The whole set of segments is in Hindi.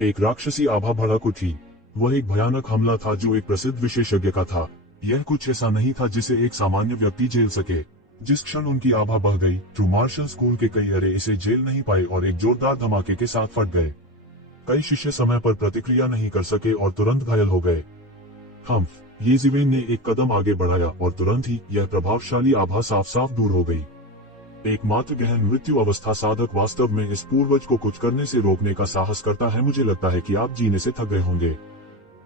एक राक्षसी आभा भड़क उठी। वह एक भयानक हमला था जो एक प्रसिद्ध विशेषज्ञ का था। यह कुछ ऐसा नहीं था जिसे एक सामान्य व्यक्ति झेल सके। जिस क्षण उनकी आभा बह गई, ट्रू मार्शल स्कूल के कई अरे इसे झेल नहीं पाए और एक जोरदार धमाके के साथ फट गए। कई शिष्य समय पर प्रतिक्रिया नहीं कर सके और तुरंत घायल हो गए। हम्फ, येज़िवेन ने एक कदम आगे बढ़ाया और तुरंत ही यह प्रभावशाली आभा साफ साफ दूर हो गई। एकमात्र गहन मृत्यु अवस्था साधक वास्तव में इस पूर्वज को कुछ करने से रोकने का साहस करता है। मुझे लगता है कि आप जीने से थक गए होंगे।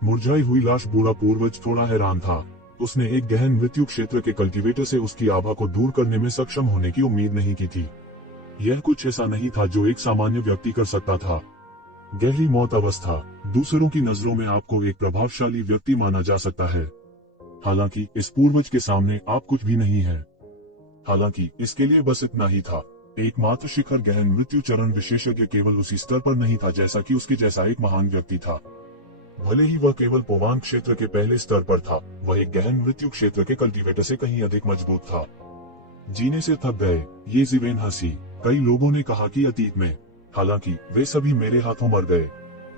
मुरझाई हुई लाश बूढ़ा पूर्वज थोड़ा हैरान था। उसने एक गहन मृत्यु क्षेत्र के कल्टीवेटर से उसकी आभा को दूर करने में सक्षम होने की उम्मीद नहीं की थी। यह कुछ ऐसा नहीं था जो एक सामान्य व्यक्ति कर सकता था। गहरी मौत अवस्था। दूसरों की नजरों में आपको एक प्रभावशाली व्यक्ति माना जा सकता है, हालांकि इस पूर्वज के सामने आप कुछ भी नहीं है। हालांकि इसके लिए बस इतना ही था। एकमात्र शिखर गहन मृत्यु चरण विशेषज्ञ केवल उसी स्तर पर नहीं था जैसा कि उसके जैसा एक महान व्यक्ति था। भले ही वह केवल पोवान क्षेत्र के पहले स्तर पर था, वह एक गहन मृत्यु क्षेत्र के कल्टीवेटर से कहीं अधिक मजबूत था। जीने से थक गए, येज़िवेन हंसी। कई लोगों ने कहा कि अतीत में, हालांकि वे सभी मेरे हाथों मर गए।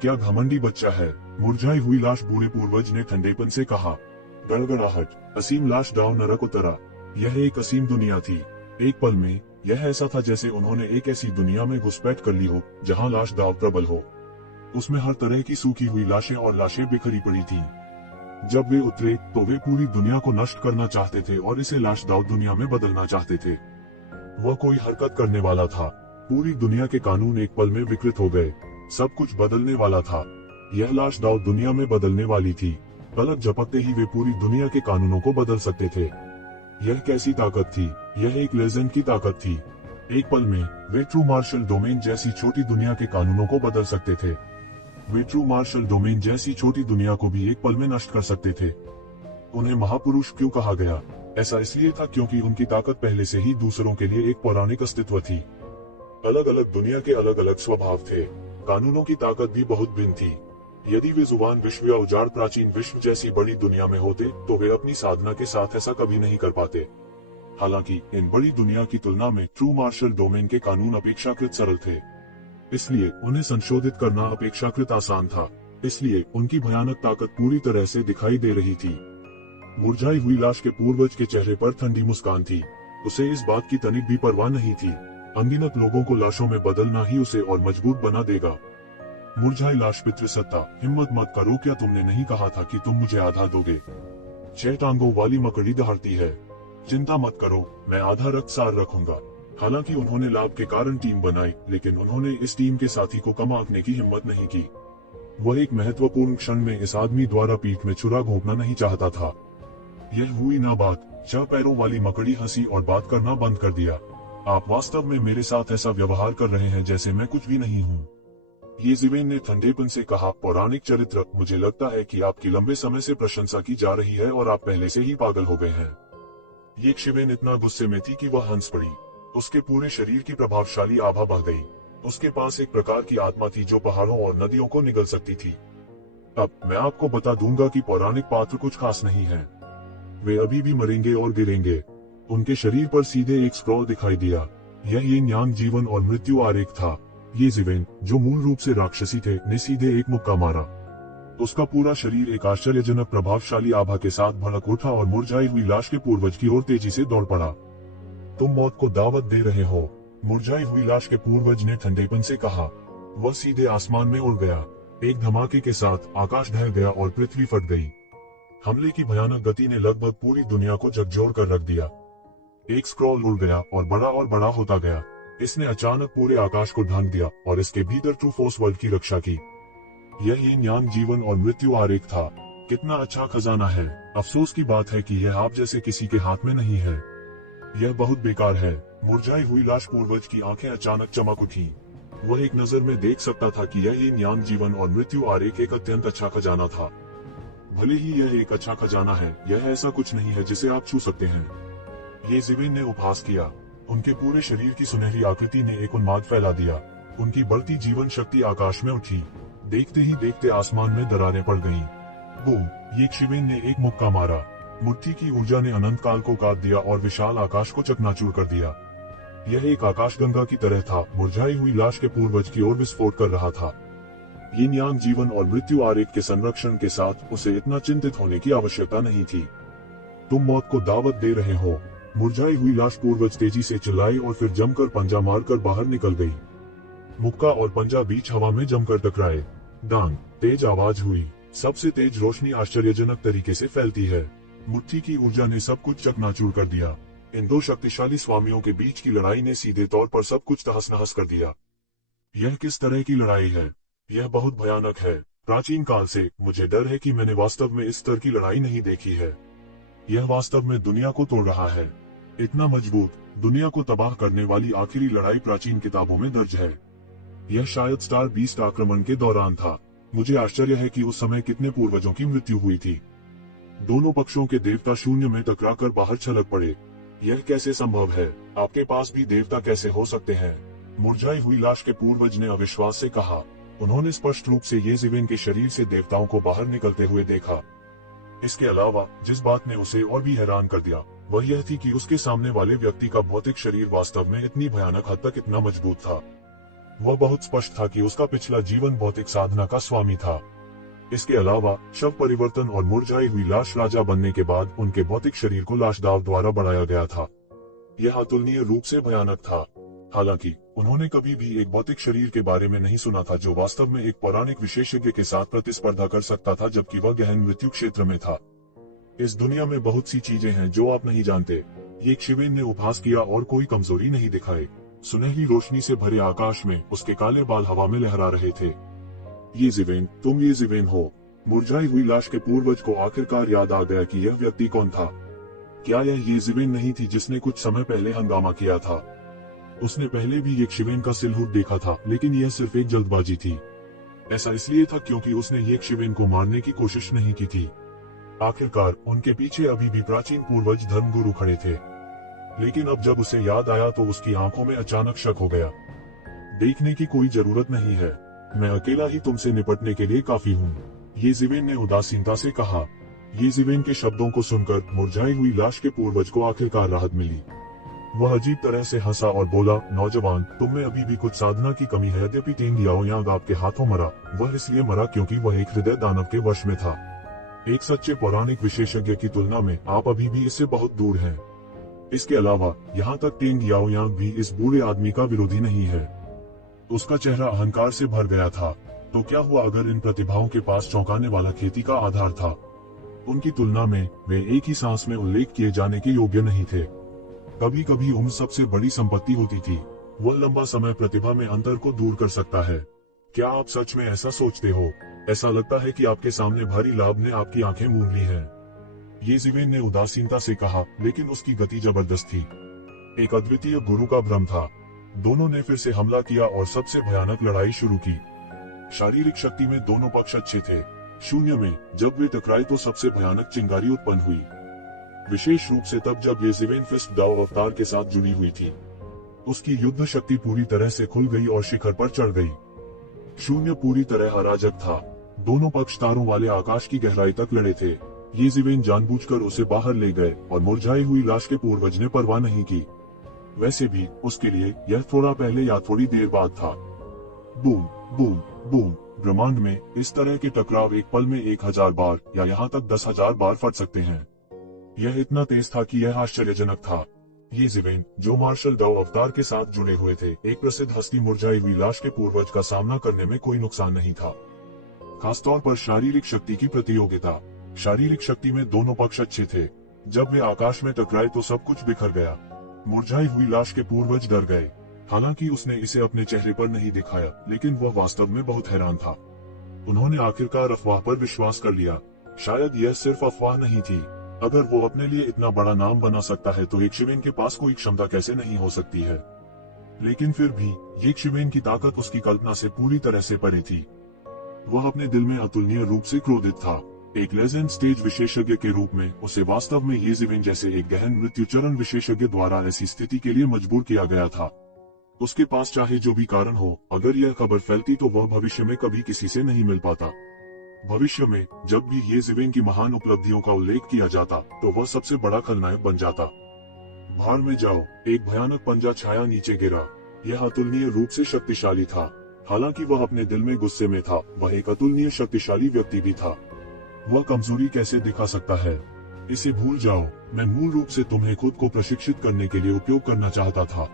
क्या घमंडी बच्चा है। मुरझाई हुई लाश बूढ़े पूर्वज ने ठंडेपन से कहा। गड़गड़ाहट। असीम लाश डाव नरक उतरा। यह एक असीम दुनिया थी। एक पल में यह ऐसा था जैसे उन्होंने एक ऐसी दुनिया में घुसपैठ कर ली हो जहां लाश दाव प्रबल हो। उसमें हर तरह की सूखी हुई लाशें और लाशें बिखरी पड़ी थीं। जब वे उतरे तो वे पूरी दुनिया को नष्ट करना चाहते थे और इसे लाश दाव दुनिया में बदलना चाहते थे। वह कोई हरकत करने वाला था। पूरी दुनिया के कानून एक पल में विकृत हो गए। सब कुछ बदलने वाला था। यह लाश दाव दुनिया में बदलने वाली थी। पलक झपकते ही वे पूरी दुनिया के कानूनों को बदल सकते थे। यह कैसी ताकत थी। यह एक लेजेंड की ताकत थी। एक पल में वे ट्रू मार्शल डोमेन जैसी छोटी दुनिया के कानूनों को बदल सकते थे। वे ट्रू मार्शल डोमेन जैसी छोटी दुनिया को भी एक पल में नष्ट कर सकते थे। उन्हें महापुरुष क्यों कहा गया? ऐसा इसलिए था क्योंकि उनकी ताकत पहले से ही दूसरों के लिए एक पौराणिक अस्तित्व थी। अलग अलग दुनिया के अलग अलग स्वभाव थे। कानूनों की ताकत भी बहुत भिन्न थी। यदि वे जुबान विश्व या उजाड़ प्राचीन विश्व जैसी बड़ी दुनिया में होते तो वे अपनी साधना के साथ ऐसा कभी नहीं कर पाते। हालांकि इन बड़ी दुनिया की तुलना में ट्रू मार्शल डोमेन के कानून अपेक्षाकृत सरल थे, इसलिए उन्हें संशोधित करना अपेक्षाकृत आसान था। इसलिए उनकी भयानक ताकत पूरी तरह से दिखाई दे रही थी। मुरझाई हुई लाश के पूर्वज के चेहरे पर ठंडी मुस्कान थी। उसे इस बात की तनिक भी परवाह नहीं थी। अनगिनत लोगों को लाशों में बदलना ही उसे और मजबूत बना देगा। मुरझाई लाश पितृसत्ता। हिम्मत मत करो, क्या तुमने नहीं कहा था कि तुम मुझे आधा दोगे? 6 टांगों वाली मकड़ी दहाड़ती है। चिंता मत करो, मैं आधा रक्तसार रखूंगा। हालांकि उन्होंने लाभ के कारण टीम बनाई, लेकिन उन्होंने इस टीम के साथी को कम आंकने की हिम्मत नहीं की। वह एक महत्वपूर्ण क्षण में इस आदमी द्वारा पीठ में छुरा घोंपना नहीं चाहता था। यह हुई ना बात। 6 पैरों वाली मकड़ी हंसी और बात करना बंद कर दिया। आप वास्तव में मेरे साथ ऐसा व्यवहार कर रहे हैं जैसे मैं कुछ भी नहीं हूँ। येज़िवेन ने ठंडेपन से कहा। पौराणिक चरित्र, मुझे लगता है कि आपकी लंबे समय से प्रशंसा की जा रही है और आप पहले से ही पागल हो गए हैं। येज़िवेन इतना गुस्से में थी कि वह हंस पड़ी। उसके पूरे शरीर की प्रभावशाली आभा बह गई। उसके पास एक प्रकार की आत्मा थी जो पहाड़ों और नदियों को निगल सकती थी। अब मैं आपको बता दूंगा कि पौराणिक पात्र कुछ खास नहीं हैं। वे अभी भी मरेंगे और गिरेंगे। उनके शरीर पर सीधे एक स्क्रॉल दिखाई दिया। यह यिन यांग जीवन और मृत्यु आरेख था। येज़िवेन, जो मूल रूप से राक्षसी थे, ने सीधे एक मुक्का मारा। उसका पूरा शरीर एक आश्चर्यजनक प्रभावशाली आभा के साथ भड़क उठा और मुरझाई हुई लाश के पूर्वज की ओर तेजी से दौड़ पड़ा। तुम मौत को दावत दे रहे हो, मुरझाई हुई लाश के पूर्वज ने ठंडेपन से कहा। वह सीधे आसमान में उड़ गया। एक धमाके के साथ आकाश ढह गया और पृथ्वी फट गई। हमले की भयानक गति ने लगभग पूरी दुनिया को झकझोर कर रख दिया। एक स्क्रॉल उड़ गया और बड़ा होता गया। इसने अचानक पूरे आकाश को ढांक दिया और इसके भीतर ट्रू फोर्स वर्ल्ड की रक्षा की। यह यिन यांग जीवन और मृत्यु आरेख था। कितना अच्छा खजाना है। अफसोस की बात है कि यह आप जैसे किसी के हाथ में नहीं है। यह बहुत बेकार है। मुरझाई हुई लाश पूर्वज की आंखें अचानक चमक उठी। वह एक नजर में देख सकता था कि यह यिन यांग जीवन और मृत्यु आरेख एक अत्यंत अच्छा खजाना था। भले ही यह एक अच्छा खजाना है, यह ऐसा कुछ नहीं है जिसे आप छू सकते हैं। येज़िवेन ने उपहास किया। उनके पूरे शरीर की सुनहरी आकृति ने एक उन्माद फैला दिया। उनकी बढ़ती जीवन शक्ति आकाश में उठी। देखते ही देखते आसमान में दरारें पड़ गईं। बूम! येज़िवेन ने एक मुक्का मारा। मुट्ठी की ऊर्जा ने अनंत काल को काट दिया और विशाल आकाश को चकनाचूर कर दिया। यह एक आकाशगंगा की तरह था। मुरझाई हुई लाश के पूर्वज की ओर विस्फोट कर रहा था। यिन यांग जीवन और मृत्यु आरेख के संरक्षण के साथ उसे इतना चिंतित होने की आवश्यकता नहीं थी। तुम मौत को दावत दे रहे हो। मुरझाई हुई लाश पूर्वज तेजी से चिल्लाई और फिर जमकर पंजा मारकर बाहर निकल गई। मुक्का और पंजा बीच हवा में जमकर टकराए। डांग, तेज आवाज हुई। सबसे तेज रोशनी आश्चर्यजनक तरीके से फैलती है। मुट्ठी की ऊर्जा ने सब कुछ चकनाचूर कर दिया। इन दो शक्तिशाली स्वामियों के बीच की लड़ाई ने सीधे तौर पर सब कुछ तहस नहस कर दिया। यह किस तरह की लड़ाई है? यह बहुत भयानक है। प्राचीन काल से मुझे डर है कि मैंने वास्तव में इस स्तर की लड़ाई नहीं देखी है। यह वास्तव में दुनिया को तोड़ रहा है। इतना मजबूत, दुनिया को तबाह करने वाली आखिरी लड़ाई प्राचीन किताबों में दर्ज है। यह शायद स्टार बीस्ट आक्रमण के दौरान था। मुझे आश्चर्य है कि उस समय कितने पूर्वजों की मृत्यु हुई थी। दोनों पक्षों के देवता शून्य में टकराकर बाहर छलक पड़े। यह कैसे संभव है? आपके पास भी देवता कैसे हो सकते हैं? मुरझाई हुई लाश के पूर्वज ने अविश्वास से कहा। उन्होंने स्पष्ट रूप से येजिवेन के शरीर से देवताओं को बाहर निकलते हुए देखा। इसके अलावा जिस बात ने उसे और भी हैरान कर दिया वह यह थी कि उसके सामने वाले व्यक्ति का भौतिक शरीर वास्तव में इतनी भयानक हद तक इतना मजबूत था। वह बहुत स्पष्ट था कि उसका पिछला जीवन भौतिक साधना का स्वामी था। इसके अलावा शव परिवर्तन और मुरझाई हुई लाश राजा बनने के बाद उनके भौतिक शरीर को लाशदाव द्वारा बढ़ाया गया था। यह अतुलनीय रूप से भयानक था। हालांकि उन्होंने कभी भी एक भौतिक शरीर के बारे में नहीं सुना था जो वास्तव में एक पौराणिक विशेषज्ञ के साथ प्रतिस्पर्धा कर सकता था जबकि वह गहन मृत्यु क्षेत्र में था। इस दुनिया में बहुत सी चीजें हैं जो आप नहीं जानते। ये शिवेन ने उपहास किया और कोई कमजोरी नहीं दिखाई। सुनहरी रोशनी से भरे आकाश में उसके काले बाल हवा में लहरा रहे थे। येजिवेन, तुम येजिवेन हो। मुरझाई हुई लाश के पूर्वज को आखिरकार याद आ गया कि यह व्यक्ति कौन था। क्या यह येजिवेन नहीं थी जिसने कुछ समय पहले हंगामा किया था? उसने पहले भी एक शिवेन का सिलहुट देखा था, लेकिन यह सिर्फ एक जल्दबाजी थी। ऐसा इसलिए था क्योंकि उसने एक शिवेन को मारने की कोशिश नहीं की थी। आखिरकार उनके पीछे अभी भी प्राचीन पूर्वज धर्मगुरु खड़े थे। लेकिन अब जब उसे याद आया तो उसकी आंखों में अचानक शक हो गया। देखने की कोई जरूरत नहीं है, मैं अकेला ही तुमसे निपटने के लिए काफी हूँ, येजिवेन ने उदासीनता से कहा। येजिवेन के शब्दों को सुनकर मुरझाई हुई लाश के पूर्वज को आखिरकार राहत मिली। वह अजीब तरह से हंसा और बोला, नौजवान, तुम में अभी भी कुछ साधना की कमी है। यद्यपि टेंग याओयांग आपके हाथों मरा, वह इसलिए मरा क्योंकि वह एक हृदय दानव के वश में था। एक सच्चे पौराणिक विशेषज्ञ की तुलना में आप अभी भी इससे बहुत दूर हैं। इसके अलावा यहाँ तक टेंग याओयांग भी इस बूढ़े आदमी का विरोधी नहीं है। उसका चेहरा अहंकार से भर गया था। तो क्या हुआ अगर इन प्रतिभाओं के पास चौंकाने वाला खेती का आधार था? उनकी तुलना में वे एक ही सांस में उल्लेख किए जाने के योग्य नहीं थे। कभी कभी उम्र सबसे बड़ी संपत्ति होती थी। वह लंबा समय प्रतिभा में अंतर को दूर कर सकता है। क्या आप सच में ऐसा सोचते हो? ऐसा लगता है कि आपके सामने भारी लाभ ने आपकी आंखें मूंद ली हैं। येजिवेन ने उदासीनता से कहा, लेकिन उसकी गति जबरदस्त थी। एक अद्वितीय गुरु का भ्रम था। दोनों ने फिर से हमला किया और सबसे भयानक लड़ाई शुरू की। शारीरिक शक्ति में दोनों पक्ष अच्छे थे। शून्य में जब वे टकराए तो सबसे भयानक चिंगारी उत्पन्न हुई, विशेष रूप से तब जब येजिवेन फिस्ट दाओ अवतार के साथ जुड़ी हुई थी। उसकी युद्ध शक्ति पूरी तरह से खुल गई और शिखर पर चढ़ गई। शून्य पूरी तरह अराजक था। दोनों पक्ष तारों वाले आकाश की गहराई तक लड़े थे। येजिवेन जानबूझकर उसे बाहर ले गए और मुरझाई हुई लाश के पूर्वज ने परवाह नहीं की। वैसे भी उसके लिए यह थोड़ा पहले या थोड़ी देर बाद था। Boom boom boom. ब्रह्मांड में इस तरह के टकराव एक पल में 1000 बार या यहाँ तक 10,000 बार फट सकते हैं। यह इतना तेज था कि यह आश्चर्यजनक था। येजिवेन, जो मार्शल दाओ अवतार के साथ जुड़े हुए थे, एक प्रसिद्ध हस्ती, मुरझाई हुई लाश के पूर्वज का सामना करने में कोई नुकसान नहीं था। खासतौर पर शारीरिक शक्ति की प्रतियोगिता। शारीरिक शक्ति में दोनों पक्ष अच्छे थे। जब वे आकाश में टकराए तो सब कुछ बिखर गया। मुरझाई हुई लाश के पूर्वज डर गए। हालांकि उसने इसे अपने चेहरे पर नहीं दिखाया, लेकिन वह वास्तव में बहुत हैरान था। उन्होंने आखिरकार अफवाह पर विश्वास कर लिया। शायद यह सिर्फ अफवाह नहीं थी। अगर वो अपने लिए इतना बड़ा नाम बना सकता है तो एक शिवेन के पास कोई क्षमता कैसे नहीं हो सकती है। लेकिन फिर भी एक शिवेन की ताकत उसकी कल्पना से पूरी तरह से परे थी। वह अपने दिल में अतुलनीय रूप से क्रोधित था। एक लेजेंड स्टेज विशेषज्ञ के रूप में उसे वास्तव में येजिवेन जैसे एक गहन मृत्यु चरण विशेषज्ञ द्वारा ऐसी स्थिति के लिए मजबूर किया गया था। उसके पास चाहे जो भी कारण हो, अगर यह खबर फैलती तो वह भविष्य में कभी किसी से नहीं मिल पाता। भविष्य में जब भी येजिवेन की महान उपलब्धियों का उल्लेख किया जाता तो वह सबसे बड़ा खलनायक बन जाता। भाड़ में जाओ। एक भयानक पंजा छाया नीचे गिरा। यह अतुलनीय रूप से शक्तिशाली था। हालांकि वह अपने दिल में गुस्से में था, वह एक अतुलनीय शक्तिशाली व्यक्ति भी था। वह कमजोरी कैसे दिखा सकता है? इसे भूल जाओ, मैं मूल रूप से तुम्हें खुद को प्रशिक्षित करने के लिए उपयोग करना चाहता था,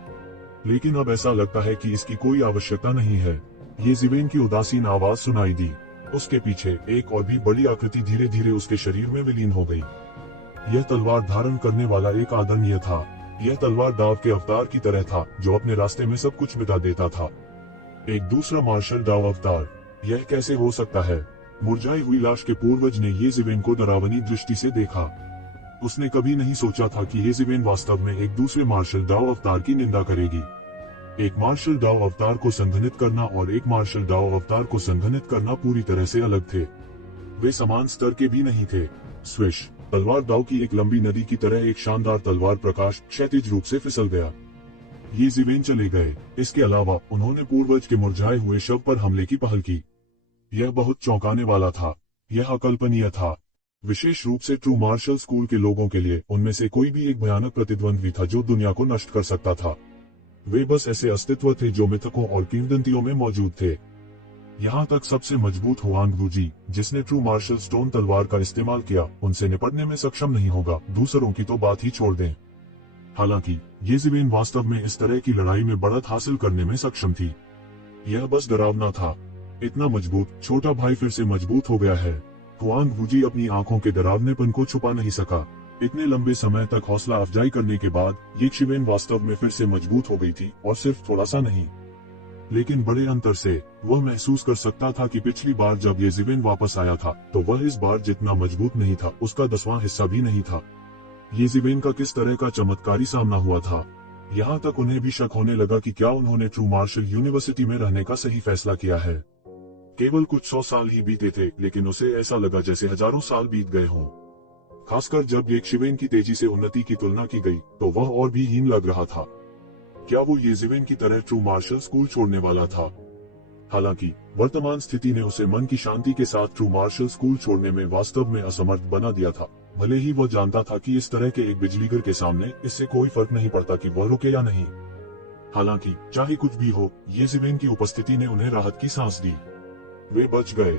लेकिन अब ऐसा लगता है कि इसकी कोई आवश्यकता नहीं है। ये ज़िवेन की उदासीन आवाज सुनाई दी। उसके पीछे एक और भी बड़ी आकृति धीरे धीरे उसके शरीर में विलीन हो गई। यह तलवार धारण करने वाला एक आदरणीय था। यह तलवार दाव के अवतार की तरह था, जो अपने रास्ते में सब कुछ मिटा देता था। एक दूसरा मार्शल दाव अवतार। यह कैसे हो सकता है? मुरझाई हुई लाश के पूर्वज ने ये ज़िवेन को डरावनी दृष्टि से देखा। उसने कभी नहीं सोचा था कि ये ज़िवेन वास्तव में एक दूसरे मार्शल दाव अवतार की निंदा करेगी। एक मार्शल दाव अवतार को संघनित करना और एक मार्शल दाव अवतार को संघनित करना पूरी तरह से अलग थे। वे समान स्तर के भी नहीं थे। स्विश! तलवार दाव की एक लंबी नदी की तरह एक शानदार तलवार प्रकाश क्षैतिज रूप से फिसल गया। ये ज़िवेन चले गए। इसके अलावा उन्होंने पूर्वज के मुरझाए हुए शव पर हमले की पहल की। यह बहुत चौंकाने वाला था। यह अकल्पनीय था, विशेष रूप से ट्रू मार्शल स्कूल के लोगों के लिए। उनमें से कोई भी एक भयानक प्रतिद्वंद्वी था जो दुनिया को नष्ट कर सकता था। वे बस ऐसे अस्तित्व थे जो मिथकों और किंवदंतियों में मौजूद थे। यहाँ तक सबसे मजबूत हुआंग वूजी, जिसने ट्रू मार्शल स्टोन तलवार का इस्तेमाल किया, उनसे निपटने में सक्षम नहीं होगा। दूसरों की तो बात ही छोड़ दें। हालांकि ये ज़िवेन वास्तव में इस तरह की लड़ाई में बढ़त हासिल करने में सक्षम थी। यह बस डरावना था। इतना मजबूत छोटा भाई फिर से मजबूत हो गया है। हुआंग वूजी अपनी आंखों के डरावनेपन को छुपा नहीं सका। इतने लंबे समय तक हौसला अफजाई करने के बाद ये ज़िवेन वास्तव में फिर से मजबूत हो गई थी, और सिर्फ थोड़ा सा नहीं, लेकिन बड़े अंतर से। वह महसूस कर सकता था कि पिछली बार जब ये ज़िवेन वापस आया था, तो वह इस बार जितना मजबूत नहीं था, उसका 10वां हिस्सा भी नहीं था। ये ज़िवेन का किस तरह का चमत्कारी सामना हुआ था। यहाँ तक उन्हें भी शक होने लगा कि क्या उन्होंने ट्रू मार्शल यूनिवर्सिटी में रहने का सही फैसला किया है। केवल कुछ 100 साल ही बीते थे, लेकिन उसे ऐसा लगा जैसे हजारों साल बीत गए हों। खासकर जब ये ज़िवेन की तेजी से उन्नति की तुलना की गई, तो वह और भी हीन लग रहा था। क्या वो ये ज़िवेन की तरह ट्रू मार्शल स्कूल छोड़ने वाला था? हालांकि वर्तमान स्थिति ने उसे मन की शांति के साथ ट्रू मार्शल स्कूल छोड़ने में वास्तव में असमर्थ बना दिया था। भले ही वह जानता था कि इस तरह के एक बिजलीगर के सामने इससे कोई फर्क नहीं पड़ता कि वह रुके या नहीं। हालांकि चाहे कुछ भी हो, ये ज़िवेन की उपस्थिति ने उन्हें राहत की सांस दी। वे बच गए।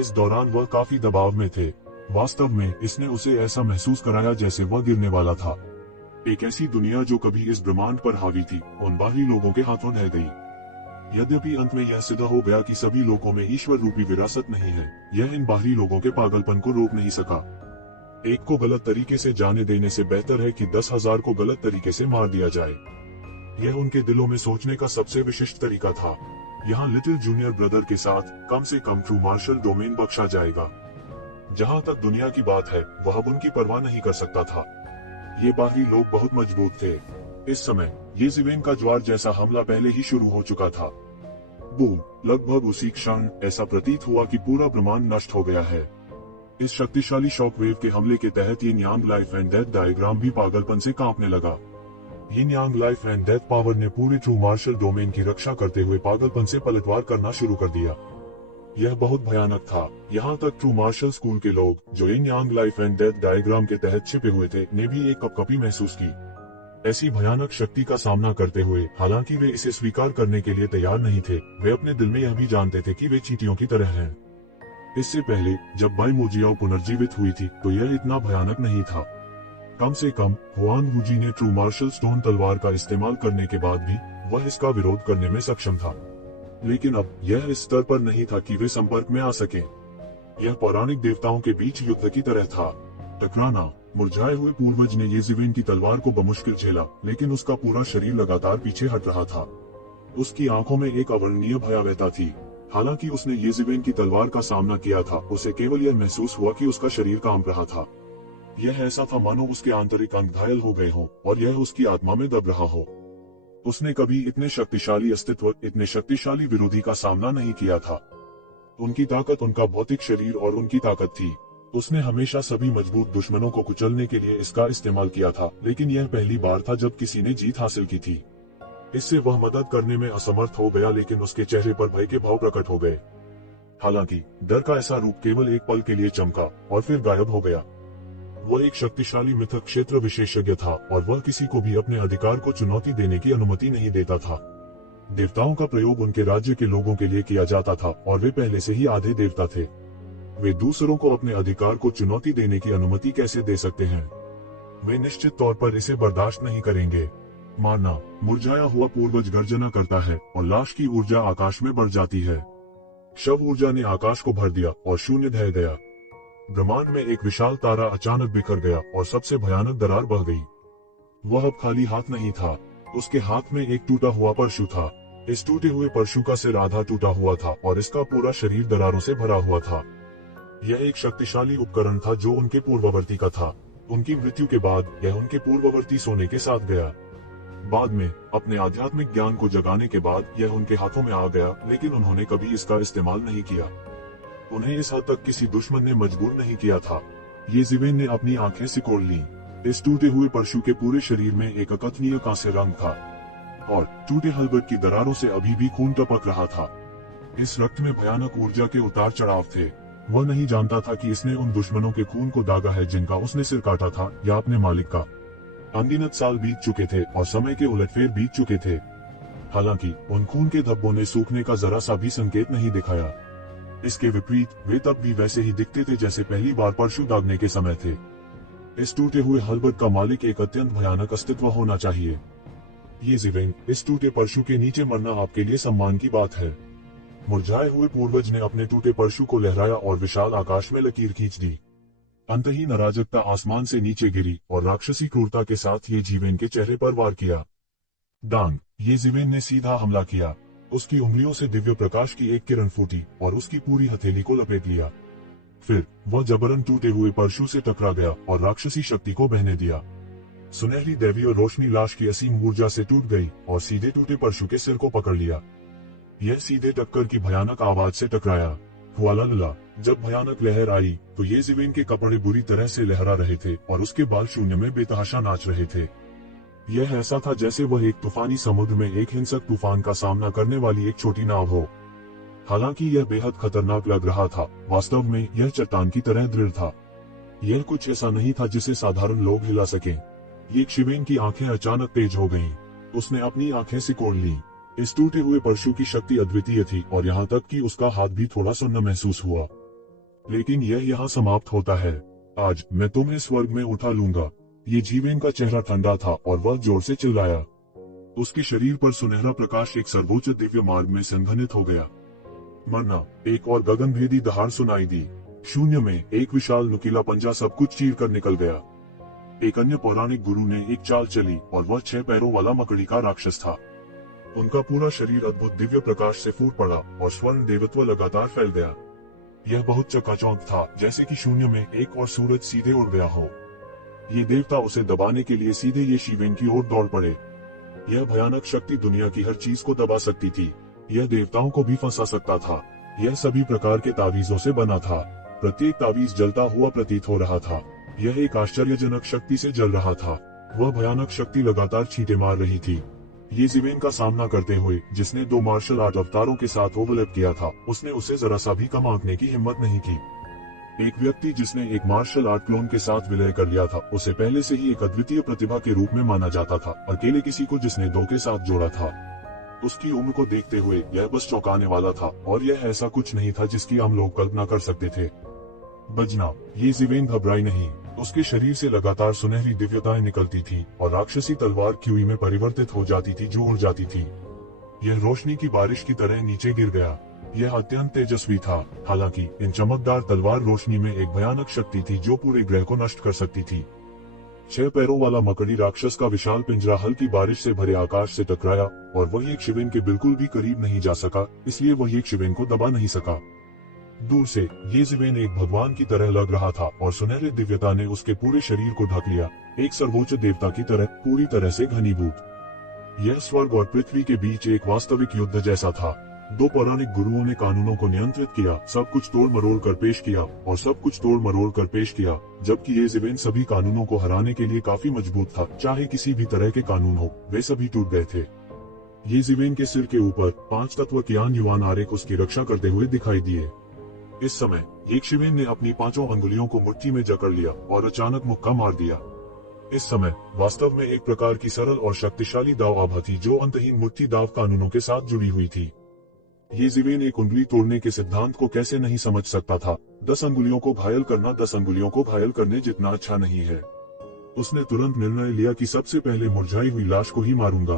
इस दौरान वह काफी दबाव में थे। वास्तव में इसने उसे ऐसा महसूस कराया जैसे वह गिरने वाला था। एक ऐसी दुनिया जो कभी इस ब्रह्मांड पर हावी थी, उन बाहरी लोगों के हाथों ढह गई। यद्यपि अंत में यह सिद्ध हो गया कि सभी लोगों में ईश्वर रूपी विरासत नहीं है, यह इन बाहरी लोगों के पागलपन को रोक नहीं सका। एक को गलत तरीके से जाने देने से बेहतर है कि 10,000 को गलत तरीके से मार दिया जाए। यह उनके दिलों में सोचने का सबसे विशिष्ट तरीका था। यहाँ लिटिल जूनियर ब्रदर के साथ कम से कम ट्रू मार्शल डोमेन बख्शा जाएगा। जहाँ तक दुनिया की बात है, वह अब उनकी परवाह नहीं कर सकता था। ये बाहरी लोग बहुत मजबूत थे। इस समय ये ज़िवेन का ज्वार जैसा हमला पहले ही शुरू हो चुका था। बूम! लगभग उसी क्षण ऐसा प्रतीत हुआ कि पूरा ब्रह्मांड नष्ट हो गया है। इस शक्तिशाली शॉकवेव के हमले के तहत यिन यांग लाइफ एंड डेथ डायग्राम भी पागलपन से कांपने लगा। यिन यांग लाइफ एंड डेथ पावर ने पूरे ट्रू मार्शल डोमेन की रक्षा करते हुए पागलपन से पलटवार करना शुरू कर दिया। यह बहुत भयानक था। यहाँ तक ट्रू मार्शल स्कूल के लोग, जो यिन यांग लाइफ एंड डेथ डायग्राम के तहत छिपे हुए थे, ने भी एक कपकपी महसूस की। ऐसी भयानक शक्ति का सामना करते हुए, हालांकि वे इसे स्वीकार करने के लिए तैयार नहीं थे, वे अपने दिल में यह भी जानते थे कि वे चींटियों की तरह हैं। इससे पहले जब बाई मोजियाओ पुनर्जीवित हुई थी, तो यह इतना भयानक नहीं था। कम से कम हुआंग वूजी ने ट्रू मार्शल स्टोन तलवार का इस्तेमाल करने के बाद भी वह इसका विरोध करने में सक्षम था। लेकिन अब यह इस स्तर पर नहीं था कि वे संपर्क में आ सके। यह पौराणिक देवताओं के बीच युद्ध की तरह था। टकराना। मुरझाए हुए पूर्वज ने ये ज़िवेन की तलवार को बमुश्किल झेला, लेकिन उसका पूरा शरीर लगातार पीछे हट रहा था। उसकी आंखों में एक अवर्णनीय भयावहता थी। हालांकि उसने ये ज़िवेन की तलवार का सामना किया था, उसे केवल यह महसूस हुआ कि उसका शरीर कांप रहा था। यह ऐसा था मानो उसके आंतरिक अंग घायल हो गए हों और यह उसकी आत्मा में दब रहा हो। उसने कभी इतने शक्तिशाली अस्तित्व, इतने शक्तिशाली विरोधी का सामना नहीं किया था। उनकी ताकत उनका भौतिक शरीर और उनकी ताकत थी। उसने हमेशा सभी मजबूत दुश्मनों को कुचलने के लिए इसका इस्तेमाल किया था, लेकिन यह पहली बार था जब किसी ने जीत हासिल की थी। इससे वह मदद करने में असमर्थ हो गया, लेकिन उसके चेहरे पर भय के भाव प्रकट हो गए। हालांकि डर का ऐसा रूप केवल एक पल के लिए चमका और फिर गायब हो गया। वह एक शक्तिशाली मिथक क्षेत्र विशेषज्ञ था और वह किसी को भी अपने अधिकार को चुनौती देने की अनुमति नहीं देता था। देवताओं का प्रयोग उनके राज्य के लोगों के लिए किया जाता था और वे पहले से ही आधे देवता थे। वे दूसरों को अपने अधिकार को चुनौती देने की अनुमति कैसे दे सकते हैं? वे निश्चित तौर पर इसे बर्दाश्त नहीं करेंगे। मारना, मुरझाया हुआ पूर्वज गर्जना करता है और लाश की ऊर्जा आकाश में बढ़ जाती है। शव ऊर्जा ने आकाश को भर दिया और शून्य ढह गया। ब्रह्मांड में एक विशाल तारा अचानक बिखर गया और सबसे भयानक दरार बह गई। वह अब खाली हाथ नहीं था, उसके हाथ में एक टूटा हुआ परशु था। इस टूटे हुए परशु का सिर आधा टूटा हुआ था और इसका पूरा शरीर दरारों से भरा हुआ था। यह एक शक्तिशाली उपकरण था जो उनके पूर्ववर्ती का था। उनकी मृत्यु के बाद यह उनके पूर्ववर्ती सोने के साथ गया। बाद में अपने आध्यात्मिक ज्ञान को जगाने के बाद यह उनके हाथों में आ गया, लेकिन उन्होंने कभी इसका इस्तेमाल नहीं किया। उन्हें इस हद तक किसी दुश्मन ने मजबूर नहीं किया था। येज़िवेन ने अपनी आंखें सिकोड़ ली। इस टूटे हुए परशु के पूरे शरीर में एक अकथनीय कांस्य रंग था और टूटे हलबट की दरारों से अभी भी खून टपक रहा था। इस रक्त में भयानक ऊर्जा के उतार चढ़ाव थे। वह नहीं जानता था कि इसने उन दुश्मनों के खून को दागा है जिनका उसने सिर काटा था या अपने मालिक का। अनगिनत साल बीत चुके थे और समय के उलटफेर बीत चुके थे। हालांकि उन खून के धब्बों ने सूखने का जरा सा भी संकेत नहीं दिखाया। इसके विपरीत वे तब भी वैसे ही दिखते थे जैसे पहली बार परशु दागने के समय थे। इस टूटे हुए हलबट का मालिक एक अत्यंत भयानक अस्तित्व होना चाहिए। येज़िवेन, इस टूटे परशु के नीचे मरना आपके लिए सम्मान की बात है। मुरझाए हुए पूर्वज ने अपने टूटे परशु को लहराया और विशाल आकाश में लकीर खींच दी। अंतहीन अराजकता आसमान से नीचे गिरी और राक्षसी क्रूरता के साथ येज़िवेन के चेहरे पर वार किया। डांग, येज़िवेन ने सीधा हमला किया। उसकी उंगलियों से दिव्य प्रकाश की एक किरण फूटी और उसकी पूरी हथेली को लपेट लिया। फिर वह जबरन टूटे हुए परशु से टकरा गया और राक्षसी शक्ति को बहने दिया। सुनहरी दैवीय रोशनी लाश की असीम ऊर्जा से टूट गई और सीधे टूटे परशु के सिर को पकड़ लिया। यह सीधे टक्कर की भयानक आवाज से टकराया। हुआलाला। जब भयानक लहर आई तो येज़िवेन के कपड़े बुरी तरह से लहरा रहे थे और उसके बाल शून्य में बेतहाशा नाच रहे थे। यह ऐसा था जैसे वह एक तूफानी समुद्र में एक हिंसक तूफान का सामना करने वाली एक छोटी नाव हो। हालांकि यह बेहद खतरनाक लग रहा था, वास्तव में यह चट्टान की तरह दृढ़ था। यह कुछ ऐसा नहीं था जिसे साधारण लोग हिला सकें। येज़िवेन की आंखें अचानक तेज हो गईं। उसने अपनी आंखें सिकोड़ ली। इस टूटे हुए परशु की शक्ति अद्वितीय थी और यहाँ तक कि उसका हाथ भी थोड़ा सुन्न महसूस हुआ। लेकिन यह यहाँ समाप्त होता है। आज मैं तुम्हें स्वर्ग में उठा लूंगा। येज़िवेन का चेहरा ठंडा था और वह जोर से चिल्लाया। उसके शरीर पर सुनहरा प्रकाश एक सर्वोच्च दिव्य मार्ग में संघनित हो गया। मरना, एक और गगनभेदी दहाड़ सुनाई दी। शून्य में एक विशाल नुकीला पंजा सब कुछ चीर कर निकल गया। एक अन्य पौराणिक गुरु ने एक चाल चली और वह 6 पैरों वाला मकड़ी का राक्षस था। उनका पूरा शरीर अद्भुत दिव्य प्रकाश से फूट पड़ा और स्वर्ण देवत्व लगातार फैल गया। यह बहुत चकाचौंध था, जैसे कि शून्य में एक और सूरज सीधे उड़ गया हो। ये देवता उसे दबाने के लिए सीधे येज़िवेन की ओर दौड़ पड़े। यह भयानक शक्ति दुनिया की हर चीज को दबा सकती थी। यह देवताओं को भी फंसा सकता था। यह सभी प्रकार के तावीजों से बना था। प्रत्येक तावीज जलता हुआ प्रतीत हो रहा था। यह एक आश्चर्यजनक शक्ति से जल रहा था। वह भयानक शक्ति लगातार छींटे मार रही थी। येज़िवेन का सामना करते हुए, जिसने 2 मार्शल आर्ट अवतारों के साथ ओवरलैप किया था, उसने उसे जरा सा भी कम आंकने की हिम्मत नहीं की। एक व्यक्ति जिसने एक मार्शल आर्ट क्लोन के साथ विलय कर लिया था, उसे पहले से ही एक अद्वितीय प्रतिभा के रूप में माना जाता था। अकेले किसी को जिसने 2 के साथ जोड़ा था, उसकी उम्र को देखते हुए यह बस चौंकाने वाला था और यह ऐसा कुछ नहीं था जिसकी हम लोग कल्पना कर सकते थे। बजना, येज़िवेन घबराई नहीं। उसके शरीर से लगातार सुनहरी दिव्यताएं निकलती थी और राक्षसी तलवार क्यूई में परिवर्तित हो जाती थी जो उड़ जाती थी। यह रोशनी की बारिश की तरह नीचे गिर गया। यह अत्यंत तेजस्वी था। हालांकि इन चमकदार तलवार रोशनी में एक भयानक शक्ति थी जो पूरे ग्रह को नष्ट कर सकती थी। 6 पैरों वाला मकड़ी राक्षस का विशाल पिंजरा हल्की बारिश से भरे आकाश से टकराया और वह येज़िवेन के बिल्कुल भी करीब नहीं जा सका, इसलिए वह येज़िवेन को दबा नहीं सका। दूर से येज़िवेन एक भगवान की तरह लग रहा था और सुनहरे दिव्यता ने उसके पूरे शरीर को ढक लिया, एक सर्वोच्च देवता की तरह पूरी तरह से घनीभूत। यह स्वर्ग और पृथ्वी के बीच एक वास्तविक युद्ध जैसा था। 2 पौराणिक गुरुओं ने कानूनों को नियंत्रित किया, सब कुछ तोड़ मरोड़ कर पेश किया और सब कुछ तोड़ मरोड़ कर पेश किया, जबकि येज़िवेन सभी कानूनों को हराने के लिए काफी मजबूत था। चाहे किसी भी तरह के कानून हो, वे सभी टूट गए थे। येज़िवेन के सिर के ऊपर 5 तत्व कियान युवान आरेख उसकी रक्षा करते हुए दिखाई दिए। इस समय येज़िवेन ने अपनी 5 अंगुलियों को मुट्ठी में जकड़ लिया और अचानक मुक्का मार दिया। इस समय वास्तव में एक प्रकार की सरल और शक्तिशाली दाव आभा थी जो अंतहीन मुट्ठी दाव कानूनों के साथ जुड़ी हुई थी। येज़ेबेल एक उंगली तोड़ने के सिद्धांत को कैसे नहीं समझ सकता था। 10 अंगुलियों को घायल करना 10 अंगुलियों को घायल करने जितना अच्छा नहीं है। उसने तुरंत निर्णय लिया कि सबसे पहले मुरझाई हुई लाश को ही मारूंगा।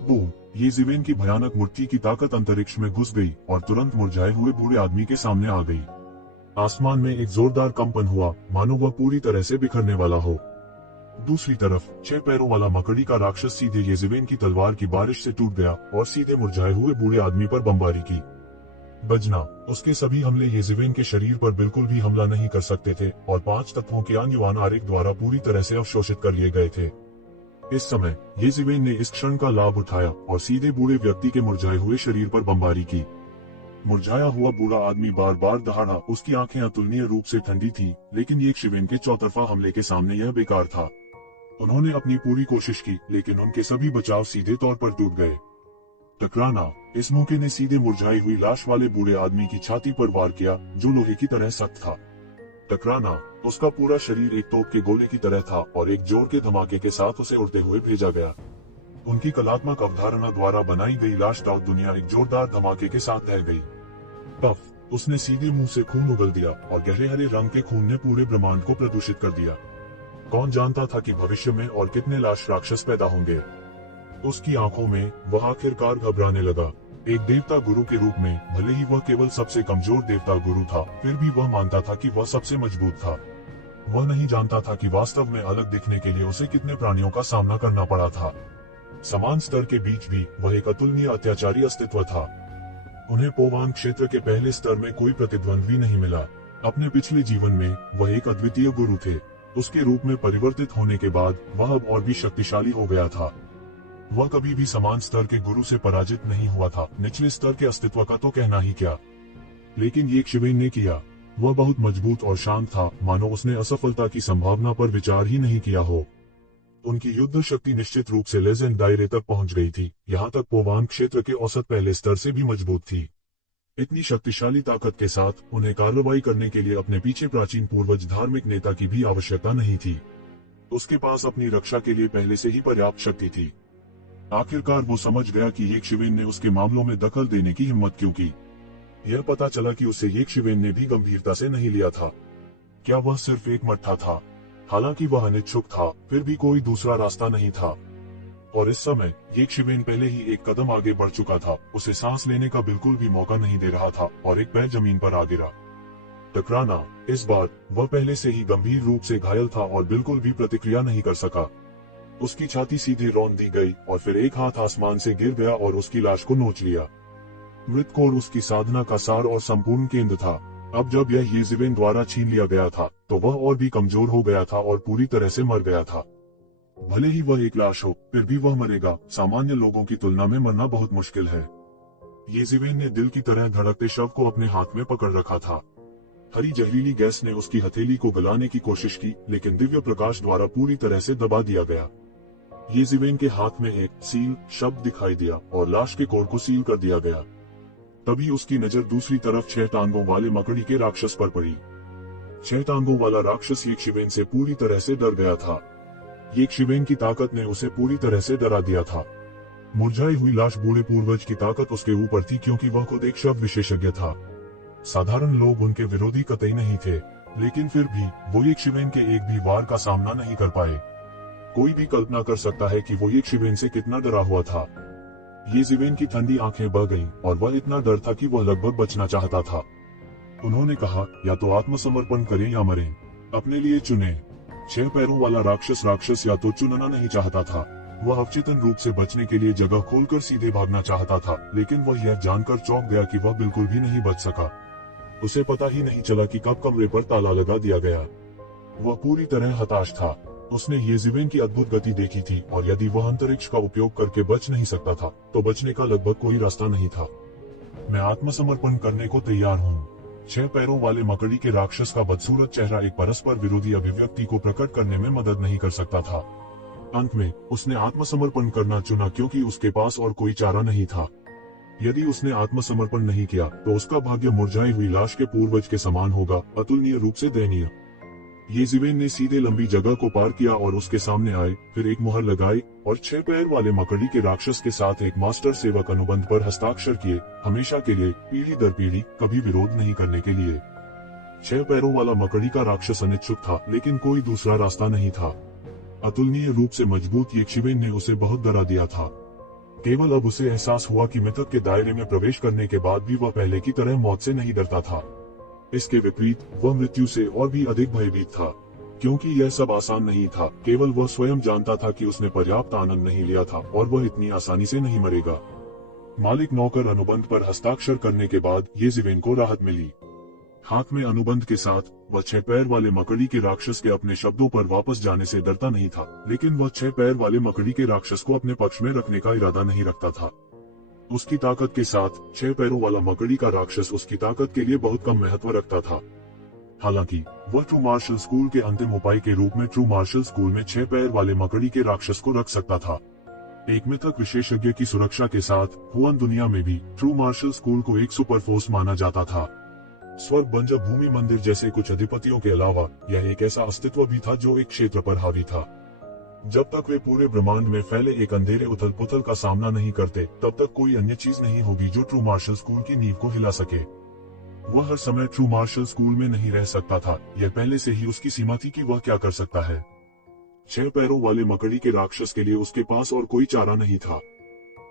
बूम! येज़ेबेल की भयानक मुट्ठी की ताकत अंतरिक्ष में घुस गई और तुरंत मुरझाए हुए बूढ़े आदमी के सामने आ गई। आसमान में एक जोरदार कंपन हुआ, मानो वह पूरी तरह से बिखरने वाला हो। दूसरी तरफ 6 पैरों वाला मकड़ी का राक्षस सीधे येज़ेबेल की तलवार की बारिश से टूट गया और सीधे मुरझाए हुए बूढ़े आदमी पर बमबारी की। बजना, उसके सभी हमले येज़ेबेल के शरीर पर बिल्कुल भी हमला नहीं कर सकते थे और 5 तत्वों के आंगयुआन आरेख द्वारा पूरी तरह से अवशोषित कर लिए गए थे। इस समय येज़ेबेल ने इस क्षण का लाभ उठाया और सीधे बूढ़े व्यक्ति के मुरझाए हुए शरीर पर बमबारी की। मुरझाया हुआ बूढ़ा आदमी बार बार दहाड़ा, उसकी आंखें अतुलनीय रूप से ठंडी थी, लेकिन येज़ेबेल के चौतरफा हमले के सामने यह बेकार था। उन्होंने अपनी पूरी कोशिश की, लेकिन उनके सभी बचाव सीधे तौर पर टूट गए। टकराना, इस मौके ने सीधे मुरझाई हुई लाश वाले बूढ़े आदमी की छाती पर वार किया, जो लोहे की तरह सख्त था। टकराना, उसका पूरा शरीर एक तोप के गोले की तरह था और एक जोर के धमाके के साथ उसे उड़ते हुए भेजा गया। उनकी कलात्मक अवधारणा द्वारा बनाई गई लाश डाउट दुनिया एक जोरदार धमाके के साथ ढह गई। पफ! उसने सीधे मुंह से खून उगल दिया और गहरे हरे रंग के खून ने पूरे ब्रह्मांड को प्रदूषित कर दिया। कौन जानता था कि भविष्य में और कितने लाश राक्षस पैदा होंगे। उसकी आंखों में वह आखिरकार घबराने लगा। एक देवता गुरु के रूप में, भले ही वह केवल सबसे कमजोर देवता गुरु था, फिर भी वह मानता था कि वह सबसे मजबूत था। वह नहीं जानता था कि वास्तव में अलग दिखने के लिए उसे कितने प्राणियों का सामना करना पड़ा था। समान स्तर के बीच भी वह एक अतुलनीय अत्याचारी अस्तित्व था। उन्हें पोवान क्षेत्र के पहले स्तर में कोई प्रतिद्वंद्वी नहीं मिला। अपने पिछले जीवन में वह एक अद्वितीय गुरु थे। उसके रूप में परिवर्तित होने के बाद वह अब और भी शक्तिशाली हो गया था। वह कभी भी समान स्तर के गुरु से पराजित नहीं हुआ था, निचले स्तर के अस्तित्व का तो कहना ही क्या। लेकिन येज़ेबेल ने किया। वह बहुत मजबूत और शांत था, मानो उसने असफलता की संभावना पर विचार ही नहीं किया हो। उनकी युद्ध शक्ति निश्चित रूप से लेजेंड दायरे तक पहुंच गई थी, यहाँ तक पोवान क्षेत्र के औसत पहले स्तर से भी मजबूत थी। इतनी शक्तिशाली ताकत के साथ उन्हें कार्रवाई करने के लिए अपने पीछे प्राचीन पूर्वज धार्मिक नेता की भी आवश्यकता नहीं थी। उसके पास अपनी रक्षा के लिए पहले से ही पर्याप्त शक्ति थी। आखिरकार वो समझ गया कि येज़ेबेल ने उसके मामलों में दखल देने की हिम्मत क्यों की। यह पता चला कि उसे येज़ेबेल ने भी गंभीरता से नहीं लिया था। क्या वह सिर्फ एक मट्ठा था? हालांकि वह अनिच्छुक था, फिर भी कोई दूसरा रास्ता नहीं था। और इस समय येज़ेबेल पहले ही एक कदम आगे बढ़ चुका था। उसे सांस लेने का बिल्कुल भी मौका नहीं दे रहा था और एक पैर जमीन पर आ गिरा। टकराना, इस बार वह पहले से ही गंभीर रूप से घायल था और बिल्कुल भी प्रतिक्रिया नहीं कर सका। उसकी छाती सीधे रौंद दी गई और फिर एक हाथ आसमान से गिर गया और उसकी लाश को नोच लिया। मृतकोड़ उसकी साधना का सार और संपूर्ण केंद्र था। अब जब यह येज़ेबेल द्वारा छीन लिया गया था, तो वह और भी कमजोर हो गया था और पूरी तरह से मर गया था। भले ही वह एक लाश हो, फिर भी वह मरेगा। सामान्य लोगों की तुलना में मरना बहुत मुश्किल है। येज़ेबेल ने दिल की तरह धड़कते शव को अपने हाथ में पकड़ रखा था। हरी जहरीली गैस ने उसकी हथेली को गलाने की कोशिश की, लेकिन दिव्य प्रकाश द्वारा पूरी तरह से दबा दिया गया। येज़ेबेल के हाथ में एक सील शब्द दिखाई दिया और लाश के कोर को सील कर दिया गया। तभी उसकी नजर दूसरी तरफ 6 टांगों वाले मकड़ी के राक्षस पर पड़ी। 6 टांगों वाला राक्षस येज़ेबेल से पूरी तरह से डर गया था। येज़ेबेल की ताकत ने उसे पूरी तरह से डरा दिया था। मुरझाई हुई लाश बूढ़े पूर्वज की ताकत उसके ऊपर थी, क्योंकि वह खुद एक शव विशेषज्ञ था। साधारण लोग उनके विरोधी कतई नहीं थे, लेकिन फिर भी वो येज़ेबेल के एक भी वार का सामना नहीं कर पाए। कोई भी कल्पना कर सकता है कि वो येज़ेबेल से कितना डरा हुआ था। येज़ेबेल की ठंडी आंखें बह गईं और वह इतना डर था कि वह लगभग बचना चाहता था। उन्होंने कहा, या तो आत्मसमर्पण करें या मरें, अपने लिए चुने। 6 पैरों वाला राक्षस या तो चुनना नहीं चाहता था। वह अवचेतन रूप से बचने के लिए जगह खोलकर सीधे भागना चाहता था, लेकिन वह यह जानकर चौंक गया कि वह बिल्कुल भी नहीं बच सका। उसे पता ही नहीं चला कि कब कमरे पर ताला लगा दिया गया। वह पूरी तरह हताश था। उसने येज़ेबेल की अद्भुत गति देखी थी और यदि वह अंतरिक्ष का उपयोग करके बच नहीं सकता था, तो बचने का लगभग कोई रास्ता नहीं था। मैं आत्मसमर्पण करने को तैयार हूँ। 6 पैरों वाले मकड़ी के राक्षस का बदसूरत चेहरा एक परस्पर विरोधी अभिव्यक्ति को प्रकट करने में मदद नहीं कर सकता था। अंत में उसने आत्मसमर्पण करना चुना, क्योंकि उसके पास और कोई चारा नहीं था। यदि उसने आत्मसमर्पण नहीं किया, तो उसका भाग्य मुरझाई हुई लाश के पूर्वज के समान होगा, अतुलनीय रूप से दयनीय। येज़िवेन ने सीधे लंबी जगह को पार किया और उसके सामने आए, फिर एक मुहर लगाई और 6 पैर वाले मकड़ी के राक्षस के साथ एक मास्टर सेवक अनुबंध पर हस्ताक्षर किए, हमेशा के लिए, पीढ़ी दर पीढ़ी, कभी विरोध नहीं करने के लिए। 6 पैरों वाला मकड़ी का राक्षस अनिच्छुक था, लेकिन कोई दूसरा रास्ता नहीं था। अतुलनीय रूप से मजबूत येशिवेन ने उसे बहुत डरा दिया था। केवल अब उसे एहसास हुआ कि मिथक के दायरे में प्रवेश करने के बाद भी वह पहले की तरह मौत से नहीं डरता था। इसके विपरीत वह मृत्यु से और भी अधिक भयभीत था, क्योंकि यह सब आसान नहीं था। केवल वह स्वयं जानता था कि उसने पर्याप्त आनंद नहीं लिया था और वह इतनी आसानी से नहीं मरेगा। मालिक नौकर अनुबंध पर हस्ताक्षर करने के बाद येज़िवेन को राहत मिली। हाथ में अनुबंध के साथ वह 6 पैर वाले मकड़ी के राक्षस के अपने शब्दों पर वापस जाने से डरता नहीं था, लेकिन वह 6 पैर वाले मकड़ी के राक्षस को अपने पक्ष में रखने का इरादा नहीं रखता था। उसकी ताकत के साथ 6 पैरों वाला मकड़ी का राक्षस उसकी ताकत के लिए बहुत कम महत्व रखता था। हालांकि वह ट्रू मार्शल स्कूल के अंतिम उपाय के रूप में ट्रू मार्शल स्कूल में 6 पैर वाले मकड़ी के राक्षस को रख सकता था। एक मिथक विशेषज्ञ की सुरक्षा के साथ हुआन दुनिया में भी ट्रू मार्शल स्कूल को एक सुपर फोर्स माना जाता था। स्वर्ग बंजर भूमि मंदिर जैसे कुछ अधिपतियों के अलावा यह एक ऐसा अस्तित्व भी था जो एक क्षेत्र पर हावी था। जब तक वे पूरे ब्रह्मांड में फैले एक अंधेरे उथल पुथल का सामना नहीं करते, तब तक कोई अन्य चीज नहीं होगी जो ट्रू मार्शल स्कूल की नींव को हिला सके। वह हर समय ट्रू मार्शल स्कूल में नहीं रह सकता था, यह पहले से ही उसकी सीमा थी कि वह क्या कर सकता है। 6 पैरों वाले मकड़ी के राक्षस के लिए उसके पास और कोई चारा नहीं था।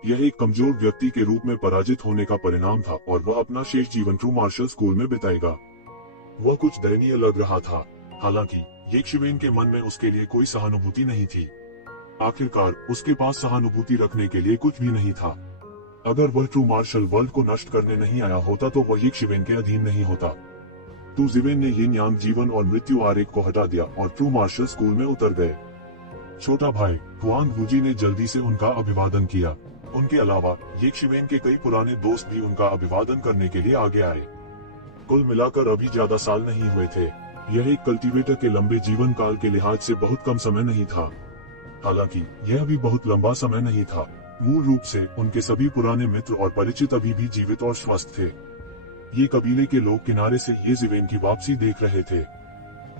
यह एक कमजोर व्यक्ति के रूप में पराजित होने का परिणाम था और वह अपना शेष जीवन ट्रू मार्शल स्कूल में बिताएगा। वह कुछ दयनीय लग रहा था। हालांकि येशिवेन के मन में उसके लिए कोई सहानुभूति नहीं थी। आखिरकार उसके पास सहानुभूति रखने के लिए कुछ भी नहीं था। अगर वह ट्रू मार्शल वर्ल्ड को नष्ट करने नहीं आया होता तो वह येशिवेन के अधीन नहीं होता। तो ज़िवेन ने यिन यांग जीवन और मृत्यु आरेख को हटा दिया और ट्रू मार्शल स्कूल में उतर गए। छोटा भाई हुआंग वूजी ने जल्दी से उनका अभिवादन किया। उनके अलावा येशिवेन के कई पुराने दोस्त भी उनका अभिवादन करने के लिए आगे आए। कुल मिलाकर अभी ज्यादा साल नहीं हुए थे। यह एक कल्टीवेटर के लंबे जीवन काल के लिहाज से बहुत कम समय नहीं था। हालांकि यह भी बहुत लंबा समय नहीं था। मूल रूप से उनके सभी पुराने मित्र और परिचित अभी भी जीवित और स्वस्थ थे। ये कबीले के लोग किनारे से येशिवेन की वापसी देख रहे थे।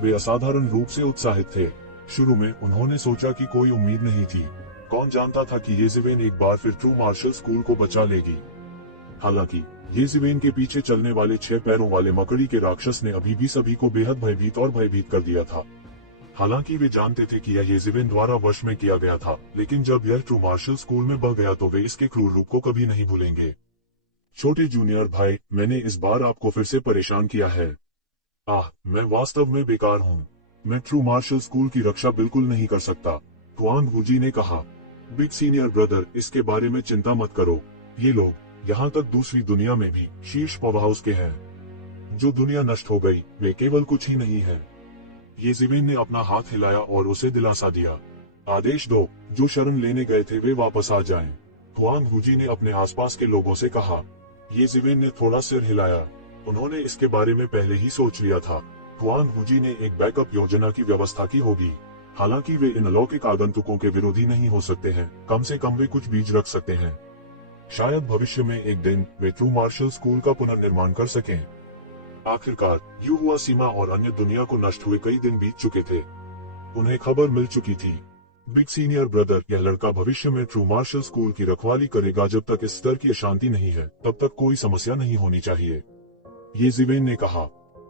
वे असाधारण रूप से उत्साहित थे। शुरू में उन्होंने सोचा कि कोई उम्मीद नहीं थी। कौन जानता था कि येशिवेन एक बार फिर ट्रू मार्शल स्कूल को बचा लेगी। हालांकि येशिवेन के पीछे चलने वाले 6 पैरों वाले मकड़ी के राक्षस ने अभी भी सभी को बेहद भयभीत कर दिया था। हालांकि वे जानते थे कि यह येशिवेन द्वारा वश में किया गया था, लेकिन जब यह ट्रू मार्शल स्कूल में बह गया तो वे इसके क्रूर रूप को कभी नहीं भूलेंगे। छोटे जूनियर भाई, मैंने इस बार आपको फिर से परेशान किया है। मैं वास्तव में बेकार हूँ। मैं ट्रू मार्शल स्कूल की रक्षा बिल्कुल नहीं कर सकता, हुआंग वूजी ने कहा। बिग सीनियर ब्रदर, इसके बारे में चिंता मत करो। ये लोग, यहाँ तक दूसरी दुनिया में भी शीर्ष पावर हाउस के हैं। जो दुनिया नष्ट हो गई, वे केवल कुछ ही नहीं है। येशिवेन ने अपना हाथ हिलाया और उसे दिलासा दिया। आदेश दो, जो शरण लेने गए थे वे वापस आ जाएं। हुआंग वूजी ने अपने आसपास के लोगों से कहा। येशिवेन ने थोड़ा सिर हिलाया। उन्होंने इसके बारे में पहले ही सोच लिया था। हुआंग वूजी ने एक बैकअप योजना की व्यवस्था की होगी। हालांकि वे इन अलौकिक आगंतुकों के विरोधी नहीं हो सकते हैं, कम से कम वे कुछ बीज रख सकते हैं। शायद भविष्य में एक दिन वे ट्रू मार्शल स्कूल का पुनर्निर्माण कर सकें। आखिरकार युहुआ सीमा और अन्य दुनिया को नष्ट हुए कई दिन बीत चुके थे। उन्हें खबर मिल चुकी थी। बिग सीनियर ब्रदर, यह लड़का भविष्य में ट्रू मार्शल स्कूल की रखवाली करेगा। जब तक इस स्तर की अशांति नहीं है, तब तक कोई समस्या नहीं होनी चाहिए, येशिवेन ने कहा।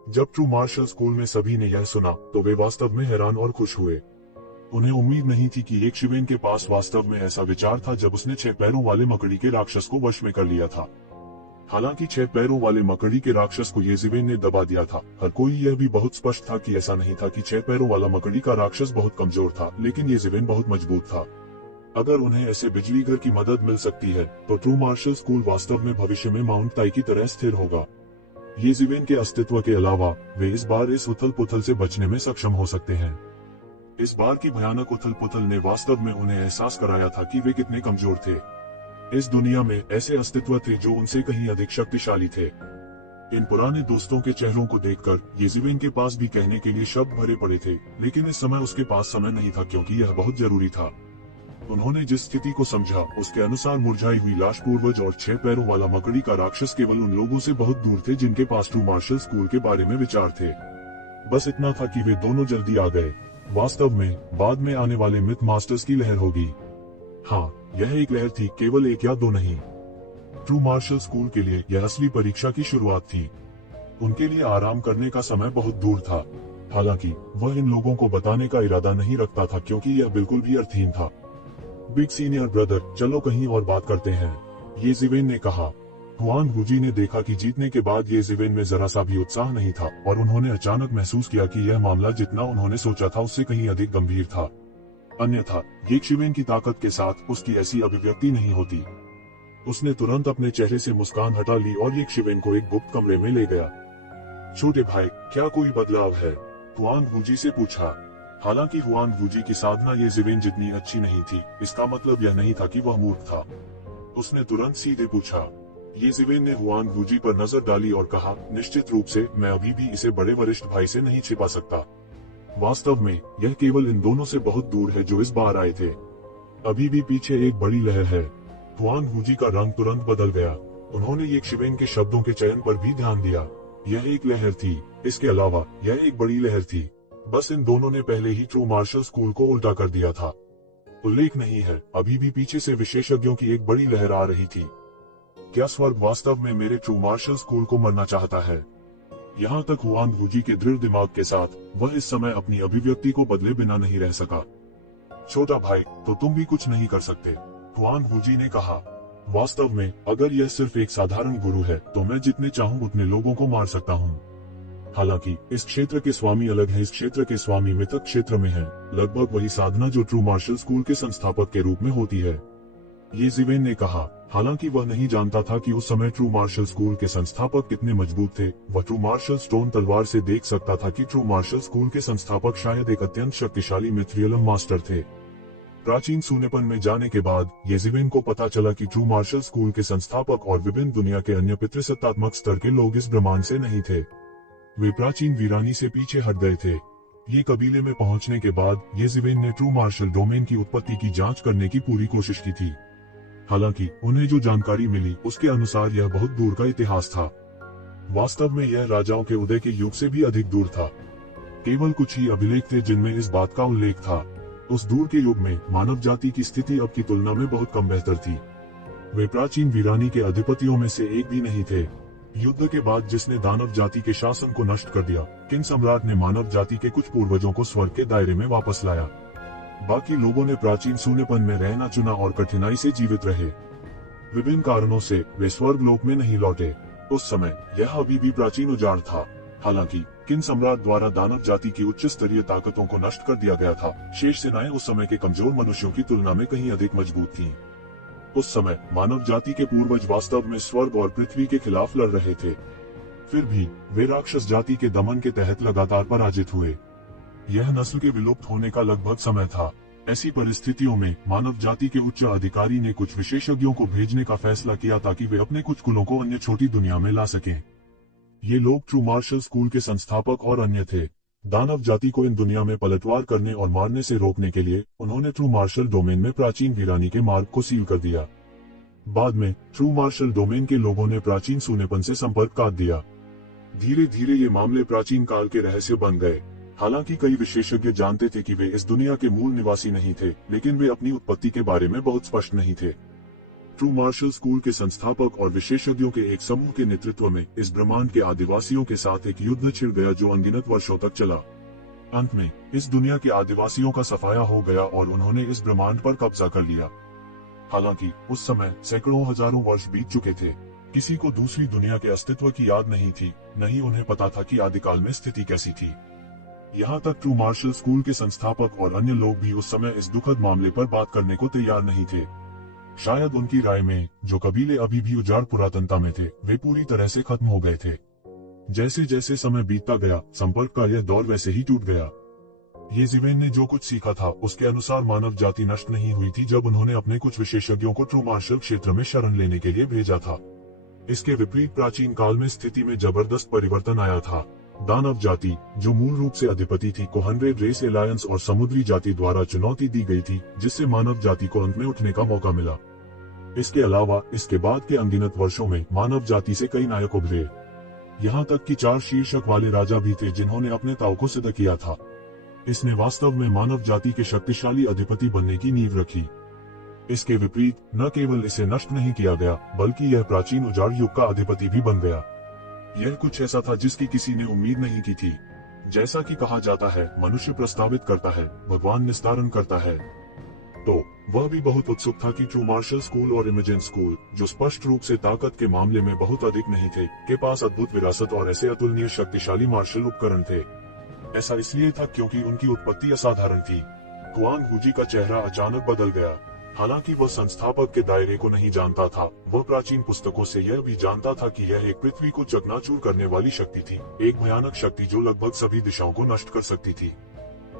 जब ट्रू मार्शल स्कूल में सभी ने यह सुना तो वे वास्तव में हैरान और खुश हुए। उन्हें उम्मीद नहीं थी कि येशिवेन के पास वास्तव में ऐसा विचार था जब उसने 6 पैरों वाले मकड़ी के राक्षस को वश में कर लिया था। हालांकि 6 पैरों वाले मकड़ी के राक्षस को येशिवेन ने दबा दिया था। हर कोई यह भी बहुत स्पष्ट था कि ऐसा नहीं था कि 6 पैरों वाला मकड़ी का राक्षस बहुत कमजोर था, लेकिन येशिवेन बहुत मजबूत था। अगर उन्हें ऐसे बिजली घर की मदद मिल सकती है तो ट्रू मार्शल स्कूल वास्तव में भविष्य में माउंट ताई की तरह स्थिर होगा। येशिवेन के अस्तित्व के अलावा वे इस बार इस उथल पुथल से बचने में सक्षम हो सकते हैं। इस बार की भयानक उथल पुथल ने वास्तव में उन्हें एहसास कराया था कि वे कितने कमजोर थे। इस दुनिया में ऐसे अस्तित्व थे जो उनसे कहीं अधिक शक्तिशाली थे। इन पुराने दोस्तों के चेहरों को देखकर येशिवेन के पास भी कहने के लिए शब्द भरे पड़े थे, लेकिन इस समय उसके पास समय नहीं था क्योंकि यह बहुत जरूरी था। उन्होंने जिस स्थिति को समझा उसके अनुसार मुरझाई हुई लाश पूर्वज और 6 पैरों वाला मकड़ी का राक्षस केवल उन लोगों से बहुत दूर थे जिनके पास ट्रू मार्शल स्कूल के बारे में विचार थे। बस इतना था कि वे दोनों जल्दी आ गए। वास्तव में बाद में आने वाले मिथ मास्टर्स की लहर होगी। हाँ, यह एक लहर थी, केवल एक या दो नहीं। ट्रू मार्शल स्कूल के लिए यह असली परीक्षा की शुरुआत थी। उनके लिए आराम करने का समय बहुत दूर था। हालांकि वह इन लोगों को बताने का इरादा नहीं रखता था, क्योंकि यह बिल्कुल भी अर्थहीन था। बिग सीनियर ब्रदर, चलो कहीं और बात करते हैं, ये जिवेन ने कहा। हुआन वूजी ने देखा कि जीतने के बाद ये जिवेन में जरा सा भी उत्साह नहीं था, और उन्होंने अचानक महसूस किया कि यह मामला जितना उन्होंने सोचा था उससे कहीं अधिक गंभीर था। अन्यथा ये शिवेन की ताकत के साथ उसकी ऐसी अभिव्यक्ति नहीं होती। उसने तुरंत अपने चेहरे से मुस्कान हटा ली और ये शिवेन को एक गुप्त कमरे में ले गया। छोटे भाई, क्या कोई बदलाव है? हुआन वूजी से पूछा। हालांकि हुआन वूजी की साधना ये जिवेन जितनी अच्छी नहीं थी, इसका मतलब यह नहीं था कि वह मूर्ख था। उसने तुरंत सीधे पूछा। ये जिवेन ने हुआन वूजी पर नजर डाली और कहा, निश्चित रूप से मैं अभी भी इसे बड़े वरिष्ठ भाई से नहीं छिपा सकता। वास्तव में यह केवल इन दोनों से बहुत दूर है जो इस बार आए थे। अभी भी पीछे एक बड़ी लहर है। हुआन वूजी का रंग तुरंत बदल गया। उन्होंने ये शिवेन के शब्दों के चयन पर भी ध्यान दिया। यह एक लहर थी, इसके अलावा यह एक बड़ी लहर थी। बस इन दोनों ने पहले ही ट्रू मार्शल स्कूल को उल्टा कर दिया था। उल्लेख नहीं है, अभी भी पीछे से विशेषज्ञों की एक बड़ी लहर आ रही थी। क्या स्वर्ग वास्तव में मेरे ट्रू मार्शल स्कूल को मरना चाहता है? यहाँ तक हुआन वूजी के दृढ़ दिमाग के साथ वह इस समय अपनी अभिव्यक्ति को बदले बिना नहीं रह सका। छोटा भाई, तो तुम भी कुछ नहीं कर सकते, हुआन वूजी ने कहा। वास्तव में अगर यह सिर्फ एक साधारण गुरु है तो मैं जितने चाहूं उतने लोगों को मार सकता हूँ। हालांकि इस क्षेत्र के स्वामी अलग है, इस क्षेत्र के स्वामी मिथक क्षेत्र में है। लगभग वही साधना जो ट्रू मार्शल स्कूल के संस्थापक के रूप में होती है, ये जिवेन ने कहा। हालांकि वह नहीं जानता था कि उस समय ट्रू मार्शल स्कूल के संस्थापक कितने मजबूत थे। वह ट्रू मार्शल स्टोन तलवार से देख सकता था कि ट्रू मार्शल स्कूल के संस्थापक शायद एक अत्यंत शक्तिशाली मिथ्रियलम मास्टर थे। प्राचीन सूनेपन में जाने के बाद ये जिवेन को पता चला कि ट्रू मार्शल स्कूल के संस्थापक और विभिन्न दुनिया के अन्य पितृसत्तात्मक स्तर के लोग इस ब्रह्मांड से नहीं थे। वे प्राचीन वीरानी से पीछे हट गए थे। ये कबीले में पहुंचने के बाद ये जिवेन ने ट्रू मार्शल डोमेन की उत्पत्ति की जांच करने की पूरी कोशिश की थी। हालांकि उन्हें जो जानकारी मिली उसके अनुसार यह बहुत दूर का इतिहास था। वास्तव में यह राजाओं के उदय के युग से भी अधिक दूर था। केवल कुछ ही अभिलेख थे जिनमें इस बात का उल्लेख था। उस दूर के युग में मानव जाति की स्थिति अब की तुलना में बहुत कम बेहतर थी। वे प्राचीन वीरानी के अधिपतियों में से एक भी नहीं थे। युद्ध के बाद जिसने दानव जाति के शासन को नष्ट कर दिया, किंग सम्राट ने मानव जाति के कुछ पूर्वजों को स्वर्ग के दायरे में वापस लाया। बाकी लोगों ने प्राचीन सूनेपन में रहना चुना और कठिनाई से जीवित रहे। विभिन्न कारणों से वे स्वर्ग लोक में नहीं लौटे। उस समय यह अभी भी प्राचीन उजाड़ था। हालांकि किंग सम्राट द्वारा दानव जाति की उच्च स्तरीय ताकतों को नष्ट कर दिया गया था। शेष सेनाएं उस समय के कमजोर मनुष्यों की तुलना में कहीं अधिक मजबूत थीं। उस समय मानव जाति के पूर्वज वास्तव में स्वर्ग और पृथ्वी के खिलाफ लड़ रहे थे। फिर भी वे राक्षस जाति के दमन के तहत लगातार पराजित हुए। यह नस्ल के विलुप्त होने का लगभग समय था। ऐसी परिस्थितियों में मानव जाति के उच्च अधिकारी ने कुछ विशेषज्ञों को भेजने का फैसला किया ताकि वे अपने कुछ कुलों को अन्य छोटी दुनिया में ला सकें। ये लोग ट्रू मार्शल स्कूल के संस्थापक और अन्य थे। दानव जाति को इन दुनिया में पलटवार करने और मारने से रोकने के लिए उन्होंने ट्रू मार्शल डोमेन में प्राचीन वीरानी के मार्ग को सील कर दिया। बाद में ट्रू मार्शल डोमेन के लोगों ने प्राचीन सूनेपन से संपर्क काट दिया। धीरे धीरे ये मामले प्राचीन काल के रहस्य बन गए। हालांकि कई विशेषज्ञ जानते थे कि वे इस दुनिया के मूल निवासी नहीं थे, लेकिन वे अपनी उत्पत्ति के बारे में बहुत स्पष्ट नहीं थे। ट्रू मार्शल स्कूल के संस्थापक और विशेषज्ञों के एक समूह के नेतृत्व में इस ब्रह्मांड के आदिवासियों के साथ एक युद्ध छिड़ गया जो अनगिनत वर्षों तक चला। अंत में इस दुनिया के आदिवासियों का सफाया हो गया और उन्होंने इस ब्रह्मांड पर कब्जा कर लिया। हालांकि उस समय सैकड़ों हजारों वर्ष बीत चुके थे। किसी को दूसरी दुनिया के अस्तित्व की याद नहीं थी, नहीं उन्हें पता था कि आदिकाल में स्थिति कैसी थी। यहाँ तक ट्रू मार्शल स्कूल के संस्थापक और अन्य लोग भी उस समय इस दुखद मामले पर बात करने को तैयार नहीं थे। शायद उनकी राय में जो कबीले अभी भी उजाड़ पुरातनता में थे, वे पूरी तरह से खत्म हो गए थे। जैसे जैसे समय बीतता गया, संपर्क का यह दौर वैसे ही टूट गया। ये जिवेन ने जो कुछ सीखा था उसके अनुसार मानव जाति नष्ट नहीं हुई थी जब उन्होंने अपने कुछ विशेषज्ञों को ट्रू मार्शल क्षेत्र में शरण लेने के लिए भेजा था। इसके विपरीत प्राचीन काल में स्थिति में जबरदस्त परिवर्तन आया था। दानव जाति, जो मूल रूप से अधिपति थी, को 100 रेस एलायंस और समुद्री जाति द्वारा चुनौती दी गई थी, जिससे मानव जाति को अंत में उठने का मौका मिला। इसके अलावा इसके बाद के अनगिनत वर्षों में मानव जाति से कई नायक उभरे। यहाँ तक कि 4 शीर्षक वाले राजा भी थे जिन्होंने अपने ताव को सिद्ध किया था। इसने वास्तव में मानव जाति के शक्तिशाली अधिपति बनने की नींव रखी। इसके विपरीत न केवल इसे नष्ट नहीं किया गया, बल्कि यह प्राचीन उजाड़ युग का अधिपति भी बन गया। यह कुछ ऐसा था जिसकी किसी ने उम्मीद नहीं की थी। जैसा कि कहा जाता है, मनुष्य प्रस्तावित करता है, भगवान निस्तारण करता है। तो वह भी बहुत उत्सुक था कि ट्रू मार्शल स्कूल और इमेजिन स्कूल, जो स्पष्ट रूप से ताकत के मामले में बहुत अधिक नहीं थे, के पास अद्भुत विरासत और ऐसे अतुलनीय शक्तिशाली मार्शल उपकरण थे। ऐसा इसलिए था क्योंकि उनकी उत्पत्ति असाधारण थी। कुआन हुजी का चेहरा अचानक बदल गया। हालांकि वह संस्थापक के दायरे को नहीं जानता था, वह प्राचीन पुस्तकों से यह भी जानता था कि यह एक पृथ्वी को चकनाचूर करने वाली शक्ति थी, एक भयानक शक्ति जो लगभग सभी दिशाओं को नष्ट कर सकती थी।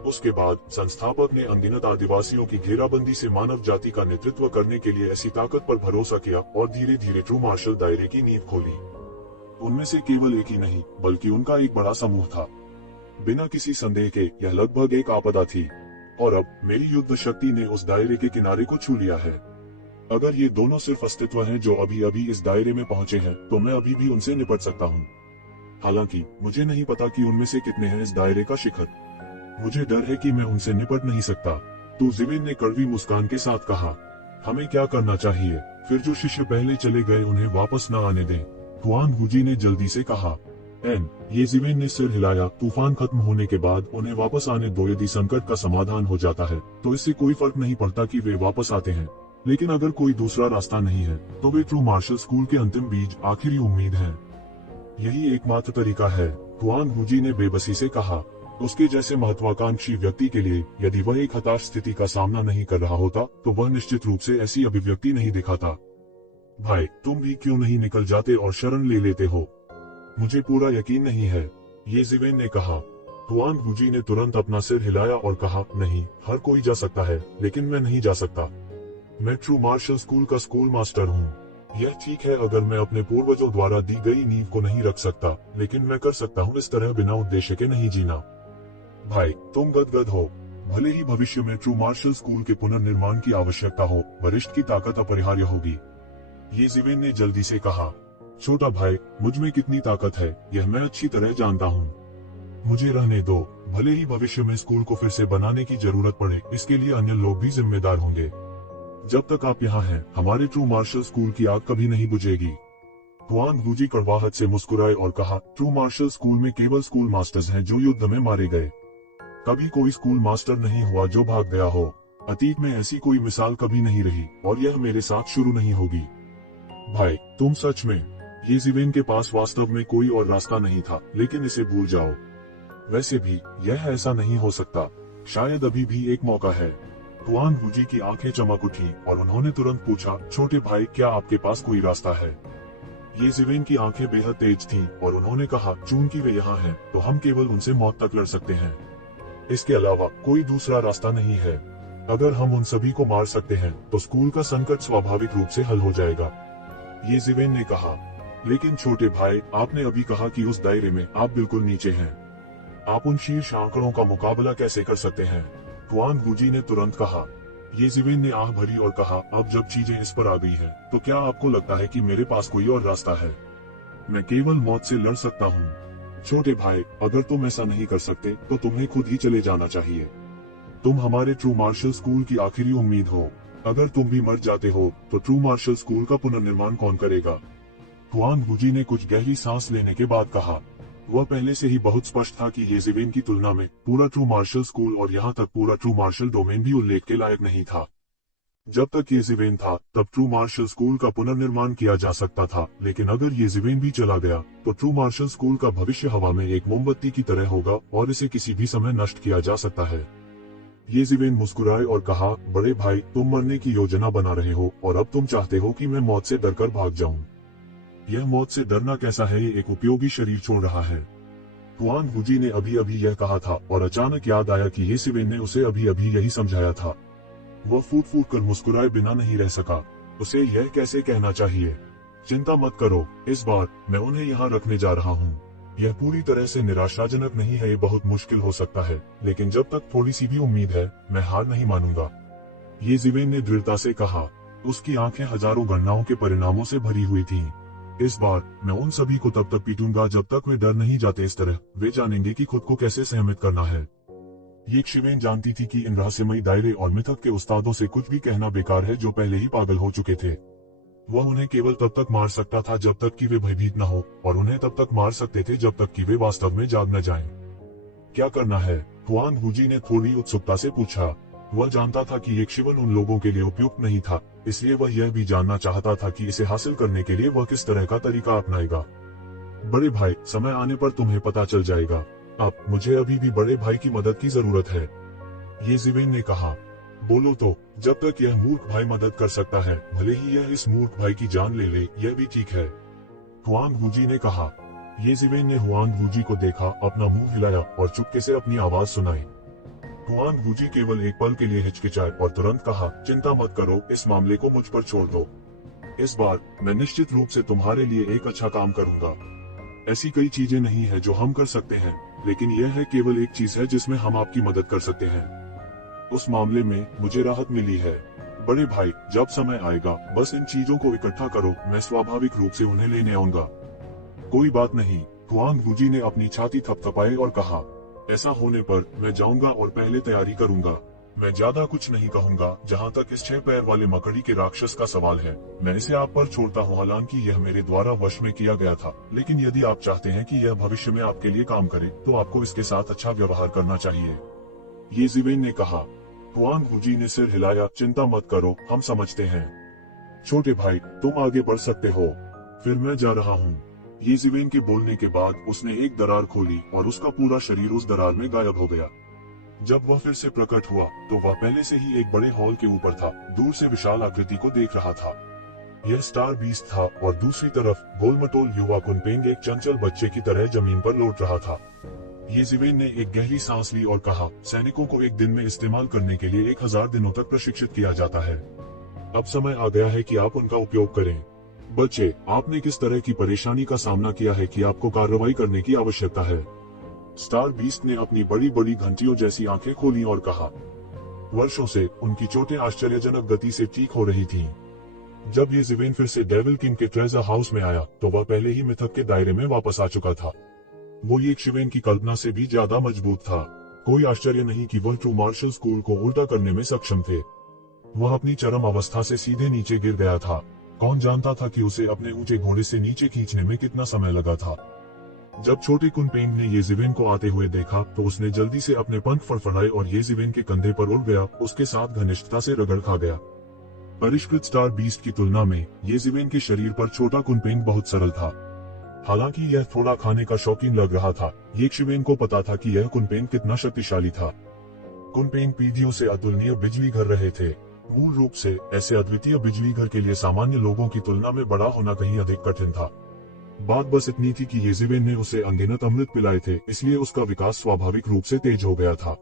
उसके बाद संस्थापक ने अनगिनत आदिवासियों की घेराबंदी से मानव जाति का नेतृत्व करने के लिए ऐसी ताकत पर भरोसा किया और धीरे धीरे ट्रू मार्शल दायरे की नींव खोली। उनमें से केवल एक ही नहीं, बल्कि उनका एक बड़ा समूह था। बिना किसी संदेह के यह लगभग एक आपदा थी, और अब मेरी युद्ध शक्ति ने उस दायरे के किनारे को छू लिया है। अगर ये दोनों सिर्फ अस्तित्व हैं जो अभी अभी इस दायरे में पहुंचे हैं, तो मैं अभी भी उनसे निपट सकता हूं। हालांकि मुझे नहीं पता कि उनमें से कितने हैं इस दायरे का शिखर। मुझे डर है कि मैं उनसे निपट नहीं सकता। तो जिवेन ने कड़वी मुस्कान के साथ कहा, हमें क्या करना चाहिए? फिर जो शिष्य पहले चले गए उन्हें वापस न आने दें। कुआन हुजी ने जल्दी से कहा। ये जिवेन ने सिर हिलाया। तूफान खत्म होने के बाद उन्हें वापस आने दो। यदि संकट का समाधान हो जाता है तो इससे कोई फर्क नहीं पड़ता कि वे वापस आते हैं, लेकिन अगर कोई दूसरा रास्ता नहीं है तो वे ट्रू मार्शल स्कूल के अंतिम बीज, आखिरी उम्मीद है। यही एकमात्र तरीका है, कुआन हुजी ने बेबसी से कहा। उसके जैसे महत्वाकांक्षी व्यक्ति के लिए यदि वह एक हताश स्थिति का सामना नहीं कर रहा होता तो वह निश्चित रूप से ऐसी अभिव्यक्ति नहीं दिखाता। भाई, तुम भी क्यों नहीं निकल जाते और शरण ले लेते हो? मुझे पूरा यकीन नहीं है, ये जिवेन ने कहा। कुआन हुजी ने तुरंत अपना सिर हिलाया और कहा, नहीं, हर कोई जा सकता है, लेकिन मैं नहीं जा सकता। मैं ट्रू मार्शल स्कूल का स्कूल मास्टर हूँ। यह ठीक है अगर मैं अपने पूर्वजों द्वारा दी गई नींव को नहीं रख सकता, लेकिन मैं कर सकता हूँ इस तरह बिना उद्देश्य के नहीं जीना। भाई, तुम गदगद हो। भले ही भविष्य में ट्रू मार्शल स्कूल के पुनर्निर्माण की आवश्यकता हो, वरिष्ठ की ताकत अपरिहार्य होगी, ये जिवेन ने जल्दी से कहा। छोटा भाई, मुझ में कितनी ताकत है यह मैं अच्छी तरह जानता हूँ। मुझे रहने दो। भले ही भविष्य में स्कूल को फिर से बनाने की जरूरत पड़े, इसके लिए अन्य लोग भी जिम्मेदार होंगे। जब तक आप यहाँ हैं, हमारे ट्रू मार्शल स्कूल की आग कभी नहीं बुझेगी। कुआन हुजी कड़वाहट से मुस्कुराए और कहा, ट्रू मार्शल स्कूल में केवल स्कूल मास्टर्स हैं जो युद्ध में मारे गए। कभी कोई स्कूल मास्टर नहीं हुआ जो भाग गया हो। अतीत में ऐसी कोई मिसाल कभी नहीं रही, और यह मेरे साथ शुरू नहीं होगी। भाई, तुम सच में, ये जिवेन के पास वास्तव में कोई और रास्ता नहीं था, लेकिन इसे भूल जाओ। वैसे भी यह ऐसा नहीं हो सकता। शायद अभी भी एक मौका है। कुआन हुजी की आंखें चमक उठी और उन्होंने तुरंत पूछा, छोटे भाई, क्या आपके पास कोई रास्ता है? ये जिवेन की आंखें बेहद तेज थीं और उन्होंने कहा, चूंकि वे यहाँ हैं, तो हम केवल उनसे मौत तक लड़ सकते हैं। इसके अलावा कोई दूसरा रास्ता नहीं है। अगर हम उन सभी को मार सकते हैं तो स्कूल का संकट स्वाभाविक रूप से हल हो जाएगा, ये जिवेन ने कहा। लेकिन छोटे भाई, आपने अभी कहा कि उस दायरे में आप बिल्कुल नीचे हैं। आप उन शीर्ष आंकड़ों का मुकाबला कैसे कर सकते हैं? कुआन हुजी ने तुरंत कहा। ये जिवेन ने आह भरी और कहा, अब जब चीजें इस पर आ गई हैं, तो क्या आपको लगता है कि मेरे पास कोई और रास्ता है? मैं केवल मौत से लड़ सकता हूँ। छोटे भाई, अगर तुम ऐसा नहीं कर सकते तो तुम्हें खुद ही चले जाना चाहिए। तुम हमारे ट्रू मार्शल स्कूल की आखिरी उम्मीद हो। अगर तुम भी मर जाते हो तो ट्रू मार्शल स्कूल का पुनर्निर्माण कौन करेगा? कुआन हुजी ने कुछ गहरी सांस लेने के बाद कहा। वह पहले से ही बहुत स्पष्ट था कि ये जिवेन की तुलना में पूरा ट्रू मार्शल स्कूल और यहाँ तक पूरा ट्रू मार्शल डोमेन भी उल्लेख के लायक नहीं था। जब तक ये जिवेन था तब ट्रू मार्शल स्कूल का पुनर्निर्माण किया जा सकता था, लेकिन अगर ये जिवेन भी चला गया तो ट्रू मार्शल स्कूल का भविष्य हवा में एक मोमबत्ती की तरह होगा और इसे किसी भी समय नष्ट किया जा सकता है। ये जिवेन मुस्कुराए और कहा, बड़े भाई, तुम मरने की योजना बना रहे हो और अब तुम चाहते हो कि मैं मौत से डरकर भाग जाऊं। यह मौत से डरना कैसा है? ये एक उपयोगी शरीर छोड़ रहा है। कुआन हुजी ने अभी अभी यह कहा था और अचानक याद आया कि ये जिवेन ने उसे अभी अभी यही समझाया था। वह फूट फूट कर मुस्कुराए बिना नहीं रह सका। उसे यह कैसे कहना चाहिए? चिंता मत करो, इस बार मैं उन्हें यहाँ रखने जा रहा हूँ। यह पूरी तरह से निराशाजनक नहीं है, ये बहुत मुश्किल हो सकता है, लेकिन जब तक थोड़ी सी भी उम्मीद है, मैं हार नहीं मानूंगा, ये जिवेन ने दृढ़ता से कहा। उसकी आंखें हजारों गणनाओं के परिणामों से भरी हुई थीं। इस बार मैं उन सभी को तब तक पीटूंगा जब तक वे डर नहीं जाते। इस तरह वे जानेंगे कि खुद को कैसे सहमित करना है। ये शिवेन जानती थी कि इन रहस्यमयी दायरे और मिथक के उस्तादों से कुछ भी कहना बेकार है जो पहले ही पागल हो चुके थे। वह उन्हें केवल तब तक मार सकता था जब तक कि वे भयभीत न हो, और उन्हें तब तक मार सकते थे जब तक कि वे वास्तव में जाग न जाएं। क्या करना है? हुआंग वूजी ने थोड़ी उत्सुकता से पूछा। वह जानता था कि एक शिवन उन लोगों के लिए उपयुक्त नहीं था, इसलिए वह यह भी जानना चाहता था कि इसे हासिल करने के लिए वह किस तरह का तरीका अपनाएगा। बड़े भाई, समय आने पर तुम्हें पता चल जाएगा। अब मुझे अभी भी बड़े भाई की मदद की जरूरत है, ये जिवेन ने कहा। बोलो तो, जब तक यह मूर्ख भाई मदद कर सकता है, भले ही यह इस मूर्ख भाई की जान ले ले, यह भी ठीक है, हुआंग वूजी ने कहा। ये जिवेन ने हुआंग वूजी को देखा, अपना मुंह हिलाया और चुपके से अपनी आवाज सुनाई। हुआंग वूजी केवल एक पल के लिए हिचकिचाए और तुरंत कहा, चिंता मत करो, इस मामले को मुझ पर छोड़ दो। इस बार मैं निश्चित रूप से तुम्हारे लिए एक अच्छा काम करूंगा। ऐसी कई चीजें नहीं है जो हम कर सकते हैं, लेकिन यह है केवल एक चीज है जिसमें हम आपकी मदद कर सकते हैं। उस मामले में मुझे राहत मिली है। बड़े भाई, जब समय आएगा बस इन चीजों को इकट्ठा करो, मैं स्वाभाविक रूप से उन्हें लेने आऊंगा। कोई बात नहीं, हुआंग वूजी ने अपनी छाती थपथपाई और कहा। ऐसा होने पर मैं जाऊंगा और पहले तैयारी करूंगा। मैं ज्यादा कुछ नहीं कहूंगा। जहां तक इस 6 पैर वाले मकड़ी के राक्षस का सवाल है, मैं इसे आप पर छोड़ता हूं। हालांकि यह मेरे द्वारा वश में किया गया था, लेकिन यदि आप चाहते हैं कि यह भविष्य में आपके लिए काम करे, तो आपको इसके साथ अच्छा व्यवहार करना चाहिए, ये जिवेन ने कहा। हुआंग वूजी ने सिर हिलाया। चिंता मत करो, हम समझते हैं। छोटे भाई, तुम आगे बढ़ सकते हो, फिर मैं जा रहा हूँ। ये जिवेन के बोलने के बाद उसने एक दरार खोली और उसका पूरा शरीर उस दरार में गायब हो गया। जब वह फिर से प्रकट हुआ तो वह पहले से ही एक बड़े हॉल के ऊपर था, दूर से विशाल आकृति को देख रहा था। यह स्टार बीस्ट था और दूसरी तरफ गोलमटोल युवा कुनपेंग एक चंचल बच्चे की तरह जमीन पर लौट रहा था। ये जिवेन ने एक गहरी सांस ली और कहा, सैनिकों को एक दिन में इस्तेमाल करने के लिए 1000 दिनों तक प्रशिक्षित किया जाता है। अब समय आ गया है कि आप उनका उपयोग करें। बच्चे, आपने किस तरह की परेशानी का सामना किया है कि आपको कार्रवाई करने की आवश्यकता है? स्टार बीस्ट ने अपनी बड़ी बड़ी घंटियों जैसी आंखें खोली और कहा। वर्षों से उनकी चोटें आश्चर्यजनक गति से ठीक हो रही थीं। जब ये जिवेन फिर से डेविल किंग के ट्रेजर हाउस में आया तो वह पहले ही मिथक के दायरे में वापस आ चुका था। वो ये शिवेन की कल्पना से भी ज्यादा मजबूत था। कोई आश्चर्य नहीं कि वह ट्रू मार्शल स्कूल को उल्टा करने में सक्षम थे। वह अपनी चरम अवस्था से सीधे नीचे गिर गया था। कौन जानता था कि उसे अपने ऊंचे घोड़े से नीचे खींचने में कितना समय लगा था। जब छोटे कुनपेंग ने ये जिवेन को आते हुए देखा तो उसने जल्दी से अपने पंख फड़फड़ाए और ये जिवेन के कंधे पर उड़ गया, उसके साथ घनिष्ठता से रगड़ खा गया। परिष्कृत स्टार बीस्ट की तुलना में ये जिवेन के शरीर पर छोटा कुनपेंग बहुत सरल था। हालांकि यह थोड़ा खाने का शौकीन लग रहा था, ये शिवेन को पता था कि यह कुनपेंग कितना शक्तिशाली था। कुनपेंग पीढ़ियों से अतुलनीय बिजली घर रहे थे। मूल रूप से ऐसे अद्वितीय बिजली घर के लिए सामान्य लोगों की तुलना में बड़ा होना कहीं अधिक कठिन था। बात बस इतनी थी कि ये जिवेन ने उसे अनगिनत अमृत पिलाए थे, इसलिए उसका विकास स्वाभाविक रूप से तेज हो गया था।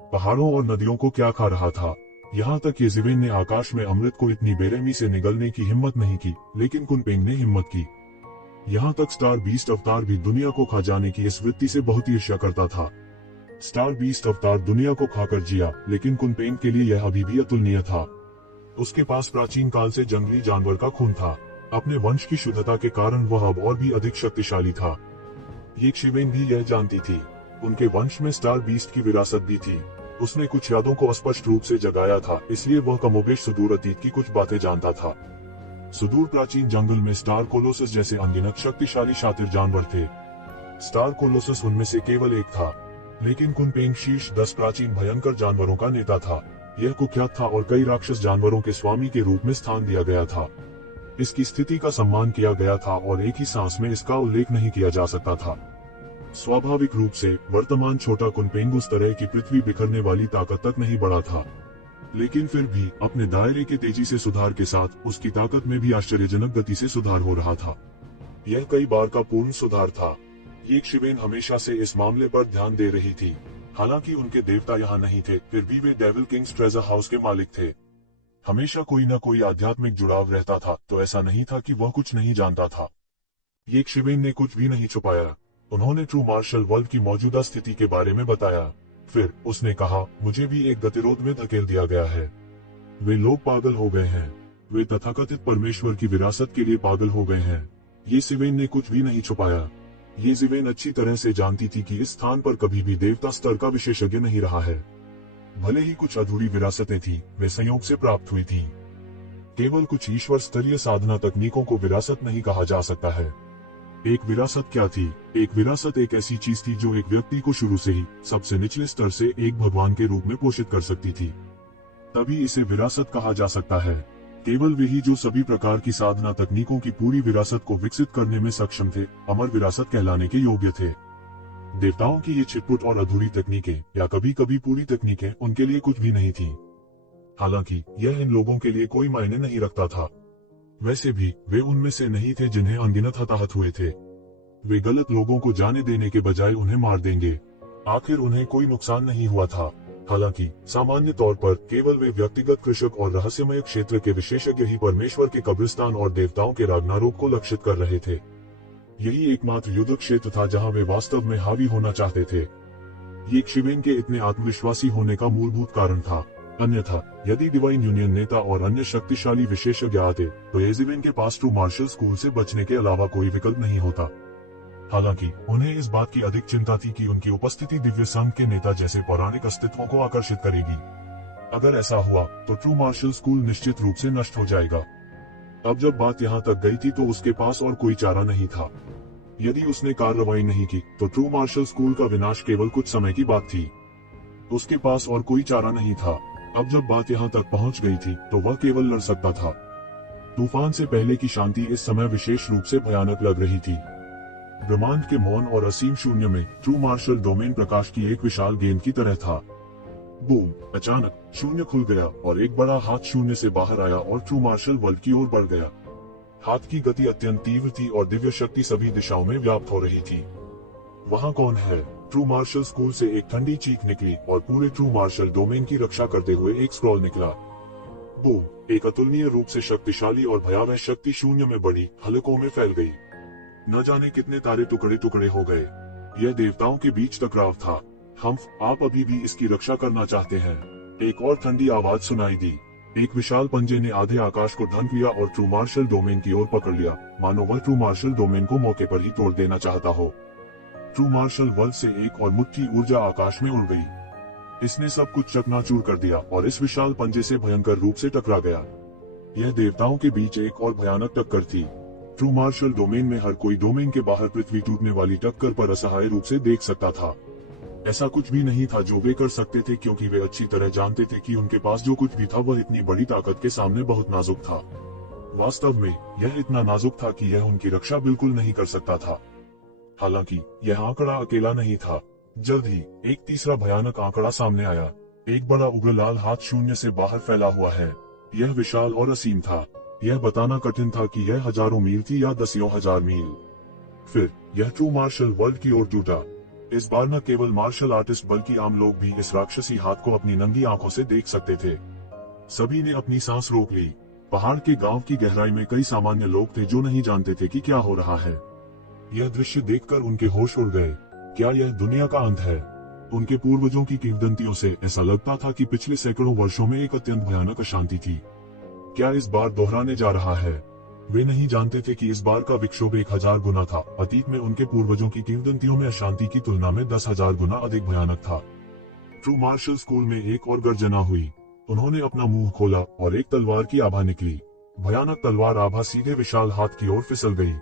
पहाड़ों और नदियों को क्या खा रहा था। यहाँ तक ये जिवेन ने आकाश में अमृत को इतनी बेरहमी से निगलने की हिम्मत नहीं की, लेकिन कुनपेंग ने हिम्मत की। यहाँ तक स्टार बीस्ट अवतार भी दुनिया को खा जाने की इस वृत्ति से बहुत ईर्ष्या करता था। स्टार बीस्ट अवतार दुनिया को खाकर जिया, लेकिन कुनपेंग के लिए यह अभी भी अतुलनीय था। उसके पास प्राचीन काल से जंगली जानवर का खून था। अपने वंश की शुद्धता के कारण वह अब और भी अधिक शक्तिशाली था। ये शिवेन भी यह जानती थी। उनके वंश में स्टार बीस्ट की विरासत भी थी। उसने कुछ यादों को स्पष्ट रूप से जगाया था, इसलिए वह कमोबेश सुदूर अतीत की कुछ बातें जानता था। सुदूर प्राचीन जंगल में स्टार कोलोसस जैसे अनगिनत शक्तिशाली शातिर जानवर थे। स्टार कोलोसस उनमें से केवल एक था, लेकिन कुनपेंग शीर्ष 10 प्राचीन भयंकर जानवरों का नेता था। यह कुख्यात था और कई राक्षस जानवरों के स्वामी के रूप में स्थान दिया गया था। इसकी स्थिति का सम्मान किया गया था और एक ही सांस में इसका उल्लेख नहीं किया जा सकता था। स्वाभाविक रूप से वर्तमान छोटा कुनपेंग उस तरह की पृथ्वी बिखरने वाली ताकत तक नहीं बढ़ा था, लेकिन फिर भी अपने दायरे के तेजी से सुधार के साथ उसकी ताकत में भी आश्चर्यजनक गति से सुधार हो रहा था। यह कई बार का पूर्ण सुधार था। ये शिवेन हमेशा से इस मामले पर ध्यान दे रही थी। हालांकि उनके देवता यहाँ नहीं थे, फिर भी वे डेविल किंग्स ट्रेजर हाउस के मालिक थे। हमेशा कोई न कोई आध्यात्मिक जुड़ाव रहता था, तो ऐसा नहीं था कि वह कुछ नहीं जानता था। ये शिवेन ने कुछ भी नहीं छुपाया। उन्होंने ट्रू मार्शल वर्ल्ड की मौजूदा स्थिति के बारे में बताया। फिर उसने कहा, मुझे भी एक गतिरोध में धकेल दिया गया है। वे लोग पागल हो गए हैं। वे तथाकथित परमेश्वर की विरासत के लिए पागल हो गए हैं। ये सिवेन ने कुछ भी नहीं छुपाया। ये सिवेन अच्छी तरह से जानती थी कि इस स्थान पर कभी भी देवता स्तर का विशेषज्ञ नहीं रहा है। भले ही कुछ अधूरी विरासतें थी, वे संयोग से प्राप्त हुई थी। केवल कुछ ईश्वर स्तरीय साधना तकनीकों को विरासत नहीं कहा जा सकता है। एक विरासत क्या थी? एक विरासत एक ऐसी चीज थी जो एक व्यक्ति को शुरू से ही सबसे निचले स्तर से एक भगवान के रूप में पोषित कर सकती थी। तभी इसे विरासत कहा जा सकता है। केवल वे ही जो सभी प्रकार की साधना तकनीकों की पूरी विरासत को विकसित करने में सक्षम थे, अमर विरासत कहलाने के योग्य थे। देवताओं की ये छिटपुट और अधूरी तकनीकें या कभी कभी पूरी तकनीकें उनके लिए कुछ भी नहीं थी। हालांकि यह इन लोगों के लिए कोई मायने नहीं रखता था। वैसे भी वे उनमें से नहीं थे जिन्हें अनगिनत हताहत हुए थे। वे गलत लोगों को जाने देने के बजाय उन्हें मार देंगे। आखिर उन्हें कोई नुकसान नहीं हुआ था। हालांकि सामान्य तौर पर केवल वे व्यक्तिगत कृषक और रहस्यमय क्षेत्र के विशेषज्ञ ही परमेश्वर के कब्रिस्तान और देवताओं के रागनारोक को लक्षित कर रहे थे। यही एकमात्र युद्ध क्षेत्र था जहां वे वास्तव में हावी होना चाहते थे। ये शिवेन के इतने आत्मविश्वासी होने का मूलभूत कारण था। अन्यथा यदि डिवाइन यूनियन नेता और अन्य शक्तिशाली विशेषज्ञ आते तो येजिवेन के पास ट्रू मार्शल स्कूल से बचने के अलावा कोई विकल्प नहीं होता। हालांकि उन्हें इस बात की अधिक चिंता थी कि उनकी उपस्थिति दिव्य संघ के नेता जैसे पौराणिक अस्तित्वों को आकर्षित करेगी। अगर ऐसा हुआ तो ट्रू मार्शल स्कूल निश्चित रूप से नष्ट हो जाएगा। अब जब बात यहाँ तक गई थी तो उसके पास और कोई चारा नहीं था। यदि उसने कार्रवाई नहीं की तो ट्रू मार्शल स्कूल का विनाश केवल कुछ समय की बात थी। उसके पास और कोई चारा नहीं था। अब जब बात यहाँ तक पहुँच गई थी तो वह केवल लड़ सकता था। तूफान से पहले की शांति इस समय विशेष रूप से भयानक लग रही थी। ब्रह्मांड के मौन और असीम शून्य में ट्रू मार्शल डोमेन प्रकाश की एक विशाल गेंद की तरह था। बूम! अचानक शून्य खुल गया और एक बड़ा हाथ शून्य से बाहर आया और ट्रू मार्शल वर्ल्ड की ओर बढ़ गया। हाथ की गति अत्यंत तीव्र थी और दिव्य शक्ति सभी दिशाओं में व्याप्त हो रही थी। वहाँ कौन है? ट्रू मार्शल स्कूल से एक ठंडी चीख निकली और पूरे ट्रू मार्शल डोमेन की रक्षा करते हुए एक स्क्रॉल निकला। बूम! एक अतुलनीय रूप से शक्तिशाली और भयावह शक्ति शून्य में बढ़ी हलकों में फैल गई। न जाने कितने तारे टुकड़े टुकड़े हो गए। यह देवताओं के बीच टकराव था। आप अभी भी इसकी रक्षा करना चाहते हैं? एक और ठंडी आवाज सुनाई दी। एक विशाल पंजे ने आधे आकाश को ढंक लिया और ट्रू मार्शल डोमेन की ओर पकड़ लिया, मानो वह ट्रू मार्शल डोमेन को मौके पर ही तोड़ देना चाहता हो। ट्रू मार्शल वर्ल्ड से एक और मुट्ठी ऊर्जा आकाश में उड़ गई। इसने सब कुछ चकनाचूर कर दिया और इस विशाल पंजे से भयंकर रूप से टकरा गया। यह देवताओं के बीच एक और भयानक टक्कर थी। ट्रू मार्शल डोमेन में हर कोई डोमेन के बाहर पृथ्वी टूटने वाली टक्कर पर असहाय रूप से देख सकता था। ऐसा कुछ भी नहीं था जो वे कर सकते थे, क्योंकि वे अच्छी तरह जानते थे कि उनके पास जो कुछ भी था वह इतनी बड़ी ताकत के सामने बहुत नाजुक था। वास्तव में यह इतना नाजुक था कि यह उनकी रक्षा बिल्कुल नहीं कर सकता था। हालांकि यह आंकड़ा अकेला नहीं था। जल्द ही एक तीसरा भयानक आंकड़ा सामने आया। एक बड़ा उग्र लाल हाथ शून्य से बाहर फैला हुआ है। यह विशाल और असीम था। यह बताना कठिन था कि यह हजारों मील थी या दसियों हजार मील। फिर यह ट्रू मार्शल वर्ल्ड की ओर टूटा। इस बार न केवल मार्शल आर्टिस्ट बल्कि आम लोग भी इस राक्षसी हाथ को अपनी नंगी आंखों से देख सकते थे। सभी ने अपनी सांस रोक ली। पहाड़ के गांव की गहराई में कई सामान्य लोग थे जो नहीं जानते थे कि क्या हो रहा है। यह दृश्य देखकर उनके होश उड़ गए। क्या यह दुनिया का अंत है? उनके पूर्वजों की किंवदंतियों से ऐसा लगता था कि पिछले सैकड़ों वर्षों में एक अत्यंत भयानक अशांति थी। क्या इस बार दोहराने जा रहा है? वे नहीं जानते थे कि इस बार का विक्षोभ 1000 गुना था। अतीत में उनके पूर्वजों की किंवदंतियों में अशांति की तुलना में 10,000 गुना अधिक भयानक था। ट्रू मार्शल स्कूल में एक और गर्जना हुई। उन्होंने अपना मुंह खोला और एक तलवार की आभा निकली। भयानक तलवार आभा सीधे विशाल हाथ की ओर फिसल गई।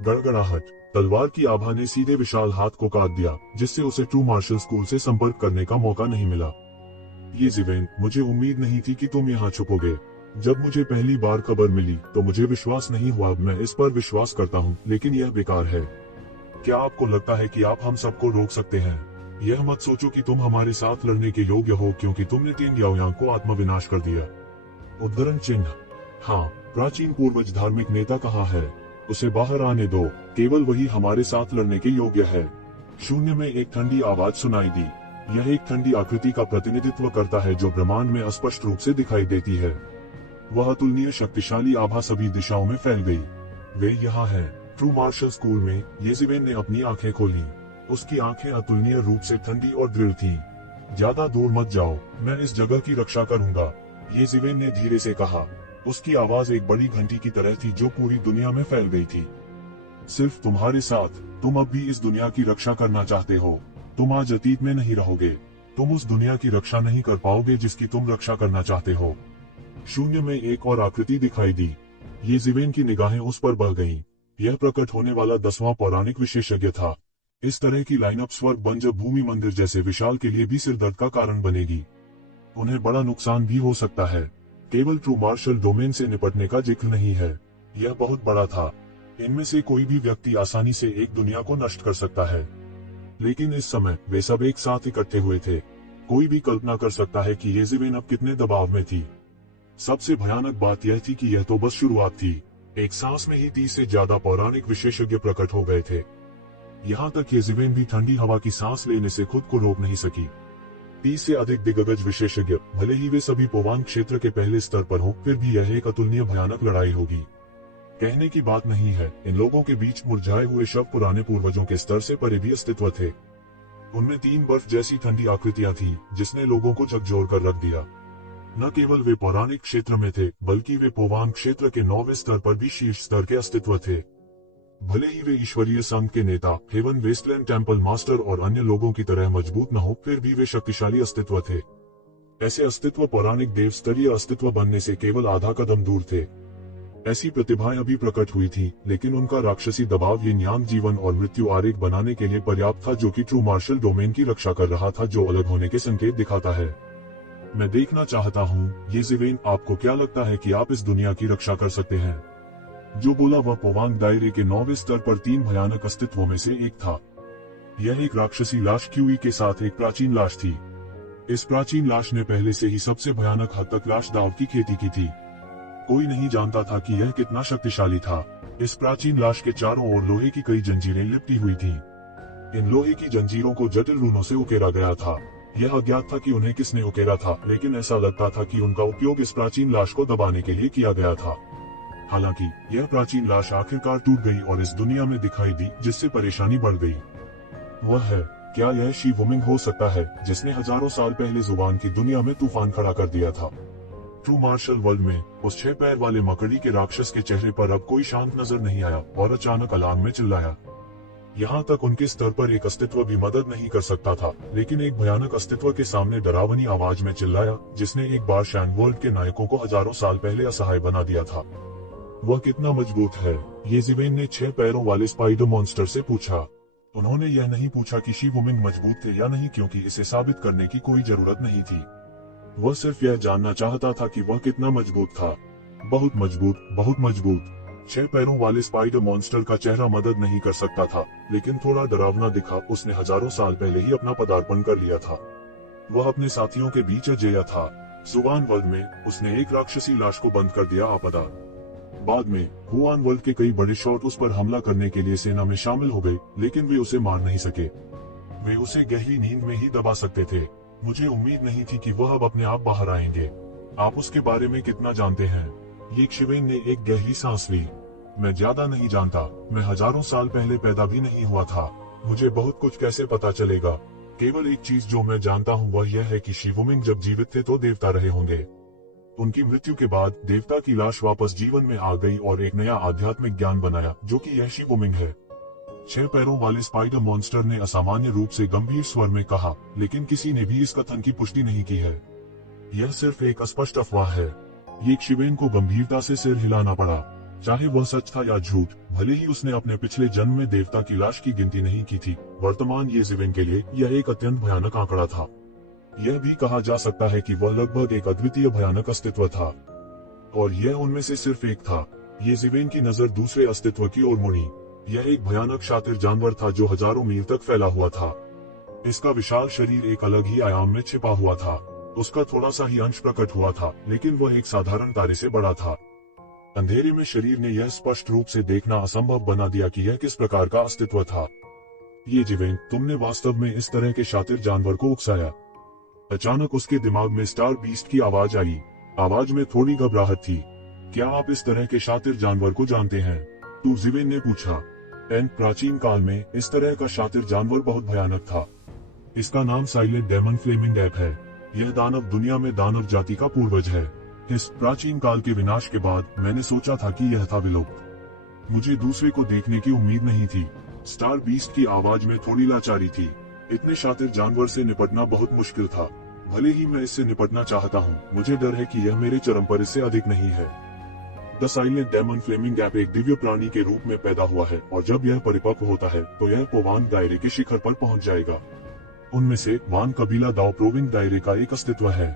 गड़गड़ाहट। तलवार की आभा ने सीधे विशाल हाथ को काट दिया, जिससे उसे ट्रू मार्शल स्कूल से संपर्क करने का मौका नहीं मिला। येजिवेन, मुझे उम्मीद नहीं थी कि तुम यहाँ छुपोगे। जब मुझे पहली बार खबर मिली तो मुझे विश्वास नहीं हुआ। मैं इस पर विश्वास करता हूँ, लेकिन यह बेकार है। क्या आपको लगता है कि आप हम सबको रोक सकते हैं? यह मत सोचो कि तुम हमारे साथ लड़ने के योग्य हो, क्योंकि तुमने टिन याओयांग को आत्मविनाश कर दिया। उद्धरण चिन्ह। हाँ, प्राचीन पूर्वज धार्मिक नेता कहाँ है? उसे बाहर आने दो। केवल वही हमारे साथ लड़ने के योग्य है। शून्य में एक ठंडी आवाज सुनाई दी। यह एक ठंडी आकृति का प्रतिनिधित्व करता है जो ब्रह्मांड में स्पष्ट रूप से दिखाई देती है। वह अतुलनीय शक्तिशाली आभा सभी दिशाओं में फैल गई। वे यहाँ है। ट्रू मार्शल स्कूल में येजिवेन ने अपनी आंखें खोली। उसकी आंखें अतुलनीय रूप से ठंडी और दृढ़ थीं। ज्यादा दूर मत जाओ, मैं इस जगह की रक्षा करूंगा, येजिवेन ने धीरे से कहा। उसकी आवाज एक बड़ी घंटी की तरह थी जो पूरी दुनिया में फैल गई थी। सिर्फ तुम्हारे साथ। तुम अब भी इस दुनिया की रक्षा करना चाहते हो। तुम आज अतीत में नहीं रहोगे। तुम उस दुनिया की रक्षा नहीं कर पाओगे जिसकी तुम रक्षा करना चाहते हो। शून्य में एक और आकृति दिखाई दी। ये ज़िवेन की निगाहें उस पर बह गईं। यह प्रकट होने वाला 10वां पौराणिक विशेषज्ञ था। इस तरह की लाइनअप स्वर्ग बंजर भूमि मंदिर जैसे विशाल के लिए भी सिरदर्द का कारण बनेगी। उन्हें बड़ा नुकसान भी हो सकता है। केवल ट्रू मार्शल डोमेन से निपटने का जिक्र नहीं है। यह बहुत बड़ा था। इनमें से कोई भी व्यक्ति आसानी से एक दुनिया को नष्ट कर सकता है। लेकिन इस समय वे सब एक साथ इकट्ठे हुए थे। कोई भी कल्पना कर सकता है कि ये ज़िवेन अब कितने दबाव में थी। सबसे भयानक बात यह थी कि यह तो बस शुरुआत थी। एक सांस में ही 30 से ज्यादा पौराणिक विशेषज्ञ प्रकट हो गए थे। यहाँ तक ये ज़िवेन भी ठंडी हवा की सांस लेने से खुद को रोक नहीं सकी। 30 से अधिक दिग्गज विशेषज्ञ, भले ही वे सभी पोवान क्षेत्र के पहले स्तर पर हो, फिर भी यह एक अतुलनीय भयानक लड़ाई होगी। कहने की बात नहीं है, इन लोगों के बीच मुरझाए हुए शव पुराने पूर्वजों के स्तर से परे भी अस्तित्व थे। उनमें 3 बर्फ जैसी ठंडी आकृतियां थी, जिसने लोगों को झकझोर कर रख दिया। न केवल वे पौराणिक क्षेत्र में थे, बल्कि वे पोवान क्षेत्र के 9वें स्तर पर भी शीर्ष स्तर के अस्तित्व थे। भले ही वे ईश्वरीय संघ के नेता, हेवन वेस्टलैंड टेम्पल मास्टर और अन्य लोगों की तरह मजबूत न हो, फिर भी वे शक्तिशाली अस्तित्व थे। ऐसे अस्तित्व पौराणिक देव स्तरीय अस्तित्व बनने से केवल आधा कदम दूर थे। ऐसी प्रतिभाएं अभी प्रकट हुई थी, लेकिन उनका राक्षसी दबाव ये न्यान जीवन और मृत्यु आरेख बनाने के लिए पर्याप्त था, जो कि ट्रू मार्शल डोमेन की रक्षा कर रहा था, जो अलग होने के संकेत दिखाता है। मैं देखना चाहता हूँ, ये ज़िवेन, आपको क्या लगता है कि आप इस दुनिया की रक्षा कर सकते हैं? जो बोला वह पोवांग दायरे के 9वें स्तर पर 3 भयानक अस्तित्वों में से एक था। यह एक राक्षसी लाश क्यूई के साथ एक प्राचीन लाश थी। इस प्राचीन लाश ने पहले से ही सबसे भयानक हद तक लाश दाव की खेती की थी। कोई नहीं जानता था कि यह कितना शक्तिशाली था। इस प्राचीन लाश के चारों ओर लोहे की कई जंजीरें लिपटी हुई थीं। इन लोहे की जंजीरों को जटिल रूनों से उकेरा गया था। यह अज्ञात था कि उन्हें किसने उकेरा था, लेकिन ऐसा लगता था कि उनका उपयोग इस प्राचीन लाश को दबाने के लिए किया गया था। हालांकि यह प्राचीन लाश आखिरकार टूट गई और इस दुनिया में दिखाई दी, जिससे परेशानी बढ़ गई। वह है, क्या यह शी वुमिंग हो सकता है, जिसने हजारों साल पहले जुबान की दुनिया में तूफान खड़ा कर दिया था? ट्रू मार्शल वर्ल्ड में उस 6 पैर वाले मकड़ी के राक्षस के चेहरे पर अब कोई शांत नजर नहीं आया और अचानक अलार्म में चिल्लाया। यहाँ तक उनके स्तर पर एक अस्तित्व भी मदद नहीं कर सकता था, लेकिन एक भयानक अस्तित्व के सामने डरावनी आवाज में चिल्लाया, जिसने एक बार शैन वर्ल्ड के नायकों को हजारों साल पहले असहाय बना दिया था। वह कितना मजबूत है? ये ज़िवेन ने 6 पैरों वाले स्पाइडर मॉन्स्टर से पूछा। उन्होंने यह नहीं पूछा कि शी वुमिंग मजबूत थे या नहीं, क्योंकि इसे साबित करने की कोई जरूरत नहीं थी। वह सिर्फ यह जानना चाहता था कि वह कितना मजबूत था। बहुत मजबूत, बहुत मजबूत। 6 पैरों वाले स्पाइडर मॉन्स्टर का चेहरा मदद नहीं कर सकता था, लेकिन थोड़ा डरावना दिखा। उसने हजारों साल पहले ही अपना पदार्पण कर लिया था। वह अपने साथियों के बीच अजेय था। जुबान वर्ल्ड में उसने एक राक्षसी लाश को बंद कर दिया आपदा। बाद में हुआन वर्ल्ड के कई बड़े शॉट उस पर हमला करने के लिए सेना में शामिल हो गए, लेकिन वे उसे मार नहीं सके। वे उसे गहरी नींद में ही दबा सकते थे। मुझे उम्मीद नहीं थी कि वह अब अपने आप बाहर आएंगे। आप उसके बारे में कितना जानते हैं? ये ज़िवेन ने एक गहरी सांस ली। मैं ज्यादा नहीं जानता। मैं हजारों साल पहले पैदा भी नहीं हुआ था। मुझे बहुत कुछ कैसे पता चलेगा? केवल एक चीज जो मैं जानता हूँ वह यह है कि शी वुमिंग जब जीवित थे तो देवता रहे होंगे। उनकी मृत्यु के बाद देवता की लाश वापस जीवन में आ गई और एक नया आध्यात्मिक ज्ञान बनाया, जो कि यह शी वुमिंग है। 6 पैरों वाले स्पाइडर मॉन्स्टर ने असामान्य रूप से गंभीर स्वर में कहा, लेकिन किसी ने भी इस कथन की पुष्टि नहीं की है। यह सिर्फ एक अस्पष्ट अफवाह है। ये ज़िवेन को गंभीरता से सिर हिलाना पड़ा। चाहे वह सच था या झूठ, भले ही उसने अपने पिछले जन्म में देवता की लाश की गिनती नहीं की थी, वर्तमान ये ज़िवेन के लिए यह एक अत्यंत भयानक आंकड़ा था। यह भी कहा जा सकता है कि वह लगभग एक अद्वितीय भयानक अस्तित्व था, और यह उनमें से सिर्फ एक था। ये ज़िवेन की नजर दूसरे अस्तित्व की ओर मुड़ी। यह एक भयानक शातिर जानवर था जो हजारों मील तक फैला हुआ था। इसका विशाल शरीर एक अलग ही आयाम में छिपा हुआ था। उसका थोड़ा सा ही अंश प्रकट हुआ था, लेकिन वह एक साधारण तारे से बड़ा था। अंधेरे में शरीर ने यह स्पष्ट रूप से देखना असंभव बना दिया कि यह किस प्रकार का अस्तित्व था। ये ज़िवेन, तुमने वास्तव में इस तरह के शातिर जानवर को उकसाया। अचानक उसके दिमाग में स्टार बीस्ट की आवाज आई। आवाज में थोड़ी घबराहट थी। क्या आप इस तरह के शातिर जानवर को जानते हैं? तू, ज़िवेन ने पूछा। प्राचीन काल में इस तरह का शातिर जानवर बहुत भयानक था। इसका नाम साइलेंट डेमन फ्लेमिंग एप है। यह दानव दुनिया में दानव जाति का पूर्वज है। इस प्राचीन काल के विनाश के बाद मैंने सोचा था कि यह था विलुप्त। मुझे दूसरे को देखने की उम्मीद नहीं थी। स्टार बीस्ट की आवाज में थोड़ी लाचारी थी। इतने शातिर जानवर से निपटना बहुत मुश्किल था। भले ही मैं इससे निपटना चाहता हूँ, मुझे डर है कि यह मेरे चरम पर इससे अधिक नहीं है। The silent demon flaming gap एक दिव्य प्राणी के रूप में पैदा हुआ है और जब यह परिपक्व होता है तो यह पोवान दायरे के शिखर पर पहुंच जाएगा। उनमें से वान कबीला दाओ प्रोविंग दायरे का एक अस्तित्व है।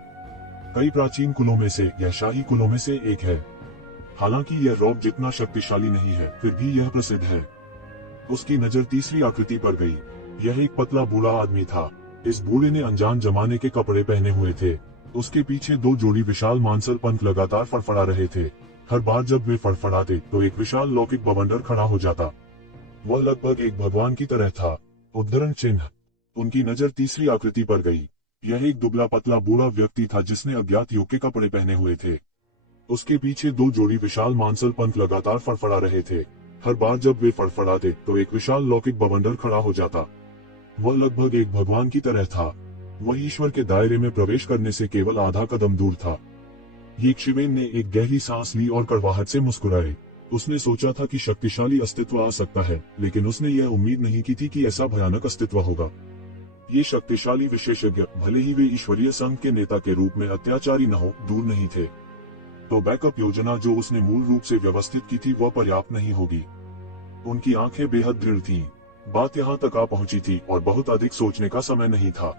कई प्राचीन कुलों में से यह शाही कुलों में से एक है। हालांकि यह रॉब जितना शक्तिशाली नहीं है, फिर भी यह प्रसिद्ध है। उसकी नजर तीसरी आकृति पर गई। यह एक पतला बूढ़ा आदमी था। इस बूढ़े ने अनजान जमाने के कपड़े पहने हुए थे। उसके पीछे दो जोड़ी विशाल मांसल पंख लगातार फड़फड़ा रहे थे। हर बार जब वे फड़फड़ाते तो एक विशाल लौकिक बवंडर खड़ा हो जाता। वह लगभग एक भगवान की तरह था। उद्धरण चिन्ह। उनकी नजर तीसरी आकृति पर गई। यह एक दुबला पतला बूढ़ा व्यक्ति था जिसने अज्ञात युग के कपड़े पहने हुए थे। उसके पीछे दो जोड़ी विशाल मांसल पंख लगातार फड़फड़ा रहे थे। हर बार जब वे फड़फड़ाते तो एक विशाल लौकिक बवंडर खड़ा हो जाता। वह लगभग एक भगवान की तरह था। वह ईश्वर के दायरे में प्रवेश करने से केवल आधा कदम दूर था। यीक्षिवेन ने एक गहरी सांस ली और कड़वाहट से मुस्कुराए। उसने सोचा था कि शक्तिशाली अस्तित्व आ सकता है, लेकिन उसने यह उम्मीद नहीं की थी कि ऐसा भयानक अस्तित्व होगा। ये शक्तिशाली विशेषज्ञ, भले ही वे ईश्वरीय संघ के नेता के रूप में अत्याचारी न हो, दूर नहीं थे। तो बैकअप योजना जो उसने मूल रूप से व्यवस्थित की थी वह पर्याप्त नहीं होगी। उनकी आंखें बेहद दृढ़ थीं। बात यहाँ तक आ पहुंची थी और बहुत अधिक सोचने का समय नहीं था।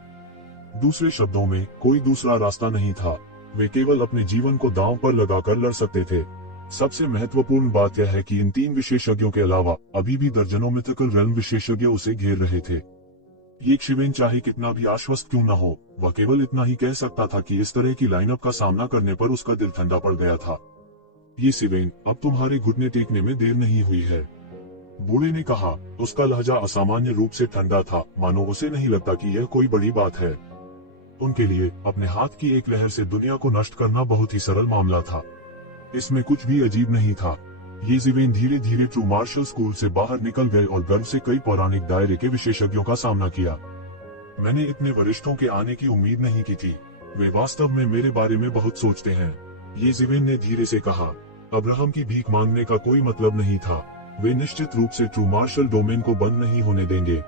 दूसरे शब्दों में, कोई दूसरा रास्ता नहीं था। वे केवल अपने जीवन को दांव पर लगाकर लड़ सकते थे। सबसे महत्वपूर्ण बात यह है कि इन तीन विशेषज्ञों के अलावा अभी भी दर्जनों मिथिकल रेल्म विशेषज्ञ उसे घेर रहे थे। यीक्षिवेन चाहे कितना भी आश्वस्त क्यों न हो, वह केवल इतना ही कह सकता था कि इस तरह की लाइनअप का सामना करने पर उसका दिल ठंडा पड़ गया था। यीक्षिवेन, अब तुम्हारे घुटने टेकने में देर नहीं हुई है, बूढ़े ने कहा। उसका लहजा असामान्य रूप से ठंडा था, मानो उसे नहीं लगता कि यह कोई बड़ी बात है। उनके लिए अपने हाथ की एक लहर से दुनिया को नष्ट करना बहुत ही सरल मामला था। इसमें कुछ भी अजीब नहीं था। यीक्षिवेन धीरे धीरे ट्रू मार्शल स्कूल से बाहर निकल गए और गर्व से कई पौराणिक दायरे के विशेषज्ञों का सामना किया। मैंने इतने वरिष्ठों के आने की उम्मीद नहीं की थी। वे वास्तव में मेरे बारे में बहुत सोचते हैं, यीक्षिवेन ने धीरे से कहा। अब्राहम की भीख मांगने का कोई मतलब नहीं था। वे निश्चित रूप से ट्रू मार्शल डोमेन को बंद नहीं होने देंगे।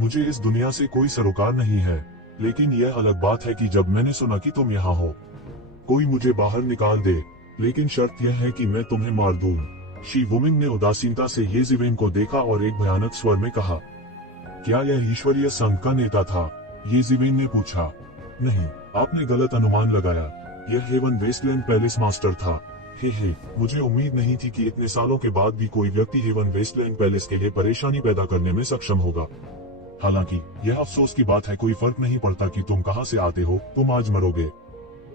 मुझे इस दुनिया से कोई सरोकार नहीं है, लेकिन यह अलग बात है कि जब मैंने सुना कि तुम यहाँ हो, कोई मुझे बाहर निकाल दे, लेकिन शर्त यह है कि मैं तुम्हें मार दूं। शी वुमिंग ने उदासीनता से यीक्षिवेन को देखा और एक भयानक स्वर में कहा, क्या यह ईश्वरीय संघ का नेता था? यीक्षिवेन ने पूछा। नहीं, आपने गलत अनुमान लगाया। यह हेवन वेस्टलैंड पैलेस मास्टर था। हे, मुझे उम्मीद नहीं थी कि इतने सालों के बाद भी कोई व्यक्ति हेवन वेस्टलैंड पैलेस के लिए परेशानी पैदा करने में सक्षम होगा। हालांकि यह अफसोस की बात है, कोई फर्क नहीं पड़ता कि तुम कहां से आते हो, तुम आज मरोगे।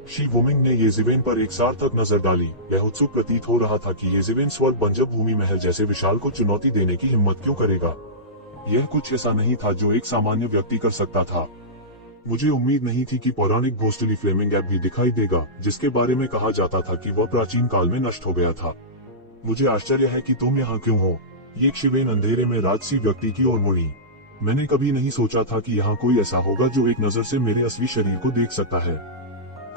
शी वुमिंग ने यीक्षिवेन पर एक सार्थक नजर डाली। वह उत्सुक प्रतीत हो रहा था कि यीक्षिवेन स्वर्ग बंजर भूमि महल जैसे विशाल को चुनौती देने की हिम्मत क्यों करेगा। यह कुछ ऐसा नहीं था जो एक सामान्य व्यक्ति कर सकता था। मुझे उम्मीद नहीं थी कि पौराणिक घोस्टली फ्लेमिंग गैप भी दिखाई देगा, जिसके बारे में कहा जाता था कि वह प्राचीन काल में नष्ट हो गया था। मुझे आश्चर्य है कि तुम यहाँ क्यों हो? यीक्षिवेन अंधेरे में राजसी व्यक्ति की ओर मुड़ी। मैंने कभी नहीं सोचा था कि यहाँ कोई ऐसा होगा जो एक नजर से मेरे असली शरीर को देख सकता है।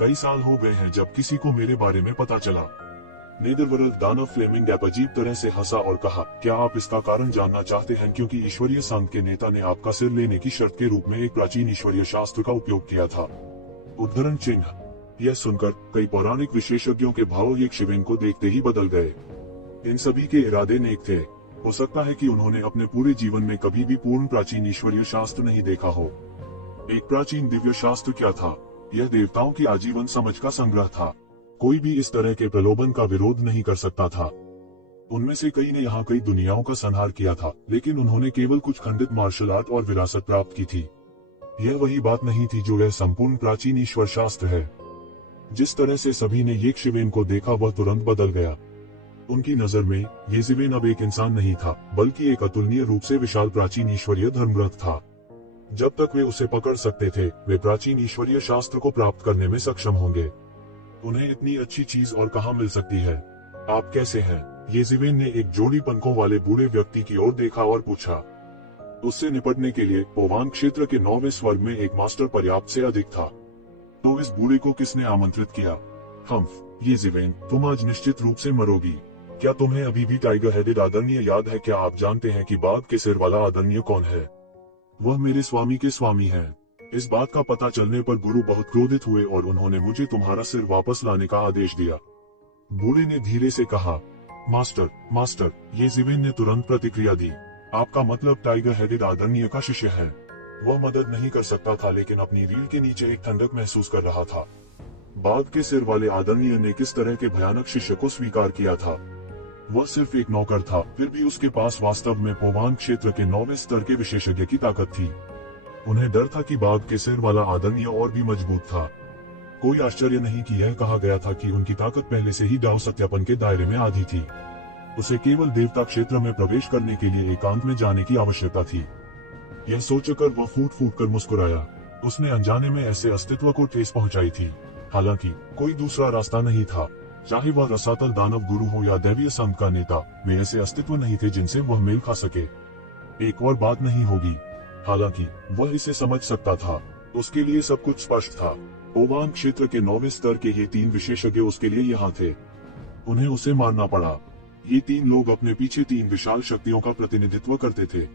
कई साल हो गए हैं जब किसी को मेरे बारे में पता चला। नेदरवर्ल्ड दानव फ्लेमिंग गैप अजीब तरह से हंसा और कहा, क्या आप इसका कारण जानना चाहते हैं? क्योंकि ईश्वरीय संघ के नेता ने आपका सिर लेने की शर्त के रूप में एक प्राचीन ईश्वरीय शास्त्र का उपयोग किया था। उद्धरण चिन्ह। यह सुनकर कई पौराणिक विशेषज्ञों के भाव यीक्षिवेन को देखते ही बदल गए। इन सभी के इरादे नेक थे। हो सकता है कि उन्होंने अपने पूरे जीवन में कभी भी पूर्ण प्राचीन ईश्वरीय शास्त्र नहीं देखा हो। एक प्राचीन दिव्य शास्त्र क्या था? यह देवताओं की आजीवन समझ का संग्रह था। कोई भी इस तरह के प्रलोभन का विरोध नहीं कर सकता था। उनमें से कई ने यहाँ कई दुनियाओं का संहार किया था, लेकिन उन्होंने केवल कुछ खंडित मार्शल आर्ट और विरासत प्राप्त की थी। यह वही बात नहीं थी जो यह संपूर्ण प्राचीन ईश्वर शास्त्र है। जिस तरह से सभी ने यीक्षिवेन को देखा वह तुरंत बदल गया। उनकी नजर में यीक्षिवेन अब एक इंसान नहीं था, बल्कि एक अतुलनीय रूप से विशाल प्राचीन ईश्वरीय धर्मग्रंथ था। जब तक वे उसे पकड़ सकते थे, वे प्राचीन ईश्वरीय शास्त्र को प्राप्त करने में सक्षम होंगे। उन्हें इतनी अच्छी चीज और कहां मिल सकती है? आप कैसे हैं? यीक्षिवेन ने एक जोड़ी पंखों वाले बूढ़े व्यक्ति की ओर देखा और पूछा। उससे निपटने के लिए पोवान क्षेत्र के 9वें स्वर्ग में एक मास्टर पर्याप्त से अधिक था। तो इस बूढ़े को किसने आमंत्रित किया? हम्फ, यीक्षिवेन, तुम आज निश्चित रूप से मरोगी। क्या तुम्हें अभी भी टाइगर हेडेड आदरणीय याद है? क्या आप जानते हैं कि बाघ के सिर वाला आदरणीय कौन है? वह मेरे स्वामी के स्वामी हैं। इस बात का पता चलने पर गुरु बहुत क्रोधित हुए और उन्होंने मुझे तुम्हारा सिर वापस लाने का आदेश दिया। बूढ़े ने धीरे से कहा, मास्टर, मास्टर। ये जिवेन ने तुरंत प्रतिक्रिया दी, आपका मतलब टाइगर हेडेड आदरणीय का शिष्य है? वह मदद नहीं कर सकता था, लेकिन अपनी रीढ़ के नीचे एक ठंडक महसूस कर रहा था। बाघ के सिर वाले आदरणीय ने किस तरह के भयानक शिष्य को स्वीकार किया था? वह सिर्फ एक नौकर था, फिर भी उसके पास वास्तव में पोवान क्षेत्र के 9वें स्तर के विशेषज्ञ की ताकत थी। उन्हें डर था कि बाघ के सिर वाला आदरणीय और भी मजबूत था। कोई आश्चर्य नहीं कि यह कहा गया था कि उनकी ताकत पहले से ही डाउ सत्यापन के दायरे में आधी थी। उसे केवल देवता क्षेत्र में प्रवेश करने के लिए एकांत में जाने की आवश्यकता थी। यह सोचकर वह फूट फूट कर मुस्कुराया। उसने अनजाने में ऐसे अस्तित्व को ठेस पहुंचाई थी। हालांकि कोई दूसरा रास्ता नहीं था। चाहे वह रसातल दानव गुरु हो या दैवीय संघ का नेता, वे ऐसे अस्तित्व नहीं थे जिनसे वह मेल खा सके। एक और बात नहीं होगी। हालांकि वह इसे समझ सकता था। उसके लिए सब कुछ स्पष्ट था। पोवान क्षेत्र के 9वें स्तर के ये 3 विशेषज्ञ उसके लिए यहाँ थे। उन्हें उसे मारना पड़ा। ये 3 लोग अपने पीछे 3 विशाल शक्तियों का प्रतिनिधित्व करते थे।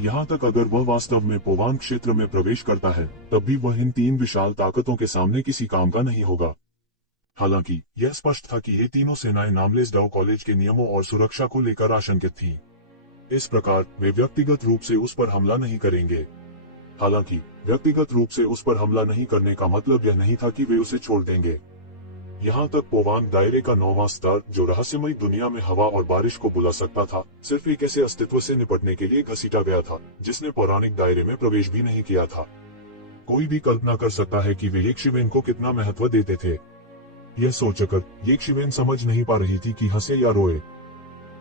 यहाँ तक अगर वह वास्तव में पोवान क्षेत्र में प्रवेश करता है, तब भी वह इन 3 विशाल ताकतों के सामने किसी काम का नहीं होगा। हालांकि यह स्पष्ट था कि ये तीनों सेनाएं नामलेस डाउ कॉलेज के नियमों और सुरक्षा को लेकर आशंकित थीं। इस प्रकार वे व्यक्तिगत रूप से उस पर हमला नहीं करेंगे। हालांकि व्यक्तिगत रूप से उस पर हमला नहीं करने का मतलब यह नहीं था कि वे उसे छोड़ देंगे। यहाँ तक पोवान दायरे का 9वां स्तर, जो रहस्यमयी दुनिया में हवा और बारिश को बुला सकता था, सिर्फ एक ऐसे अस्तित्व से निपटने के लिए घसीटा गया था जिसने पौराणिक दायरे में प्रवेश भी नहीं किया था। कोई भी कल्पना कर सकता है कि वे यक्षिवेन को कितना महत्व देते थे। यह सोचकर यक्षिवेन समझ नहीं पा रही थी कि हंसे या रोए।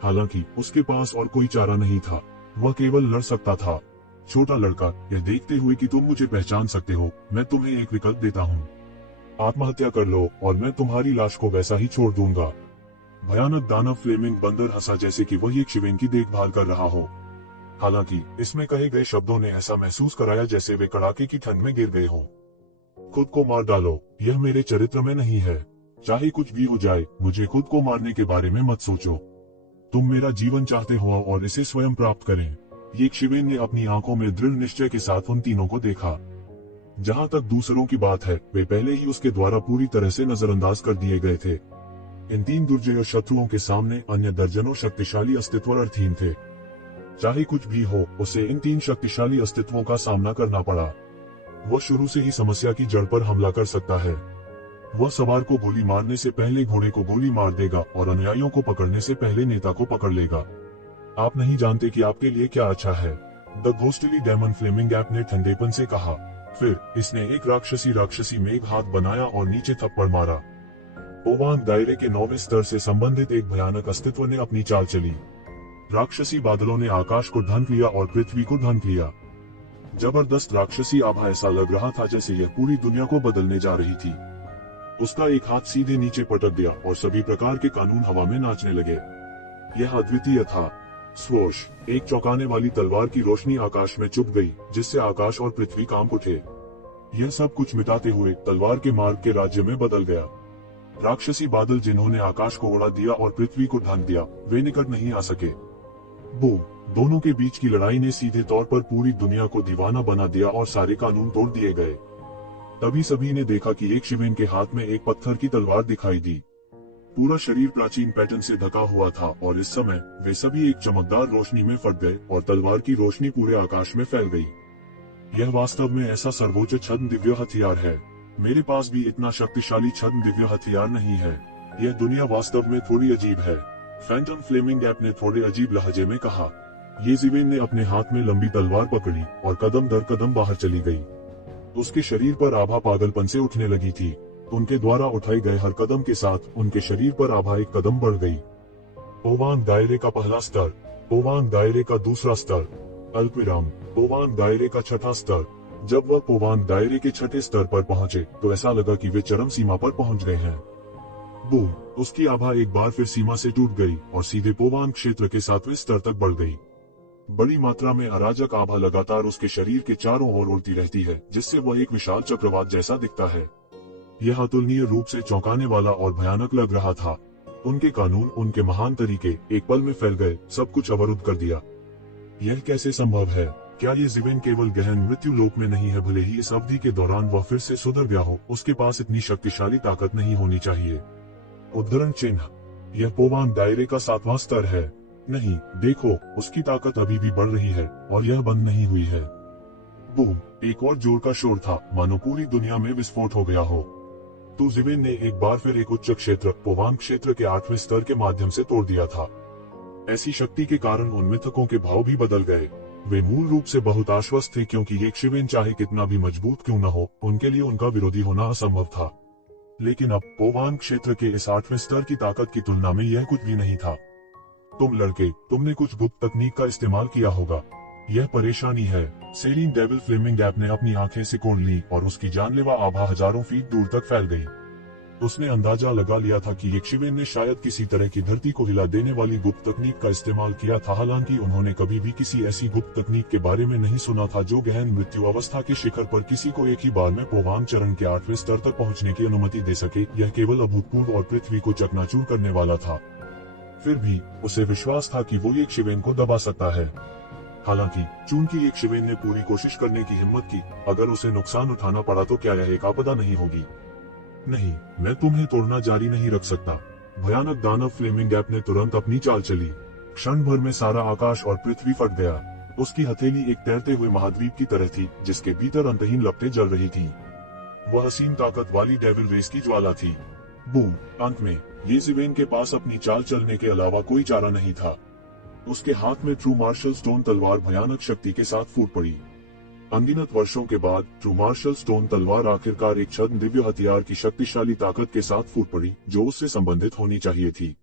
हालांकि उसके पास और कोई चारा नहीं था। वह केवल लड़ सकता था। छोटा लड़का, यह देखते हुए कि तुम मुझे पहचान सकते हो, मैं तुम्हें एक विकल्प देता हूँ। आत्महत्या कर लो और मैं तुम्हारी लाश को वैसा ही छोड़ दूंगा। भयानक दानव फ्लेमिंग बंदर हंसा जैसे कि वह यक्षिवेन की देखभाल कर रहा हो। हालांकि इसमें कहे गए शब्दों ने ऐसा महसूस कराया जैसे वे कड़ाके की ठंड में गिर गए हों। खुद को मार डालो, यह मेरे चरित्र में नहीं है। चाहे कुछ भी हो जाए, मुझे खुद को मारने के बारे में मत सोचो। तुम मेरा जीवन चाहते हो और इसे स्वयं प्राप्त करें। यक्षिवेन ने अपनी आंखों में दृढ़ निश्चय के साथ उन तीनों को देखा। जहां तक दूसरों की बात है, वे पहले ही उसके द्वारा पूरी तरह से नजरअंदाज कर दिए गए थे। इन 3 दुर्जय शत्रुओं के सामने अन्य दर्जनों शक्तिशाली अस्तित्व अर्थहीन थे। चाहे कुछ भी हो, उसे इन 3 शक्तिशाली अस्तित्वों का सामना करना पड़ा। वह शुरू से ही समस्या की जड़ पर हमला कर सकता है। वह सवार को गोली मारने से पहले घोड़े को गोली मार देगा और अनुयायियों को पकड़ने से पहले नेता को पकड़ लेगा। आप नहीं जानते कि आपके लिए क्या अच्छा है, the ghostly demon flaming ape ने ठंडेपन से कहा। फिर इसने एक राक्षसी मेघ हाथ बनाया और नीचे थप्पड़ मारा। पोवान दायरे के 9वें स्तर से संबंधित एक भयानक अस्तित्व ने अपनी चाल चली। राक्षसी बादलों ने आकाश को ढंक लिया और पृथ्वी को ढंक लिया। जबरदस्त राक्षसी आभा, ऐसा लग रहा था जैसे यह पूरी दुनिया को बदलने जा रही थी। उसका एक हाथ सीधे नीचे पटक दिया और सभी प्रकार के कानून हवा में नाचने लगे। यह अद्वितीय था। स्वोश, एक चौंकाने वाली तलवार की रोशनी आकाश में चुभ गई, जिससे आकाश और पृथ्वी कांप उठे। यह सब कुछ मिटाते हुए तलवार के मार्ग के राज्य में बदल गया। राक्षसी बादल जिन्होंने आकाश को उड़ा दिया और पृथ्वी को ढांक दिया, वे निकट नहीं आ सके। बूम! दोनों के बीच की लड़ाई ने सीधे तौर पर पूरी दुनिया को दीवाना बना दिया और सारे कानून तोड़ दिए गए। तभी सभी ने देखा कि यक्षिवेन के हाथ में एक पत्थर की तलवार दिखाई दी। पूरा शरीर प्राचीन पैटर्न से ढका हुआ था और इस समय वे सभी एक चमकदार रोशनी में फट गए और तलवार की रोशनी पूरे आकाश में फैल गई। यह वास्तव में ऐसा सर्वोच्च छद्म दिव्य हथियार है। मेरे पास भी इतना शक्तिशाली छद्म दिव्य हथियार नहीं है। यह दुनिया वास्तव में थोड़ी अजीब है, फैंटम फ्लेमिंग ऐप ने थोड़े अजीब लहजे में कहा। यजीवेन ने अपने हाथ में लंबी तलवार पकड़ी और कदम दर कदम बाहर चली गई। उसके शरीर पर आभा पागलपन से उठने लगी थी। उनके द्वारा उठाए गए हर कदम के साथ उनके शरीर पर आभा एक कदम बढ़ गई। पोवान दायरे का पहला स्तर, पोवान दायरे का दूसरा स्तर, अल्पविराम, पोवान दायरे का छठा स्तर। जब वह पोवान दायरे के छठे स्तर पर पहुंचे तो ऐसा लगा कि वे चरम सीमा पर पहुंच गए हैं। बूम! उसकी आभा एक बार फिर सीमा से टूट गई और सीधे पोवान क्षेत्र के 7वें स्तर तक बढ़ गई। बड़ी मात्रा में अराजक आभा लगातार उसके शरीर के चारों ओर उड़ती रहती है, जिससे वह एक विशाल चक्रवात जैसा दिखता है। यह अतुलनीय रूप से चौंकाने वाला और भयानक लग रहा था। उनके कानून, उनके महान तरीके एक पल में फैल गए, सब कुछ अवरुद्ध कर दिया। यह कैसे संभव है? क्या ये ज़िवेन केवल गहन मृत्यु लोक में नहीं है? भले ही इस अवधि के दौरान वह फिर से सुधर गया हो, उसके पास इतनी शक्तिशाली ताकत नहीं होनी चाहिए। उद्धरण चिन्ह, यह पोवांग दायरे का 7वां स्तर है। नहीं, देखो, उसकी ताकत अभी भी बढ़ रही है और यह बंद नहीं हुई है। बूम! एक और जोर का शोर था, मानो पूरी दुनिया में विस्फोट हो गया हो। तो ज़िवेन ने एक बार फिर एक उच्च क्षेत्र, पोवांग क्षेत्र के 8वें स्तर के माध्यम से तोड़ दिया था। ऐसी शक्ति के कारण उन मिथकों के भाव भी बदल गए। वे मूल रूप से बहुत आश्वस्त थे, क्योंकि एक ज़िवेन चाहे कितना भी मजबूत क्यों न हो, उनके लिए उनका विरोधी होना असंभव था। लेकिन अब पोवांग क्षेत्र के इस 8वें स्तर की ताकत की तुलना में यह कुछ भी नहीं था। तुम लड़के, तुमने कुछ गुप्त तकनीक का इस्तेमाल किया होगा। यह परेशानी है। सेलिन डेविल फ्लेमिंग गैप ने अपनी आंखें सिकोड़ ली और उसकी जानलेवा आभा हजारों फीट दूर तक फैल गई। उसने अंदाजा लगा लिया था कि एक ज़िवेन ने शायद किसी तरह की धरती को हिला देने वाली गुप्त तकनीक का इस्तेमाल किया था। हालांकि उन्होंने कभी भी किसी ऐसी गुप्त तकनीक के बारे में नहीं सुना था जो गहन मृत्यु अवस्था के शिखर पर किसी को एक ही बार में पोवांग चरण के 8वें स्तर तक पहुंचने की अनुमति दे सके। यह केवल अभूतपूर्व और पृथ्वी को चकनाचूर करने वाला था। फिर भी उसे विश्वास था कि वो एक ज़िवेन को दबा सकता है। हालांकि चूंकि एक ज़िवेन ने पूरी कोशिश करने की हिम्मत की, अगर उसे नुकसान उठाना पड़ा तो क्या यह एक आपदा नहीं होगी? नहीं, मैं तुम्हें तोड़ना जारी नहीं रख सकता। भयानक दानव फ्लेमिंग गैप ने तुरंत अपनी चाल चली। क्षण भर में सारा आकाश और पृथ्वी फट गया। उसकी हथेली एक तैरते हुए महाद्वीप की तरह थी, जिसके भीतर अंतहीन लपटें जल रही थी। वह असीम ताकत वाली डेविल रेस की ज्वाला थी। बूम! अंत में ये ज़िवेन के पास अपनी चाल चलने के अलावा कोई चारा नहीं था। उसके हाथ में ट्रू मार्शल स्टोन तलवार भयानक शक्ति के साथ फूट पड़ी। अनगिनत वर्षों के बाद ट्रू मार्शल स्टोन तलवार आखिरकार एक छद्म दिव्य हथियार की शक्तिशाली ताकत के साथ फूट पड़ी, जो उससे संबंधित होनी चाहिए थी।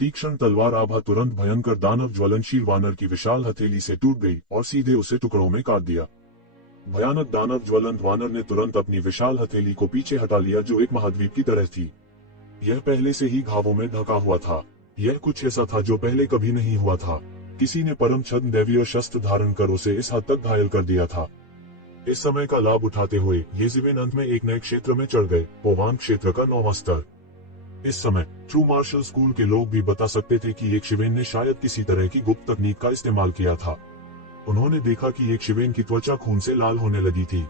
तीक्ष्ण तलवार आभा तुरंत भयंकर दानव ज्वलनशील वानर की विशाल हथेली से टूट गई और सीधे उसे टुकड़ों में काट दिया। भयानक दानव ज्वलंत वानर ने तुरंत अपनी विशाल हथेली को पीछे हटा लिया, जो एक महाद्वीप की तरह थी। यह पहले से ही घावों में ढका हुआ था। यह कुछ ऐसा था जो पहले कभी नहीं हुआ था। किसी ने परम छद्म दैवीय शस्त्र धारण कर उसे इस हद तक घायल कर दिया था। इस समय का लाभ उठाते हुए ये ज़िवेन अंत में एक नए क्षेत्र में चढ़ गए, पोवांग क्षेत्र का 9वां स्तर। इस समय ट्रू मार्शल स्कूल के लोग भी बता सकते थे कि एक ज़िवेन ने शायद किसी तरह की गुप्त तकनीक का इस्तेमाल किया था। उन्होंने देखा कि एक ज़िवेन की त्वचा खून से लाल होने लगी थी।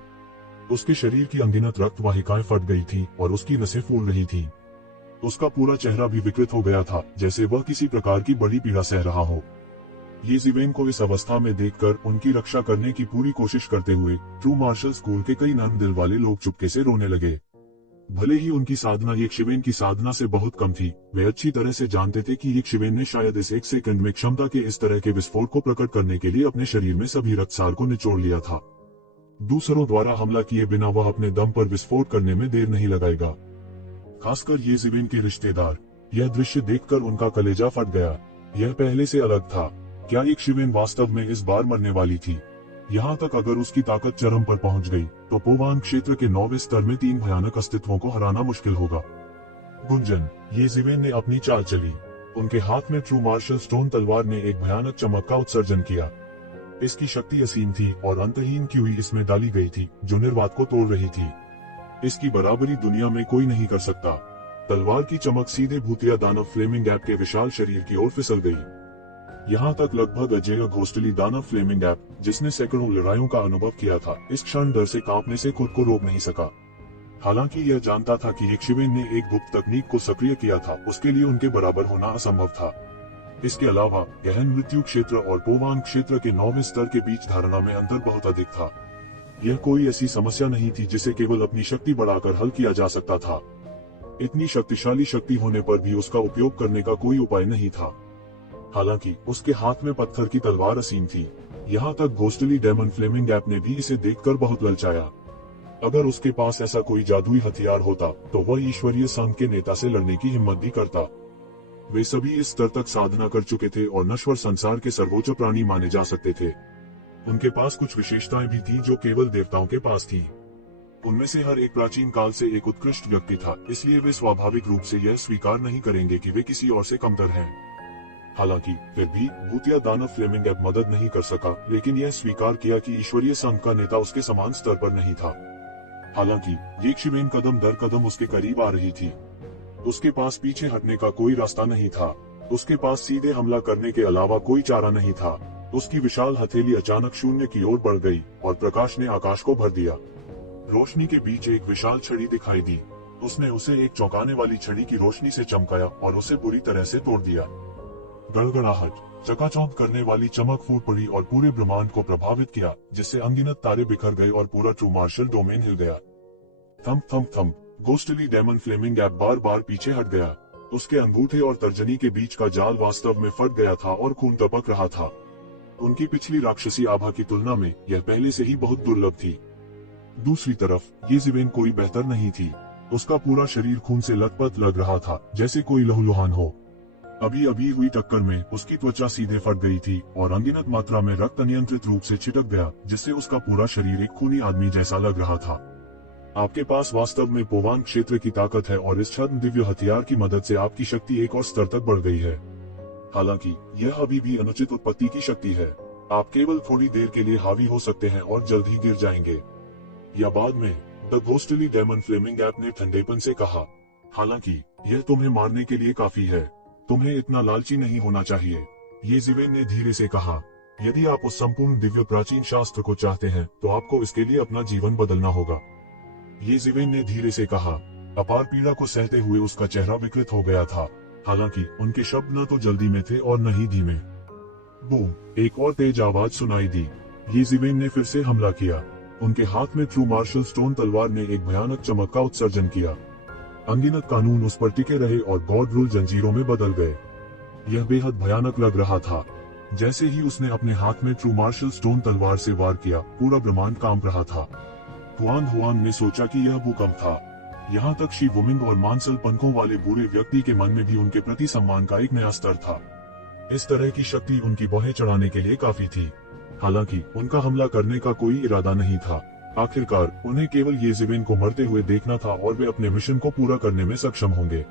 उसके शरीर की अनगिनत रक्त वाहिकाएं फट गई थी और उसकी नसें फूल रही थी। उसका पूरा चेहरा भी विकृत हो गया था, जैसे वह किसी प्रकार की बड़ी पीड़ा सह रहा हो। ये ज़िवेन को इस अवस्था में देखकर उनकी रक्षा करने की पूरी कोशिश करते हुए ट्रू मार्शल स्कूल के कई नर्म दिल वाले लोग चुपके से रोने लगे। भले ही उनकी साधना एक ज़िवेन की साधना से बहुत कम थी, वे अच्छी तरह से जानते थे कि एक ज़िवेन ने शायद इस 1 सेकंड में क्षमता के इस तरह के विस्फोट को प्रकट करने के लिए अपने शरीर में सभी रक्तसार को निचोड़ लिया था। दूसरों द्वारा हमला किए बिना वह अपने दम पर विस्फोट करने में देर नहीं लगाएगा। खासकर ये ज़िवेन के रिश्तेदार। यह दृश्य देखकर उनका कलेजा फट गया। यह पहले से अलग था। क्या एक ज़िवेन वास्तव में इस बार मरने वाली थी? यहाँ तक अगर उसकी ताकत चरम पर पहुंच गई, तो पोवांग क्षेत्र के 9वें स्तर में 3 भयानक अस्तित्वों को हराना मुश्किल होगा। गुंजन, ये ज़िवेन ने अपनी चाल चली। उनके हाथ में ट्रू मार्शल स्टोन तलवार ने एक भयानक चमक का उत्सर्जन किया। इसकी शक्ति असीम थी और अंतहीन क्यूई इसमें डाली गई थी, जो निर्वात को तोड़ रही थी। इसकी बराबरी दुनिया में कोई नहीं कर सकता। तलवार की चमक सीधे भूतिया दानव फ्लेमिंग गैप के विशाल शरीर की ओर फिसल गई। यहाँ तक लगभग अजेय घोस्टली दानव फ्लेमिंग गैप, जिसने सैकड़ों लड़ाइयों का अनुभव किया था, इस क्षण डर से कांपने से खुद को रोक नहीं सका। हालांकि यह जानता था कि एक ज़िवेन ने एक गुप्त तकनीक को सक्रिय किया था, उसके लिए उनके बराबर होना असंभव था। इसके अलावा गहन मृत्यु क्षेत्र और पोवांग क्षेत्र के 9वें स्तर के बीच धारणा में अंतर बहुत अधिक था। यह कोई ऐसी समस्या नहीं थी जिसे केवल अपनी शक्ति बढ़ाकर हल किया जा सकता था। इतनी शक्तिशाली शक्ति होने पर भी उसका उपयोग करने का कोई उपाय नहीं था। हालांकि उसके हाथ में पत्थर की तलवार असीम थी। यहाँ तक घोस्टली डेमन फ्लेमिंग गैप ने भी इसे देखकर बहुत ललचाया। अगर उसके पास ऐसा कोई जादुई हथियार होता, तो वह ईश्वरीय संघ के नेता से लड़ने की हिम्मत भी करता। वे सभी इस स्तर तक साधना कर चुके थे और नश्वर संसार के सर्वोच्च प्राणी माने जा सकते थे। उनके पास कुछ विशेषताएं भी थी जो केवल देवताओं के पास थी। उनमें से हर एक प्राचीन काल से एक उत्कृष्ट व्यक्ति था, इसलिए वे स्वाभाविक रूप से यह स्वीकार नहीं करेंगे कि वे किसी और से कमतर हैं। हालांकि फिर भी भूतिया दानव फ्लेमिंग गैप मदद नहीं कर सका, लेकिन यह स्वीकार किया कि ईश्वरीय संघ का नेता उसके समान स्तर पर नहीं था। हालांकि ये ज़िवेन कदम दर कदम उसके करीब आ रही थी। उसके पास पीछे हटने का कोई रास्ता नहीं था। उसके पास सीधे हमला करने के अलावा कोई चारा नहीं था। उसकी विशाल हथेली अचानक शून्य की ओर बढ़ गई और प्रकाश ने आकाश को भर दिया। रोशनी के बीच एक विशाल छड़ी दिखाई दी। उसने उसे एक चौंकाने वाली छड़ी की रोशनी से चमकाया और उसे बुरी तरह से तोड़ दिया। गड़गड़ाहट, चकाचौंध करने वाली चमक फूट पड़ी और पूरे ब्रह्मांड को प्रभावित किया, जिससे अनगिनत तारे बिखर गए और पूरा ट्रू मार्शल डोमेन हिल गया। Thump thump thump, ghostly demon flaming gap बार बार पीछे हट गया। उसके अंगूठे और तर्जनी के बीच का जाल वास्तव में फट गया था और खून टपक रहा था। उनकी पिछली राक्षसी आभा की तुलना में यह पहले से ही बहुत दुर्लभ थी। दूसरी तरफ येज़ेबेल कोई बेहतर नहीं थी। उसका पूरा शरीर खून से लथपथ लग रहा था, जैसे कोई लहूलुहान हो। अभी अभी हुई टक्कर में उसकी त्वचा सीधे फट गई थी और अनगिनत मात्रा में रक्त अनियंत्रित रूप से छिटक गया, जिससे उसका पूरा शरीर एक खूनी आदमी जैसा लग रहा था। आपके पास वास्तव में पोवान क्षेत्र की ताकत है और इस छद्म दिव्य हथियार की मदद से आपकी शक्ति एक और स्तर तक बढ़ गई है। हालांकि यह अभी भी अनुचित उत्पत्ति की शक्ति है। आप केवल थोड़ी देर के लिए हावी हो सकते हैं और जल्द ही गिर जाएंगे, या बाद में, the ghostly demon flaming gap ने ठंडेपन से कहा। हालांकि यह तुम्हें मारने के लिए काफी है। तुम्हें इतना लालची नहीं होना चाहिए, येज़ेबेल ने धीरे से कहा। यदि आप उस संपूर्ण दिव्य प्राचीन शास्त्र को चाहते हैं तो आपको इसके लिए अपना जीवन बदलना होगा। येज़ेबेल ने धीरे से कहा। अपार पीड़ा को सहते हुए उसका चेहरा विकृत हो गया था। हालांकि उनके शब्द न तो जल्दी में थे और न ही धीमे। बूम, एक और तेज आवाज सुनाई दी। येज़ेबेल ने फिर से हमला किया। उनके हाथ में ट्रू मार्शल स्टोन तलवार ने एक भयानक चमक का उत्सर्जन किया। अनगिनत कानून उस पर टिके रहे और गॉड रूल जंजीरों में बदल गए। यह बेहद भयानक लग रहा था। जैसे ही उसने अपने हाथ में ट्रू मार्शल स्टोन तलवार से वार किया, पूरा ब्रह्मांड कांप रहा था। हुआन ने सोचा कि यह भूकंप था। यहाँ तक शी वुमिंग और मांसल पंखों वाले बूढ़े व्यक्ति के मन में भी उनके प्रति सम्मान का एक नया स्तर था। इस तरह की शक्ति उनकी बाहें चढ़ाने के लिए काफी थी। हालांकि उनका हमला करने का कोई इरादा नहीं था। आखिरकार उन्हें केवल येज़ेबेल को मरते हुए देखना था और वे अपने मिशन को पूरा करने में सक्षम होंगे।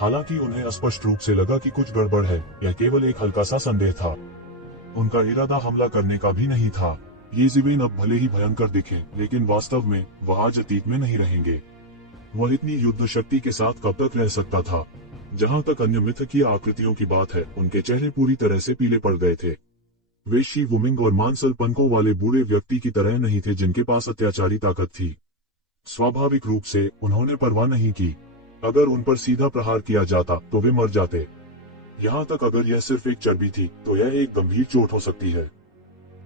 हालांकि उन्हें स्पष्ट रूप से लगा कि कुछ गड़बड़ है। यह केवल एक हल्का सा संदेह था। उनका इरादा हमला करने का भी नहीं था। येज़ेबेल अब भले ही भयंकर दिखे, लेकिन वास्तव में वह आज अतीत में नहीं रहेंगे। वह इतनी युद्ध शक्ति के साथ कब तक रह सकता था? जहाँ तक अन्य मिथकीय आकृतियों की बात है, उनके चेहरे पूरी तरह से पीले पड़ गए थे। वे शी वुमिंग और मांसल पंखों वाले बूढ़े व्यक्ति की तरह नहीं थे जिनके पास अत्याचारी ताकत थी। स्वाभाविक रूप से उन्होंने परवाह नहीं की। अगर उन पर सीधा प्रहार किया जाता तो वे मर जाते। यहाँ तक अगर यह सिर्फ एक चर्बी थी तो यह एक गंभीर चोट हो सकती है।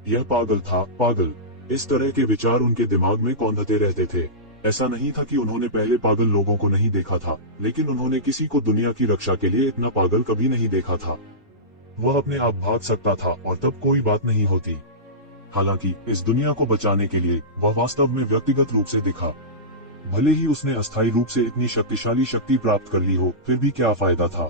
यह पागल था, पागल। इस तरह के विचार उनके दिमाग में कौंधते रहते थे। ऐसा नहीं था कि उन्होंने पहले पागल लोगों को नहीं देखा था, लेकिन उन्होंने किसी को दुनिया की रक्षा के लिए इतना पागल कभी नहीं देखा था। वह अपने आप भाग सकता था और तब कोई बात नहीं होती। हालांकि इस दुनिया को बचाने के लिए वह वास्तव में व्यक्तिगत रूप से दिखा। भले ही उसने अस्थायी रूप से इतनी शक्तिशाली शक्ति प्राप्त कर ली हो, फिर भी क्या फायदा था?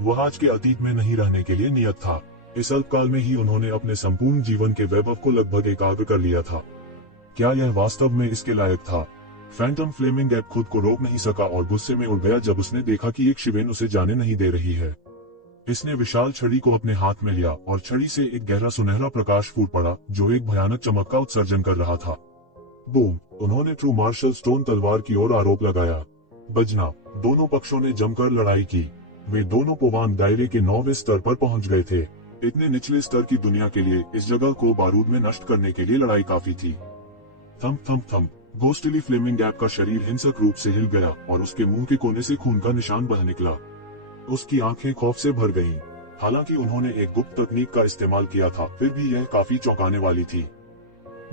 वह आज के अतीत में नहीं रहने के लिए नियत था। इस अल्पकाल में ही उन्होंने अपने संपूर्ण जीवन के वैभव को लगभग एकाग्र कर लिया था। क्या यह वास्तव में इसके लायक था? फैंटम फ्लेमिंग गैप खुद को रोक नहीं सका और गुस्से में उड़ गया जब उसने देखा कि एक शिवेन उसे जाने नहीं दे रही है। इसने विशाल छड़ी को अपने हाथ में लिया और छड़ी से एक गहरा सुनहरा प्रकाश फूट पड़ा जो एक भयानक चमक का उत्सर्जन कर रहा था। बूम, उन्होंने ट्रू मार्शल स्टोन तलवार की ओर आरोप लगाया। बजना, दोनों पक्षों ने जमकर लड़ाई की। वे दोनों पोवान दायरे के 9वें स्तर पर पहुंच गए थे। इतने निचले स्तर की दुनिया के लिए इस जगह को बारूद में नष्ट करने के लिए लड़ाई काफी थी। Thump thump thump, ghostly flaming gap का शरीर हिंसक रूप से हिल गया और उसके मुंह के कोने से खून का निशान बह निकला। उसकी आंखें खौफ से भर गईं। हालांकि उन्होंने एक गुप्त तकनीक का इस्तेमाल किया था, फिर भी यह काफी चौंकाने वाली थी।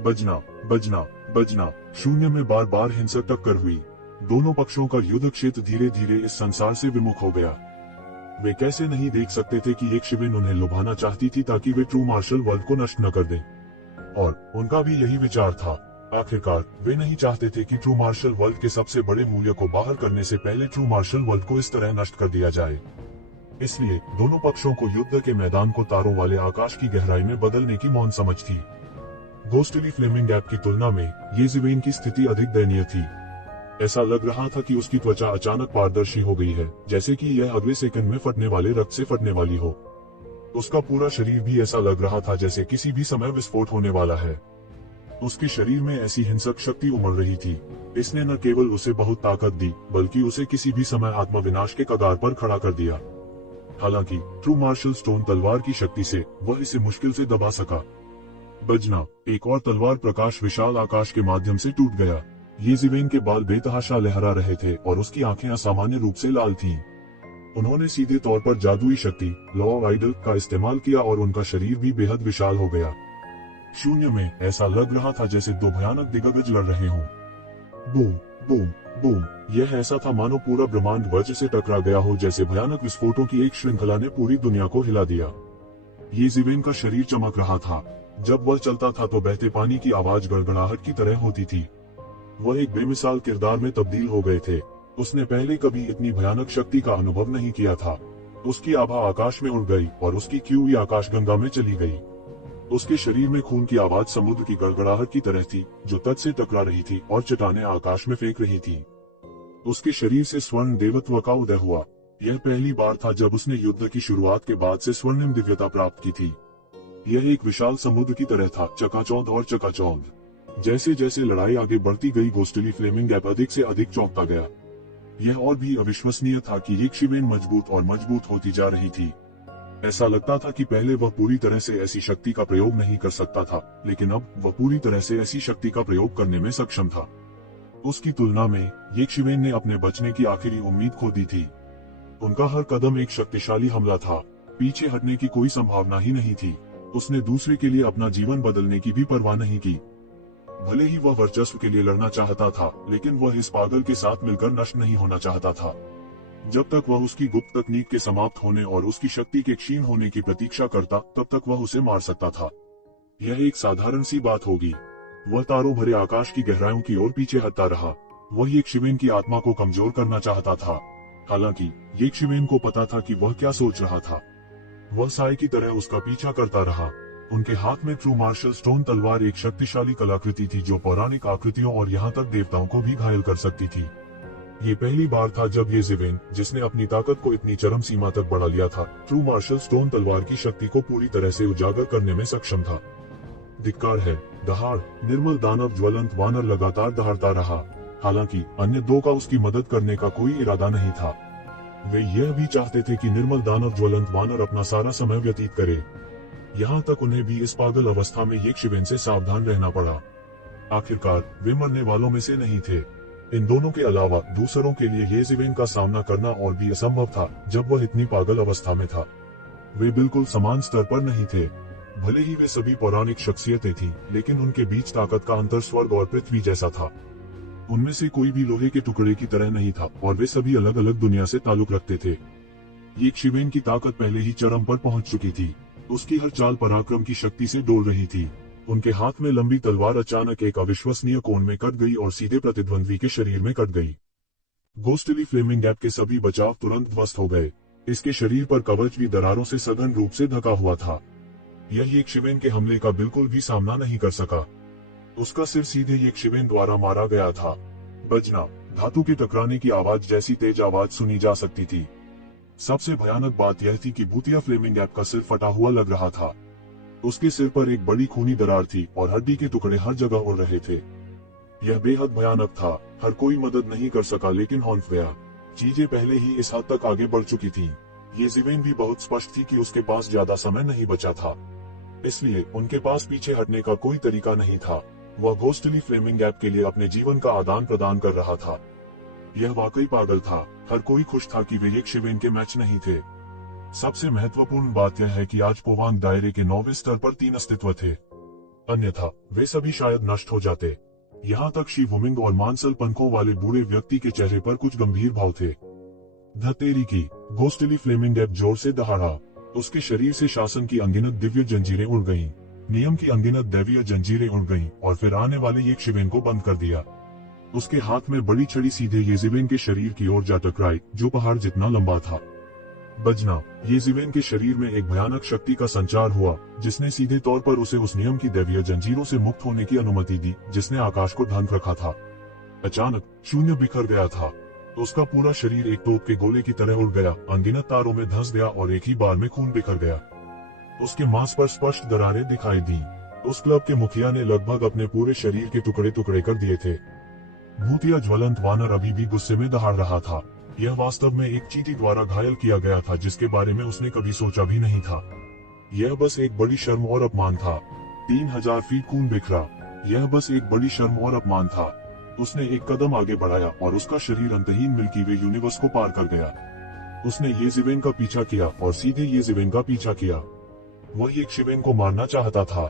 बजना, बजना, बजना, शून्य में बार बार हिंसक टक्कर हुई। दोनों पक्षों का युद्ध क्षेत्र धीरे धीरे इस संसार से विमुख हो गया। वे कैसे नहीं देख सकते थे कि एक शिवेन उन्हें लुभाना चाहती थी ताकि वे ट्रू मार्शल वर्ल्ड को नष्ट न कर दें। और उनका भी यही विचार था। आखिरकार वे नहीं चाहते थे कि ट्रू मार्शल वर्ल्ड के सबसे बड़े मूल्य को बाहर करने से पहले ट्रू मार्शल वर्ल्ड को इस तरह नष्ट कर दिया जाए। इसलिए दोनों पक्षों को युद्ध के मैदान को तारों वाले आकाश की गहराई में बदलने की मौन समझ थी। घोस्टली फ्लेमिंग गैप की तुलना में येज़ेबेल की स्थिति अधिक दयनीय थी। ऐसा लग रहा था कि उसकी त्वचा अचानक पारदर्शी हो गई है, जैसे कि यह अगले सेकंड में फटने वाले रक्त से फटने वाली हो। उसका पूरा शरीर भी ऐसा लग रहा था जैसे किसी भी समय विस्फोट होने वाला है। उसके शरीर में ऐसी हिंसक शक्ति उमड़ रही थी। इसने न केवल उसे बहुत ताकत दी, बल्कि उसे किसी भी समय आत्मविनाश के कगार पर खड़ा कर दिया। हालांकि ट्रू मार्शल स्टोन तलवार की शक्ति से वह इसे मुश्किल से दबा सका। बजना, एक और तलवार प्रकाश विशाल आकाश के माध्यम से टूट गया। येज़िवेन के बाल बेतहाशा लहरा रहे थे और उसकी आंखें असामान्य रूप से लाल थीं। उन्होंने सीधे तौर पर जादुई शक्ति लॉ ऑफ आइडल का इस्तेमाल किया और उनका शरीर भी बेहद विशाल हो गया। शून्य में ऐसा लग रहा था जैसे दो भयानक दिग्गज लड़ रहे हों। बूम बूम बूम, यह ऐसा था मानो पूरा ब्रह्मांड वज्र से टकरा गया हो, जैसे भयानक विस्फोटों की एक श्रृंखला ने पूरी दुनिया को हिला दिया। येज़िवेन का शरीर चमक रहा था। जब वह चलता था तो बहते पानी की आवाज गड़गड़ाहट की तरह होती थी। वह एक बेमिसाल किरदार में तब्दील हो गए थे। उसने पहले कभी इतनी भयानक शक्ति का अनुभव नहीं किया था। उसकी आभा आकाश में उड़ गई और उसकी क्यूई आकाशगंगा में चली गई। उसके शरीर में खून की आवाज समुद्र की गड़गड़ाहट की तरह थी, जो तट से टकरा रही थी और चट्टानें आकाश में फेंक रही थी। उसके शरीर से स्वर्ण देवत्व का उदय हुआ। यह पहली बार था जब उसने युद्ध की शुरुआत के बाद से स्वर्णिम दिव्यता प्राप्त की थी। यह एक विशाल समुद्र की तरह था, चकाचौंध और चकाचौंध। जैसे जैसे लड़ाई आगे बढ़ती गई, घोस्टली फ्लेमिंग गैप अधिक से अधिक चौंकता गया। यह और भी अविश्वसनीय था कि येज़िवेन मजबूत और मजबूत होती जा रही थी। ऐसा लगता था कि पहले वह पूरी तरह से ऐसी शक्ति का प्रयोग नहीं कर सकता था, लेकिन अब वह पूरी तरह से ऐसी शक्ति का प्रयोग करने में सक्षम था। उसकी तुलना में येज़िवेन ने अपने बचने की आखिरी उम्मीद खो दी थी। उनका हर कदम एक शक्तिशाली हमला था। पीछे हटने की कोई संभावना ही नहीं थी। उसने दूसरे के लिए अपना जीवन बदलने की भी परवाह नहीं की। भले ही वह वर्चस्व के लिए लड़ना चाहता था, लेकिन वह इस पागल के साथ मिलकर नष्ट नहीं होना चाहता था। जब तक वह उसकी गुप्त तकनीक के समाप्त होने और उसकी शक्ति के क्षीण होने की प्रतीक्षा करता, तब तक वह उसे मार सकता था। यह एक साधारण सी बात होगी। वह तारों भरे आकाश की गहराइयों की ओर पीछे हटता रहा। वह येज़िवेन की आत्मा को कमजोर करना चाहता था। हालांकि येज़िवेन को पता था कि वह क्या सोच रहा था। वह साए की तरह उसका पीछा करता रहा। उनके हाथ में ट्रू मार्शल स्टोन तलवार एक शक्तिशाली कलाकृति थी, जो पौराणिक आकृतियों और यहाँ तक देवताओं को भी घायल कर सकती थी। ये पहली बार था जब येज़िवेन, जिसने अपनी ताकत को इतनी चरम सीमा तक बढ़ा लिया था, ट्रू मार्शल स्टोन तलवार की शक्ति को पूरी तरह से उजागर करने में सक्षम था। धिक्कार है। दहाड़। निर्मल दानव ज्वलंत वानर लगातार दहाड़ता रहा। हालांकि अन्य दो का उसकी मदद करने का कोई इरादा नहीं था। वे यह भी चाहते थे कि निर्मल दानव ज्वलंत वानर अपना सारा समय व्यतीत करे। यहाँ तक उन्हें भी इस पागल अवस्था में येज़िवेन से सावधान रहना पड़ा। आखिरकार वे मरने वालों में से नहीं थे। इन दोनों के अलावा दूसरों के लिए येज़िवेन का सामना करना और भी असंभव था, जब वह इतनी पागल अवस्था में था। वे बिल्कुल समान स्तर पर नहीं थे। भले ही वे सभी पौराणिक शख्सियतें थीं, लेकिन उनके बीच ताकत का अंतर स्वर्ग और पृथ्वी जैसा था। उनमें से कोई भी लोहे के टुकड़े की तरह नहीं था और वे सभी अलग अलग दुनिया से ताल्लुक रखते थे। येज़िवेन की ताकत पहले ही चरम पर पहुंच चुकी थी। उसकी हर चाल पराक्रम की शक्ति से डोल रही थी। उनके हाथ में लंबी तलवार अचानक एक अविश्वसनीय कोण में कट गई और सीधे प्रतिद्वंद्वी के शरीर में कट गई। घोस्टली फ्लेमिंग गैप के सभी बचाव तुरंत ध्वस्त हो गए। इसके शरीर पर कवच भी दरारों से सघन रूप से ढका हुआ था। यह येज़िवेन के हमले का बिल्कुल भी सामना नहीं कर सका। उसका सिर सीधे येज़िवेन द्वारा मारा गया था। बजना। धातु के टकराने की आवाज जैसी तेज आवाज सुनी जा सकती थी। सबसे भयानक बात यह थी कि भूतिया फ्लेमिंग गैप का सिर फटा हुआ लग रहा था। उसके सिर पर एक बड़ी खूनी दरार थी और हड्डी के टुकड़े हर जगह उड़ रहे थे। यह बेहद भयानक था। हर कोई मदद नहीं कर सका, लेकिन हॉन्फ गया। चीजें पहले ही इस हद तक आगे बढ़ चुकी थीं। येज़िवेन भी बहुत स्पष्ट थी कि उसके पास ज्यादा समय नहीं बचा था, इसलिए उनके पास पीछे हटने का कोई तरीका नहीं था। वह घोस्टली फ्लेमिंग गैप के लिए अपने जीवन का आदान प्रदान कर रहा था। यह वाकई पागल था। हर कोई खुश था कि वे येज़िवेन के मैच नहीं थे। सबसे महत्वपूर्ण बात यह है कि आज पोवांग दायरे के 9वें स्तर पर 3 अस्तित्व थे, अन्यथा वे सभी शायद नष्ट हो जाते। यहाँ तक शी वुमिंग और मांसल पंखों वाले बूढ़े व्यक्ति के चेहरे पर कुछ गंभीर भाव थे। धतेरी की। घोस्टली फ्लेमिंग गैप जोर से दहाड़ा। उसके शरीर से शासन की अनगिनत दिव्य जंजीरें उड़ गईं, नियम की अनगिनत दैवीय जंजीरें उड़ गईं और फिर आने वाले येज़िवेन को बंद कर दिया। उसके हाथ में बड़ी छड़ी सीधे येज़िवेन के शरीर की ओर जा टकराई, जो पहाड़ जितना लंबा था। बजना। येज़िवेन के शरीर में एक भयानक शक्ति का संचार हुआ, जिसने सीधे तौर पर उसे उस नियम की दैवीय जंजीरों से मुक्त होने की अनुमति दी जिसने आकाश को ढांक रखा था। अचानक शून्य बिखर गया था। उसका पूरा शरीर एक तोप के गोले की तरह उड़ गया, अनगिनत तारों में धंस गया और एक ही बार में खून बिखर गया। उसके मांस पर स्पष्ट दरारें दिखाई दी। उस क्लब के मुखिया ने लगभग अपने पूरे शरीर के टुकड़े टुकड़े कर दिए थे। भूतिया ज्वलंत वानर अभी भी गुस्से में दहाड़ रहा था। यह वास्तव में एक चींटी द्वारा घायल किया गया था जिसके बारे में उसने कभी सोचा भी नहीं था। यह बस एक बड़ी शर्म और अपमान था। 3000 फीट खून बिखरा। यह बस एक बड़ी शर्म और अपमान था। उसने एक कदम आगे बढ़ाया और उसका शरीर अंतहीन मिल्की वे यूनिवर्स को पार कर गया। उसने येज़िवेन का पीछा किया और सीधे येज़िवेन का पीछा किया। वह एक शिवेन को मारना चाहता था।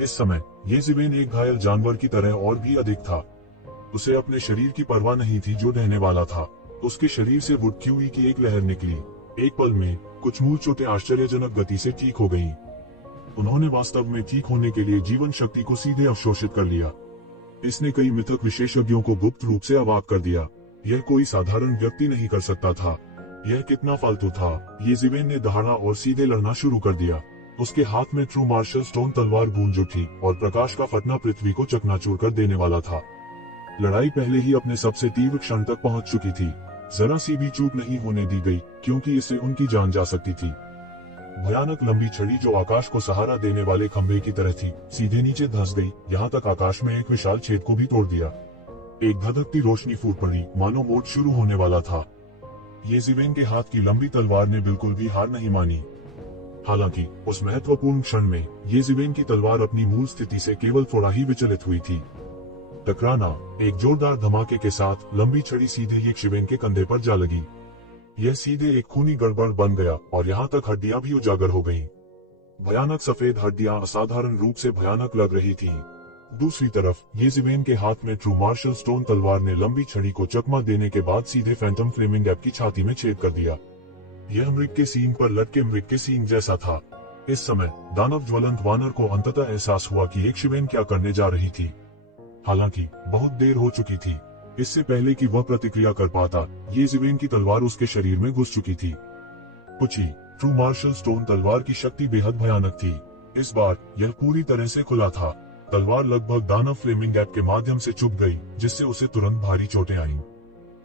इस समय येज़िवेन एक घायल जानवर की तरह और भी अधिक था। उसे अपने शरीर की परवाह नहीं थी जो ढहने वाला था। उसके शरीर से वुडक्यूई की एक लहर निकली। एक पल में कुछ मूल चोटें आश्चर्यजनक गति से ठीक हो गईं। उन्होंने वास्तव में ठीक होने के लिए जीवन शक्ति को सीधे अवशोषित कर लिया। इसने कई मिथक विशेषज्ञों को गुप्त रूप से अवाक कर दिया। यह कोई साधारण व्यक्ति नहीं कर सकता था। यह कितना फालतू था। येज़िवेन ने दहाड़ा और सीधे लड़ना शुरू कर दिया। उसके हाथ में ट्रू मार्शल स्टोन तलवार गूंज उठी और प्रकाश का फटना पृथ्वी को चकनाचूर कर देने वाला था। लड़ाई पहले ही अपने सबसे तीव्र क्षण तक पहुंच चुकी थी। जरा सी भी चूक नहीं होने दी गई क्योंकि इससे उनकी जान जा सकती थी। भयानक लंबी छड़ी जो आकाश को सहारा देने वाले खंभे की तरह थी सीधे नीचे धंस गई, यहाँ तक आकाश में एक विशाल छेद को भी तोड़ दिया। एक धधकती रोशनी फूट पड़ी मानो मोड़ शुरू होने वाला था। येज़िवेन के हाथ की लंबी तलवार ने बिल्कुल भी हार नहीं मानी। हालांकि उस महत्वपूर्ण क्षण में येज़िवेन की तलवार अपनी मूल स्थिति से केवल थोड़ा ही विचलित हुई थी। टकराना, एक जोरदार धमाके के साथ लंबी छड़ी सीधे येज़िवेन के कंधे पर जा लगी। यह सीधे एक खूनी गड़बड़ बन गया और यहाँ तक हड्डियां भी उजागर हो गईं। भयानक सफेद हड्डियां असाधारण रूप से भयानक लग रही थीं। दूसरी तरफ येज़िवेन के हाथ में ट्रू मार्शल स्टोन तलवार ने लंबी छड़ी को चकमा देने के बाद सीधे फैंटम फ्लेमिंग गैप की छाती में छेद कर दिया। यह मृग के सींग पर लटके मृग के सींग जैसा था। इस समय दानव ज्वलंत वानर को अंततः एहसास हुआ कि येज़िवेन क्या करने जा रही थी। हालांकि बहुत देर हो चुकी थी। इससे पहले कि वह प्रतिक्रिया कर पाता, येज़िवेन की तलवार उसके शरीर में घुस चुकी थी। पुची, ट्रू मार्शल स्टोन तलवार की शक्ति बेहद भयानक थी। इस बार यह पूरी तरह से खुला था। तलवार लगभग दानव फ्लेमिंग गैप के माध्यम से चुभ गई जिससे उसे तुरंत भारी चोटें आईं।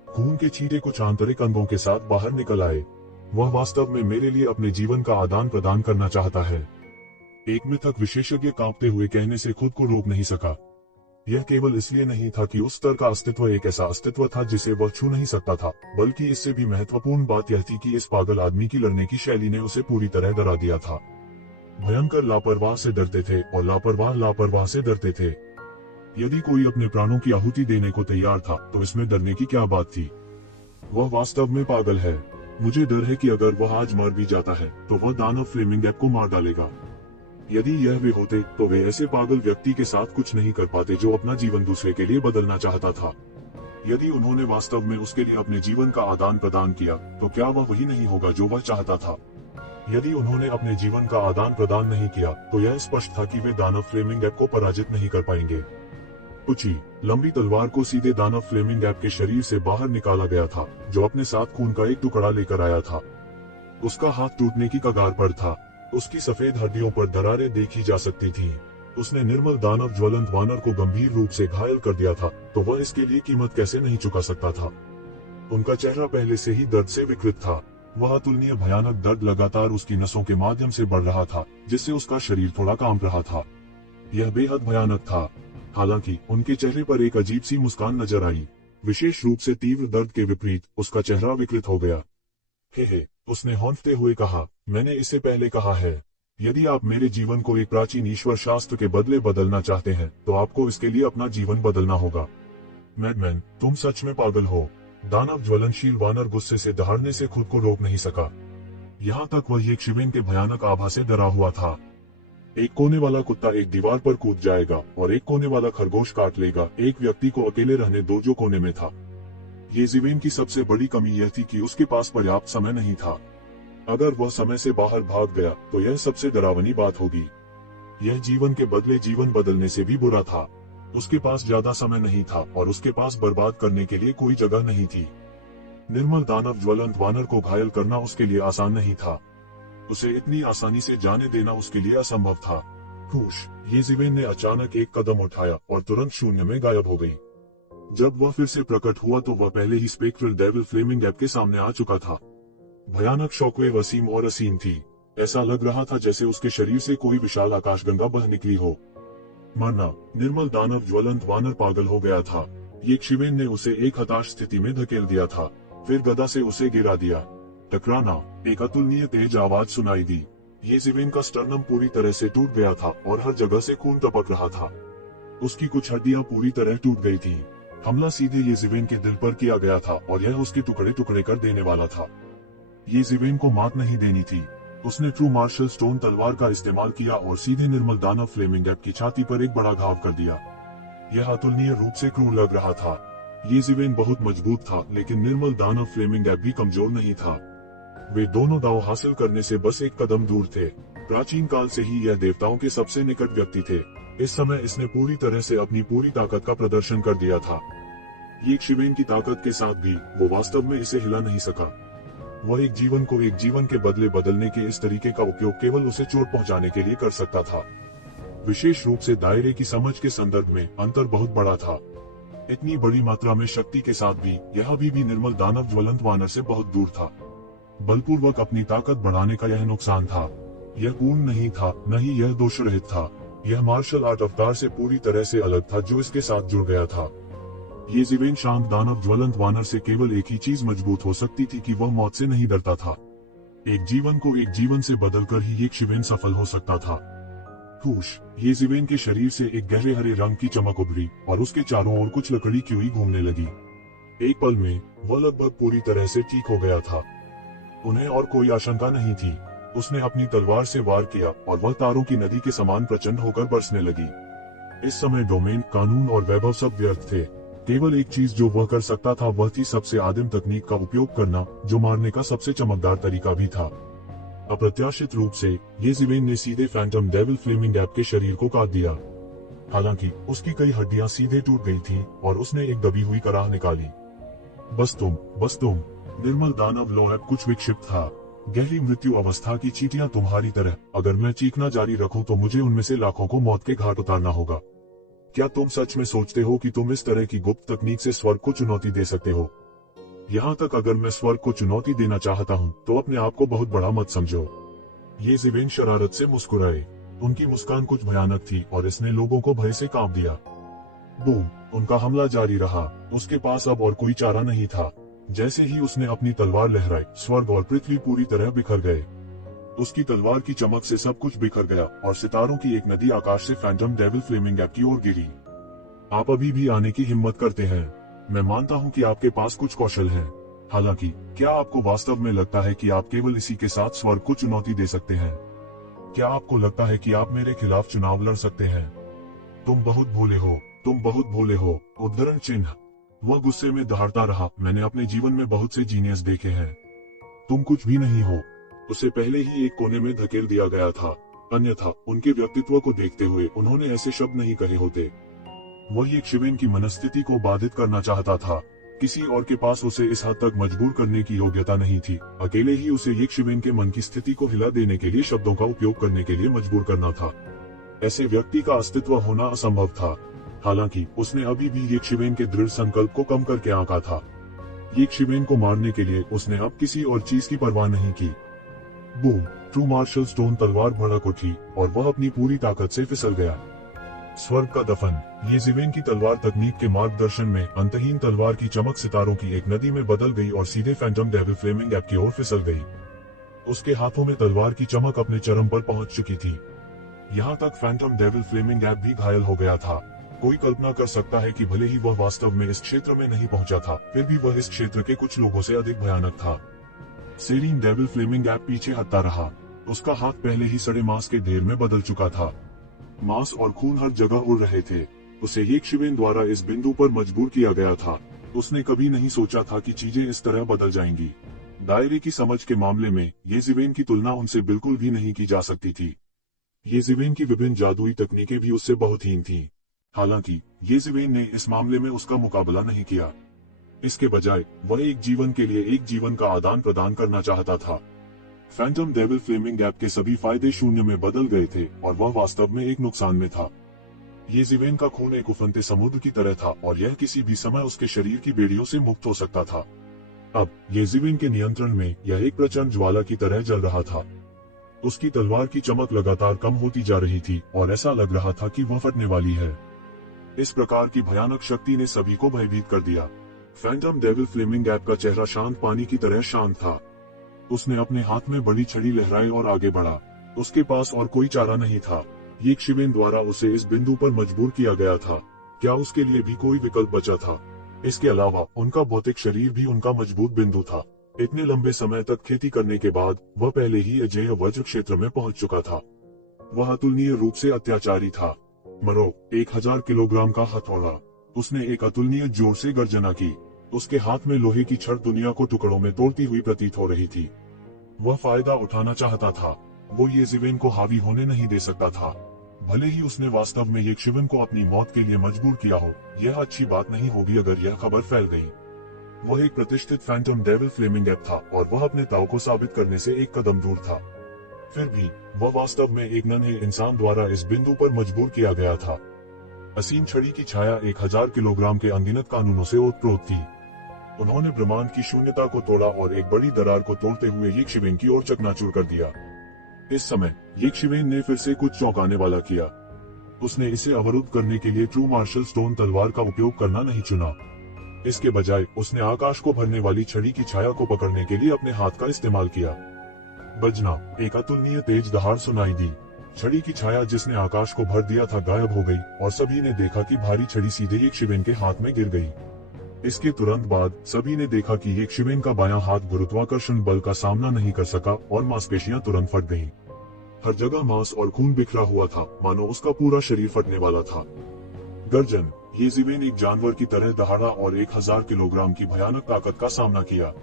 खून के छींटे कुछ आंतरिक अंगों के साथ बाहर निकल आए। वह वास्तव में मेरे लिए अपने जीवन का आदान प्रदान करना चाहता है। एक मिथक विशेषज्ञ कांपते हुए कहने से खुद को रोक नहीं सका। यह केवल इसलिए नहीं था कि उस स्तर का अस्तित्व एक ऐसा अस्तित्व था जिसे वह छू नहीं सकता था, बल्कि इससे भी महत्वपूर्ण बात यह थी कि इस पागल आदमी की लड़ने की शैली ने उसे पूरी तरह डरा दिया था। भयंकर लापरवाह से डरते थे और लापरवाह लापरवाह से डरते थे। यदि कोई अपने प्राणों की आहुति देने को तैयार था तो इसमें डरने की क्या बात थी। वह वास्तव में पागल है। मुझे डर है कि अगर वह आज मर भी जाता है तो वह दानव फ्लेमिंग गैप को मार डालेगा। यदि यह वे होते तो वे ऐसे पागल व्यक्ति के साथ कुछ नहीं कर पाते जो अपना जीवन दूसरे के लिए बदलना चाहता था। यदि उन्होंने वास्तव में उसके लिए अपने जीवन का आदान प्रदान किया तो क्या वह वही नहीं होगा जो वह चाहता था। यदि उन्होंने अपने जीवन का आदान प्रदान नहीं किया तो यह स्पष्ट था कि वे दानव फ्लेमिंग गैप को पराजित नहीं कर पाएंगे। पुची, लंबी तलवार को सीधे दानव फ्लेमिंग गैप के शरीर से बाहर निकाला गया था जो अपने साथ खून का एक टुकड़ा लेकर आया था। उसका हाथ टूटने की कगार पर था। उसकी सफेद हड्डियों पर दरारें देखी जा सकती थीं। उसने निर्मल दानव ज्वलंत वानर को गंभीर रूप से घायल कर दिया था, तो वह इसके लिए कीमत कैसे नहीं चुका सकता था। उनका चेहरा पहले से ही दर्द से विकृत था। वह अतुलनीय भयानक दर्द लगातार उसकी नसों के माध्यम से बढ़ रहा था, जिससे उसका शरीर थोड़ा कांप रहा था। यह बेहद भयानक था। हालांकि उनके चेहरे पर एक अजीब सी मुस्कान नजर आई। विशेष रूप से तीव्र दर्द के विपरीत उसका चेहरा विकृत हो गया। हे, उसने हौंफते हुए कहा, मैंने इससे पहले कहा है, यदि आप मेरे जीवन को एक प्राचीन ईश्वर शास्त्र के बदले बदलना चाहते हैं तो आपको इसके लिए अपना जीवन बदलना होगा। मैडमैन, तुम सच में पागल हो। दानव ज्वलनशील वानर गुस्से से दहाड़ने से खुद को रोक नहीं सका। यहाँ तक वह येज़िवेन के भयानक आभा से डरा हुआ था। एक कोने वाला कुत्ता एक दीवार पर कूद जाएगा और एक कोने वाला खरगोश काट लेगा। एक व्यक्ति को अकेले रहने दो जो कोने में था। येज़िवेन की सबसे बड़ी कमी यह थी कि उसके पास पर्याप्त समय नहीं था। अगर वह समय से बाहर भाग गया तो यह सबसे डरावनी बात होगी। यह जीवन के बदले जीवन बदलने से भी बुरा था। उसके पास ज्यादा समय नहीं था और उसके पास बर्बाद करने के लिए कोई जगह नहीं थी। निर्मल दानव ज्वलंत वानर को घायल करना उसके लिए आसान नहीं था। उसे इतनी आसानी से जाने देना उसके लिए असंभव था। हुश, येज़िवेन ने अचानक एक कदम उठाया और तुरंत शून्य में गायब हो गई। जब वह फिर से प्रकट हुआ तो वह पहले ही स्पेक्ट्रल डेविल फ्लेमिंग गैप के सामने आ चुका था। भयानक शॉकवेव असीम थी। ऐसा लग रहा था जैसे उसके शरीर से कोई विशाल आकाशगंगा बह निकली हो। मरना। निर्मल दानव ज्वलंत वानर पागल हो गया था। यक्षिवेन ने उसे एक हताश स्थिति में धकेल दिया था, फिर गदा से उसे गिरा दिया। टकराना। एक अतुलनीय तेज आवाज सुनाई दी। येजिवेन का स्टर्नम पूरी तरह से टूट गया था और हर जगह से खून टपक रहा था। उसकी कुछ हड्डियां पूरी तरह टूट गई थीं। हमला सीधे येजिवेन के दिल पर किया गया था और यह उसके टुकड़े टुकड़े कर देने वाला था। येजिवेन को मात नहीं देनी थी। उसने ट्रू मार्शल स्टोन तलवार का इस्तेमाल किया और सीधे निर्मल दानव फ्लेमिंग गैप की छाती पर एक बड़ा घाव कर दिया। यह अतुलनीय रूप से क्रूर लग रहा था। येजिवेन बहुत मजबूत था, लेकिन निर्मल दानव फ्लेमिंग गैप भी कमजोर नहीं था। वे दोनों दाव हासिल करने से बस एक कदम दूर थे। प्राचीन काल से ही यह देवताओं के सबसे निकट व्यक्ति थे। इस समय इसने पूरी तरह से अपनी पूरी ताकत का प्रदर्शन कर दिया था। यक्षिवेन की ताकत के साथ भी वो वास्तव में इसे हिला नहीं सका। वह एक जीवन को एक जीवन के बदले बदलने के इस तरीके का उपयोग केवल उसे चोट पहुंचाने के लिए कर सकता था। विशेष रूप से दायरे की समझ के संदर्भ में अंतर बहुत बड़ा था। इतनी बड़ी मात्रा में शक्ति के साथ भी यह अभी भी निर्मल दानव ज्वलंत वानर से बहुत दूर था। बलपूर्वक अपनी ताकत बढ़ाने का यह नुकसान था। यह पूर्ण नहीं था, न ही यह दोषरहित था। यह मार्शल आर्ट अवतार से पूरी तरह से अलग था जो इसके साथ जुड़ गया था। येजिवेन शांत दानव ज्वलंत वानर से केवल एक ही चीज मजबूत हो सकती थी कि वह मौत से नहीं डरता था। एक जीवन को एक जीवन से बदलकर ही यक्षिवेन सफल हो सकता था। हुश। येजिवेन के शरीर से एक गहरे हरे रंग की चमक उभरी और उसके चारों ओर कुछ लकड़ी की हुई घूमने लगी। एक पल में वह लगभग पूरी तरह से ठीक हो गया था। उन्हें और कोई आशंका नहीं थी। उसने अपनी तलवार से वार किया और वह तारों की नदी के समान प्रचंड होकर बरसने लगी। इस समय डोमेन, कानून और वैभव सब व्यर्थ थे। केवल एक चीज जो वह कर सकता था वह थी सबसे आदिम तकनीक का उपयोग करना, जो मारने का सबसे चमकदार तरीका भी था। अप्रत्याशित रूप से येजिवेन ने सीधे फैंटम डेविल फ्लेमिंग गैप के शरीर को काट दिया। हालांकि उसकी कई हड्डियां सीधे टूट गई थीं और उसने एक दबी हुई कराह निकाली। बस तुम। निर्मल दानव लोहब कुछ विक्षिप्त था। गहरी मृत्यु अवस्था की चींटियां तुम्हारी तरह। अगर मैं चीखना जारी रखूं तो मुझे उनमें से लाखों को मौत के घाट उतारना होगा। क्या तुम सच में सोचते हो कि तुम इस तरह की गुप्त तकनीक से स्वर्ग को चुनौती दे सकते हो? यहाँ तक अगर मैं स्वर्ग को चुनौती देना चाहता हूँ तो अपने आप को बहुत बड़ा मत समझो। येजिवेन शरारत से मुस्कुराए। उनकी मुस्कान कुछ भयानक थी और इसने लोगों को भय से कांप दिया। बूम। उनका हमला जारी रहा। उसके पास अब और कोई चारा नहीं था। जैसे ही उसने अपनी तलवार लहराई, स्वर्ग और पृथ्वी पूरी तरह बिखर गए। उसकी तलवार की चमक से सब कुछ बिखर गया और सितारों की एक नदी आकाश से फैंटम डेविल फ्लेमिंग गैप की ओर गिरी। आप अभी भी आने की हिम्मत करते हैं। मैं मानता हूं कि आपके पास कुछ कौशल है। हालांकि क्या आपको वास्तव में लगता है कि आप केवल इसी के साथ स्वर्ग को चुनौती दे सकते हैं? क्या आपको लगता है कि आप मेरे खिलाफ चुनाव लड़ सकते हैं? तुम बहुत भोले हो। उद्धरण चिन्ह। वह गुस्से में दहाड़ता रहा। मैंने अपने जीवन में बहुत से जीनियस देखे हैं। तुम कुछ भी नहीं हो। उसे पहले ही एक कोने में धकेल दिया गया था। अन्यथा उनके व्यक्तित्व को देखते हुए उन्होंने ऐसे शब्द नहीं कहे होते। वह यक्षिवेन की मनस्थिति को बाधित करना चाहता था। किसी और के पास उसे इस हद तक मजबूर करने की योग्यता नहीं थी। अकेले ही उसे यक्षिवेन के मन की स्थिति को हिला देने के लिए शब्दों का उपयोग करने के लिए मजबूर करना था। ऐसे व्यक्ति का अस्तित्व होना असंभव था। हालांकि उसने अभी भी यक्षिवेन के दृढ़ संकल्प को कम करके आंका था। यक्षिवेन को मारने के लिए उसने अब किसी और चीज की परवाह नहीं की। बूम। ट्रू मार्शल स्टोन तलवार भड़क उठी और वह अपनी पूरी ताकत से फिसल गया। स्वर्ग का दफन। येजिवेन की तलवार तकनीक के मार्गदर्शन में अंतहीन तलवार की चमक सितारों की एक नदी में बदल गई और सीधे फैंटम डेविल फ्लेमिंग गैप की ओर फिसल गई। उसके हाथों में तलवार की चमक अपने चरम पर पहुंच चुकी थी। यहाँ तक फैंटम डेविल फ्लेमिंग गैप भी घायल हो गया था। कोई कल्पना कर सकता है कि भले ही वह वास्तव में इस क्षेत्र में नहीं पहुंचा था, फिर भी वह इस क्षेत्र के कुछ लोगों से अधिक भयानक था। सेरीन डेविल फ्लेमिंग गैप पीछे हटता रहा। उसका हाथ पहले ही सड़े मांस के ढेर में बदल चुका था। मांस और खून हर जगह उड़ रहे थे। उसे यक्षिवेन द्वारा इस बिंदु पर मजबूर किया गया था। उसने कभी नहीं सोचा था कि चीजें इस तरह बदल जाएंगी। दायरे की समझ के मामले में येजिवेन की तुलना उनसे बिल्कुल भी नहीं की जा सकती थी। येजिवेन की विभिन्न जादुई तकनीकें भी उससे बहुत हीन थीं। हालांकि येजिवेन ने इस मामले में उसका मुकाबला नहीं किया। इसके बजाय वह एक जीवन के लिए एक जीवन का आदान प्रदान करना चाहता था। फैंटम डेविल फ्लेमिंग गैप के सभी फायदे शून्य में बदल गए थे और वह वास्तव में एक नुकसान में था। येजिवेन का खून एक उफनते समुद्र की तरह था और यह किसी भी समय उसके शरीर की बेड़ियों से मुक्त हो सकता था। अब येजिवेन के नियंत्रण में यह एक प्रचंड ज्वाला की तरह जल रहा था। उसकी तलवार की चमक लगातार कम होती जा रही थी और ऐसा लग रहा था कि वह फटने वाली है। इस प्रकार की भयानक शक्ति ने सभी को भयभीत कर दिया। फैंटम डेविल फ्लेमिंग गैप का चेहरा शांत पानी की तरह शांत था। उसने अपने हाथ में बड़ी छड़ी लहराई और आगे बढ़ा। उसके पास और कोई चारा नहीं था। ये शिवेन द्वारा उसे इस बिंदु पर मजबूर किया गया था। क्या उसके लिए भी कोई विकल्प बचा था? इसके अलावा उनका भौतिक शरीर भी उनका मजबूत बिंदु था। इतने लंबे समय तक खेती करने के बाद वह पहले ही अजेय वज्र क्षेत्र में पहुंच चुका था। वह अतुलनीय रूप से अत्याचारी था। मरो 1000 किलोग्राम का हथौड़ा। उसने एक अतुलनीय जोर से गर्जना की। उसके हाथ में लोहे की छड़ दुनिया को टुकड़ों में तोड़ती हुई प्रतीत हो रही थी। वह फायदा उठाना चाहता था। वो ये जीवेन को हावी होने नहीं दे सकता था। भले ही उसने वास्तव में ये शिवन को अपनी मौत के लिए मजबूर किया हो, यह अच्छी बात नहीं होगी अगर यह खबर फैल गई। वह एक प्रतिष्ठित फैंटम डेविल फ्लेमिंग गैप था और वह अपने ताव को साबित करने से एक कदम दूर था। फिर भी वह वास्तव में एक नन्हे इंसान द्वारा इस बिंदु पर मजबूर किया गया था। असीम छड़ी की छाया 1000 किलोग्राम के अनगिनत कानूनों से ओतप्रोत थी। उन्होंने ब्रह्मांड की शून्यता को तोड़ा और एक बड़ी दरार को तोड़ते हुए यक्षिवेन की ओर चकनाचूर कर दिया। इस समय यक्षिवेन ने फिर से कुछ चौंकाने वाला किया। उसने इसे अवरुद्ध करने के लिए ट्रू मार्शल स्टोन तलवार का उपयोग करना नहीं चुना। इसके बजाय उसने आकाश को भरने वाली छड़ी की छाया को पकड़ने के लिए अपने हाथ का इस्तेमाल किया। बजना, एक अतुलनीय तेज दहाड़ सुनाई दी। छड़ी की छाया जिसने आकाश को भर दिया था गायब हो गई और सभी ने देखा कि भारी छड़ी सीधे यक्षिवेन के हाथ में गिर गई। इसके तुरंत बाद सभी ने देखा कि यक्षिवेन का बायां हाथ गुरुत्वाकर्षण बल का सामना नहीं कर सका और मांसपेशियां तुरंत फट गईं। हर जगह मांस और खून बिखरा हुआ था, मानो उसका पूरा शरीर फटने वाला था। गर्जन, ये जीवेन एक जानवर की तरह दहाड़ा और 1000 किलोग्राम की भयानक ताकत का सामना किया।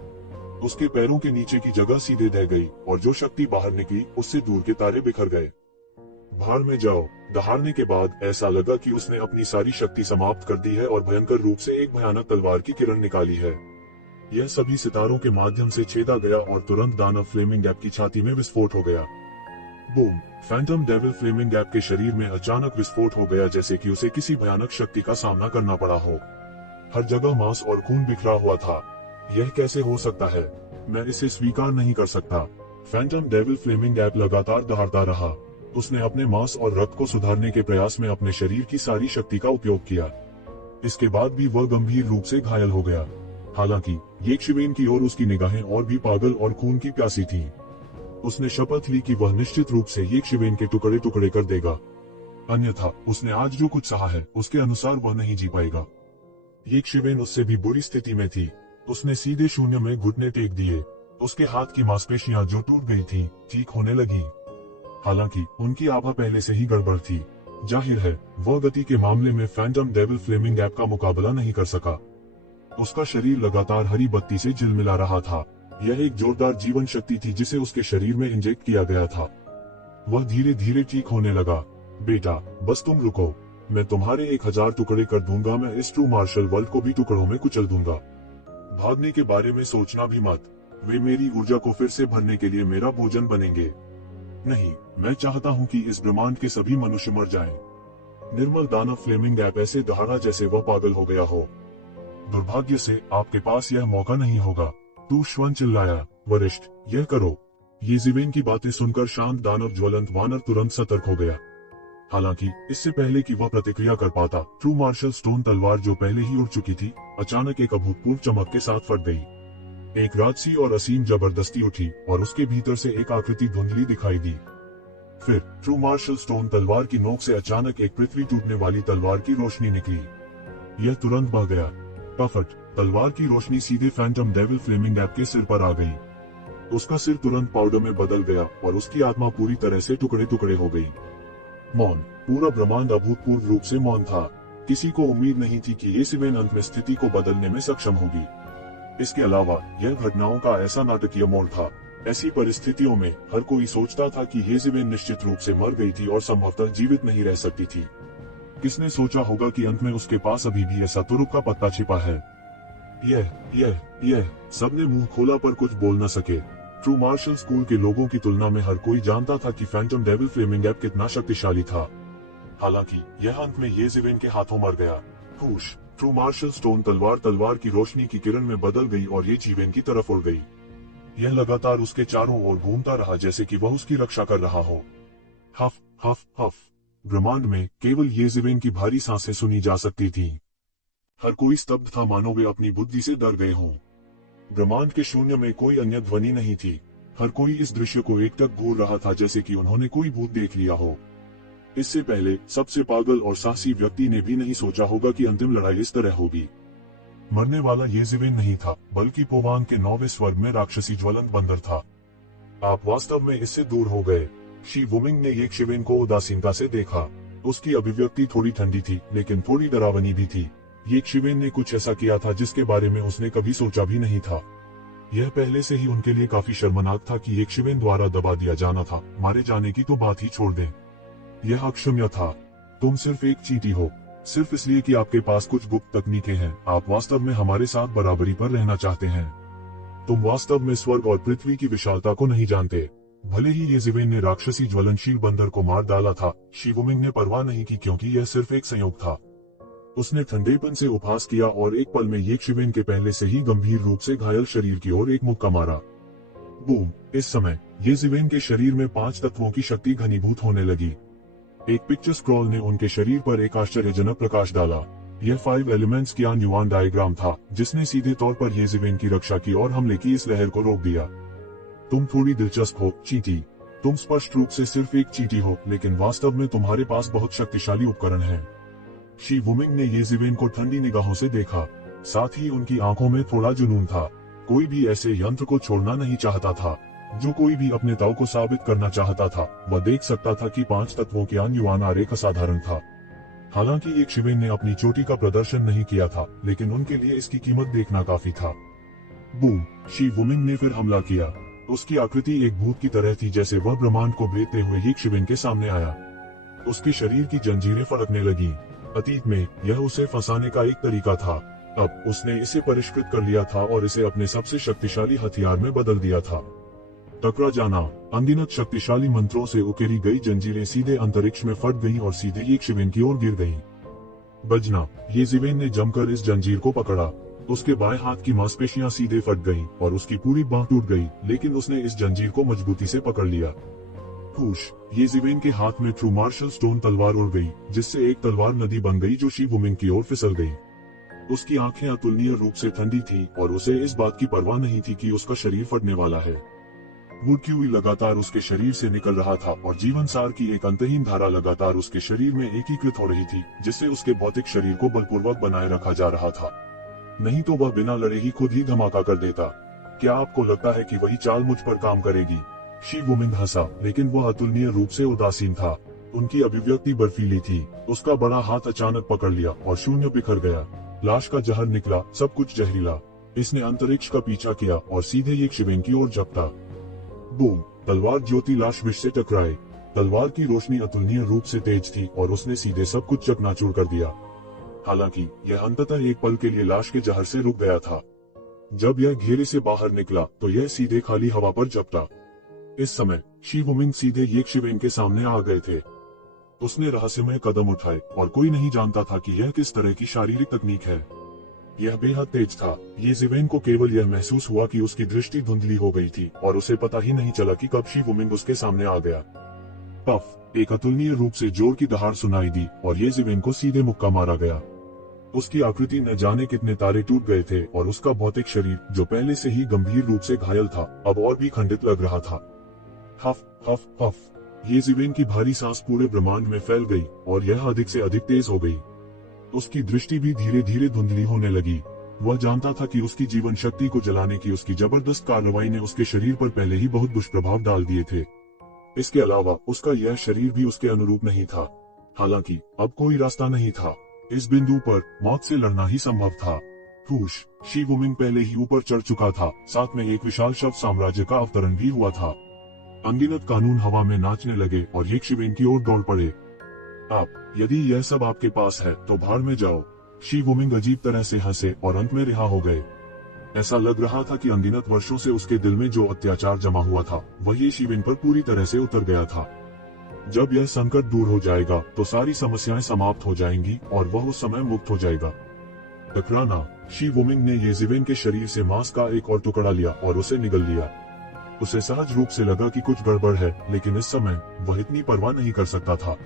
उसके पैरों के नीचे की जगह सीधे दह गई और जो शक्ति बाहर निकली उससे दूर के तारे बिखर गए। भाड़ में जाओ। दहाड़ने के बाद ऐसा लगा कि उसने अपनी सारी शक्ति समाप्त कर दी है और भयंकर रूप से एक भयानक तलवार की किरण निकाली है। यह सभी सितारों के माध्यम से छेदा गया और तुरंत दानव फ्लेमिंग गैप की छाती में विस्फोट हो गया। Boom! Phantom devil flaming gap के शरीर में अचानक विस्फोट हो गया, जैसे कि उसे किसी भयानक शक्ति का सामना करना पड़ा हो। हर जगह मांस और खून बिखरा हुआ था। यह कैसे हो सकता है? मैं इसे स्वीकार नहीं कर सकता। फैंटम डेविल फ्लेमिंग गैप लगातार दहाड़ता रहा। उसने अपने मांस और रक्त को सुधारने के प्रयास में अपने शरीर की सारी शक्ति का उपयोग किया। इसके बाद भी वह गंभीर रूप से घायल हो गया। हालांकि यक्षिवेन की ओर उसकी निगाहें और भी पागल और खून की प्यासी थीं। उसने शपथ ली कि वह निश्चित रूप से यक्षिवेन के टुकड़े टुकड़े कर देगा, अन्यथा उसने आज जो कुछ सहा है उसके अनुसार वह नहीं जी पाएगा। यक्षिवेन उससे भी बुरी स्थिति में थी। उसने सीधे शून्य में घुटने टेक दिए। उसके हाथ की मांसपेशियां जो टूट गई थीं, ठीक होने लगी। हालांकि उनकी आभा पहले से ही गड़बड़ थी। जाहिर है वह गति के मामले में फैंटम डेविल फ्लेमिंग गैप का मुकाबला नहीं कर सका। उसका शरीर लगातार हरी बत्ती से झिलमिला रहा था। यह एक जोरदार जीवन शक्ति थी जिसे उसके शरीर में इंजेक्ट किया गया था। वह धीरे धीरे ठीक होने लगा। बेटा, बस तुम रुको। मैं तुम्हारे 1000 टुकड़े कर दूंगा। मैं इस ट्रू मार्शल वर्ल्ड को भी टुकड़ों में कुचल दूंगा। भागने के बारे में सोचना भी मत। वे मेरी ऊर्जा को फिर से भरने के लिए मेरा भोजन बनेंगे। नहीं, मैं चाहता हूँ कि इस ब्रह्मांड के सभी मनुष्य मर जाएं। निर्मल दानव फ्लेमिंग गैप ऐसे दहाड़ा जैसे वह पागल हो गया हो। दुर्भाग्य से आपके पास यह मौका नहीं होगा। तू श्वन चिल्लाया। वरिष्ठ, यह करो। ये जीवेन की बातें सुनकर शांत दानव ज्वलंत वानर तुरंत सतर्क हो गया। हालांकि इससे पहले कि वह प्रतिक्रिया कर पाता, ट्रू मार्शल स्टोन तलवार जो पहले ही उड़ चुकी थी, अचानक एक अभूतपूर्व चमक के साथ फट गई। एक राजसी और असीम जबरदस्ती उठी और उसके भीतर से एक आकृति धुंधली दिखाई दी। फिर ट्रू मार्शल स्टोन तलवार की नोक से अचानक एक पृथ्वी टूटने वाली तलवार की रोशनी निकली। यह तुरंत बह गया। पफट! तलवार की रोशनी सीधे फैंटम डेविल फ्लेमिंग गैप के सिर पर आ गई। उसका सिर तुरंत पाउडर में बदल गया और उसकी आत्मा पूरी तरह से टुकड़े टुकड़े हो गई। मौन। पूरा ब्रह्मांड अभूतपूर्व रूप से मौन था। किसी को उम्मीद नहीं थी कि ये सीवेन अंत में स्थिति को बदलने में सक्षम होगी। इसके अलावा यह घटनाओं का ऐसा नाटकीय मोड़ था। ऐसी परिस्थितियों में हर कोई सोचता था कि ये सीवेन निश्चित रूप से मर गई थी और संभवतः जीवित नहीं रह सकती थी। किसने सोचा होगा कि अंत में उसके पास अभी भी ऐसा तुरुप का पत्ता छिपा है। यह सबने मुंह खोला पर कुछ बोल न सके। ट्रू मार्शल स्कूल के लोगों की तुलना में हर कोई जानता था कि फैंटम डेविल फ्लेमिंग गैप कितना शक्तिशाली था। हालांकि यह अंत में ये जीवेन के हाथों मर गया। हुश! ट्रू मार्शल स्टोन तलवार की रोशनी की किरण में बदल गई और ये जीवेन की तरफ उड़ गई। यह लगातार उसके चारों ओर घूमता रहा जैसे कि वह उसकी रक्षा कर रहा हो। हफ हफ हफ। ब्रह्मांड में केवल येज़ेवेन की भारी सांसें सुनी जा सकती थीं। हर कोई स्तब्ध था, मानो वे अपनी बुद्धि से डर गए हों। ब्रह्मांड के शून्य में कोई अन्य ध्वनि नहीं थी। हर कोई इस दृश्य को एकटक घूर रहा था, जैसे कि उन्होंने कोई भूत देख लिया हो। इससे पहले सबसे पागल और साहसी व्यक्ति ने भी नहीं सोचा होगा कि अंतिम लड़ाई इस तरह होगी। मरने वाला येज़ेवेन नहीं था, बल्कि पोवांग के 9वें स्वर्ग में राक्षसी ज्वलंत बंदर था। आप वास्तव में इससे दूर हो गए। शी वुमिंग ने येज़ेवेन को उदासीनता से देखा। उसकी अभिव्यक्ति थोड़ी ठंडी थी, लेकिन थोड़ी डरावनी भी थी। येज़ेवेन ने कुछ ऐसा किया था जिसके बारे में उसने कभी सोचा भी नहीं था। यह पहले से ही उनके लिए काफी शर्मनाक था कि येज़ेवेन द्वारा दबा दिया जाना था। मारे जाने की तो बात ही छोड़ दें। यह अक्षम्य था। तुम सिर्फ एक चींटी हो, सिर्फ इसलिए कि आपके पास कुछ गुप्त तकनीकें हैं। आप वास्तव में हमारे साथ बराबरी पर रहना चाहते हैं। तुम वास्तव में स्वर्ग और पृथ्वी की विशालता को नहीं जानते। भले ही येज़ेवेन ने राक्षसी ज्वलनशील बंदर को मार डाला था, शी वुमिंग ने परवाह नहीं की, क्योंकि यह सिर्फ एक संयोग था। उसने ठंडेपन से उपहास किया और एक पल में येज़ेवेन के पहले से ही गंभीर रूप से घायल शरीर की ओर एक मुक्का मारा। बूम! इस समय येज़ेवेन के शरीर में 5 तत्वों की शक्ति घनीभूत होने लगी। एक पिक्चर स्क्रॉल ने उनके शरीर पर एक आश्चर्यजनक प्रकाश डाला। यह 5 एलिमेंट्स की न्यूआन डायग्राम था, जिसने सीधे तौर पर येज़ेवेन की रक्षा की और हमले की इस लहर को रोक दिया। तुम थोड़ी दिलचस्प हो, चींटी। तुम स्पष्ट रूप से सिर्फ एक चींटी हो, लेकिन वास्तव में तुम्हारे पास बहुत शक्तिशाली उपकरण हैं। शी वुमिंग ने येज़ेवेन को ठंडी निगाहों से देखा। साथ ही उनकी आंखों में थोड़ा जुनून था। कोई भी ऐसे यंत्र को छोड़ना नहीं चाहता था। जो कोई भी अपने दाव को साबित करना चाहता था, वह देख सकता था कि 5 तत्वों के न्यूआन आरेख असाधारण था। हालांकि येज़ेवेन ने अपनी चोटी का प्रदर्शन नहीं किया था, लेकिन उनके लिए इसकी कीमत देखना काफी था। बूम! शी वुमिंग ने फिर हमला किया। उसकी आकृति एक भूत की तरह थी, जैसे वह ब्रह्मांड को बेचते हुए येज़ेवेन के सामने आया। उसके शरीर की जंजीरें फड़कने लगीं। अतीत में यह उसे फंसाने का एक तरीका था। अब उसने इसे परिष्कृत कर लिया था और इसे अपने सबसे शक्तिशाली हथियार में बदल दिया था। टकरा जाना। अनगिनत शक्तिशाली मंत्रों से उकेरी गई जंजीरें सीधे अंतरिक्ष में फट गईं और सीधे येज़ेवेन की ओर गिर गईं। बजना। येज़ेवेन ने जमकर इस जंजीर को पकड़ा। उसके बाएं हाथ की मांसपेशियां सीधे फट गईं और उसकी पूरी बांह टूट गई, लेकिन उसने इस जंजीर को मजबूती से पकड़ लिया। हुश! येज़ेवेन के हाथ में ट्रू मार्शल स्टोन तलवार उड़ गई, जिससे एक तलवार नदी बन गई जो शी वुमिंग की ओर फिसल गई। उसकी आंखें अतुलनीय रूप से ठंडी थीं और उसे इस बात की परवाह नहीं थी कि उसका शरीर फटने वाला है। वुडक्यूई लगातार उसके शरीर से निकल रहा था और जीवन सार की एक अंतहीन धारा लगातार उसके शरीर में एकीकृत हो रही थी, जिससे उसके भौतिक शरीर को बलपूर्वक बनाए रखा जा रहा था। नहीं तो वह बिना लड़े ही खुद ही धमाका कर देता। क्या आपको लगता है कि वही चाल मुझ पर काम करेगी? शी वुमिंग हंसा, लेकिन वह अतुलनीय रूप से उदासीन था। उनकी अभिव्यक्ति बर्फीली थी। उसका बड़ा हाथ अचानक पकड़ लिया और शून्य बिखर गया। लाश का जहर निकला, सब कुछ जहरीला। इसने अंतरिक्ष का पीछा किया और सीधे येज़ेवेन की ओर झपटा। बूम! तलवार ज्योति लाश विष से टकराए। तलवार की रोशनी अतुलनीय रूप से तेज थी और उसने सीधे सब कुछ चकनाचूर कर दिया। हालांकि यह अंततः एक पल के लिए लाश के जहर से रुक गया था। जब यह घेरे से बाहर निकला तो यह सीधे खाली हवा पर झपटा। इस समय शी वुमिंग सीधे येज़ेवेन के सामने आ गए थे। उसने रहस्यमय कदम उठाए और कोई नहीं जानता था कि यह किस तरह की शारीरिक तकनीक है। यह बेहद तेज था। येज़ेवेन को केवल यह महसूस हुआ कि उसकी दृष्टि धुंधली हो गई थी और उसे पता ही नहीं चला कि कब शी वुमिंग उसके सामने आ गया। पफ! एक अतुलनीय रूप से जोर की दहाड़ सुनाई दी और येज़ेवेन को सीधे मुक्का मारा गया। उसकी आकृति न जाने कितने तारे टूट गए थे और उसका भौतिक शरीर, जो पहले से ही गंभीर रूप से घायल था, अब और भी खंडित लग रहा था। हफ हफ हफ! येज़ेवेन की भारी सांस पूरे ब्रह्मांड में फैल गई और यह अधिक से अधिक तेज हो गई। उसकी दृष्टि भी धीरे धीरे धुंधली होने लगी। वह जानता था कि उसकी जीवन शक्ति को जलाने की उसकी जबरदस्त कार्रवाई ने उसके शरीर पर पहले ही बहुत दुष्प्रभाव डाल दिए थे। इसके अलावा उसका यह शरीर भी उसके अनुरूप नहीं था। हालांकि अब कोई रास्ता नहीं था। इस बिंदु पर मौत से लड़ना ही संभव था। हुश! शी वुमिंग पहले ही ऊपर चढ़ चुका था। साथ में एक विशाल शव साम्राज्य का अवतरण भी हुआ था। अनगिनत कानून हवा में नाचने लगे और येज़ेवेन की ओर दौड़ पड़े। यदि यह सब आपके पास है तो भाड़ में जाओ। शी वुमिंग अजीब तरह से हंसे और अंत में रिहा हो गए। ऐसा लग रहा था कि अनगिनत वर्षों से उसके दिल में जो अत्याचार जमा हुआ था, वह येज़ेवेन पर पूरी तरह से उतर गया था। जब यह संकट दूर हो जाएगा तो सारी समस्याएं समाप्त हो जाएंगी और वह उस समय मुक्त हो जाएगा। टकराना। शी वुमिंग ने येज़ेवेन के शरीर से मांस का एक और टुकड़ा लिया और उसे निगल लिया। उसे सहज रूप से लगा कि कुछ गड़बड़ है, लेकिन इस समय वह इतनी परवाह नहीं कर सकता था।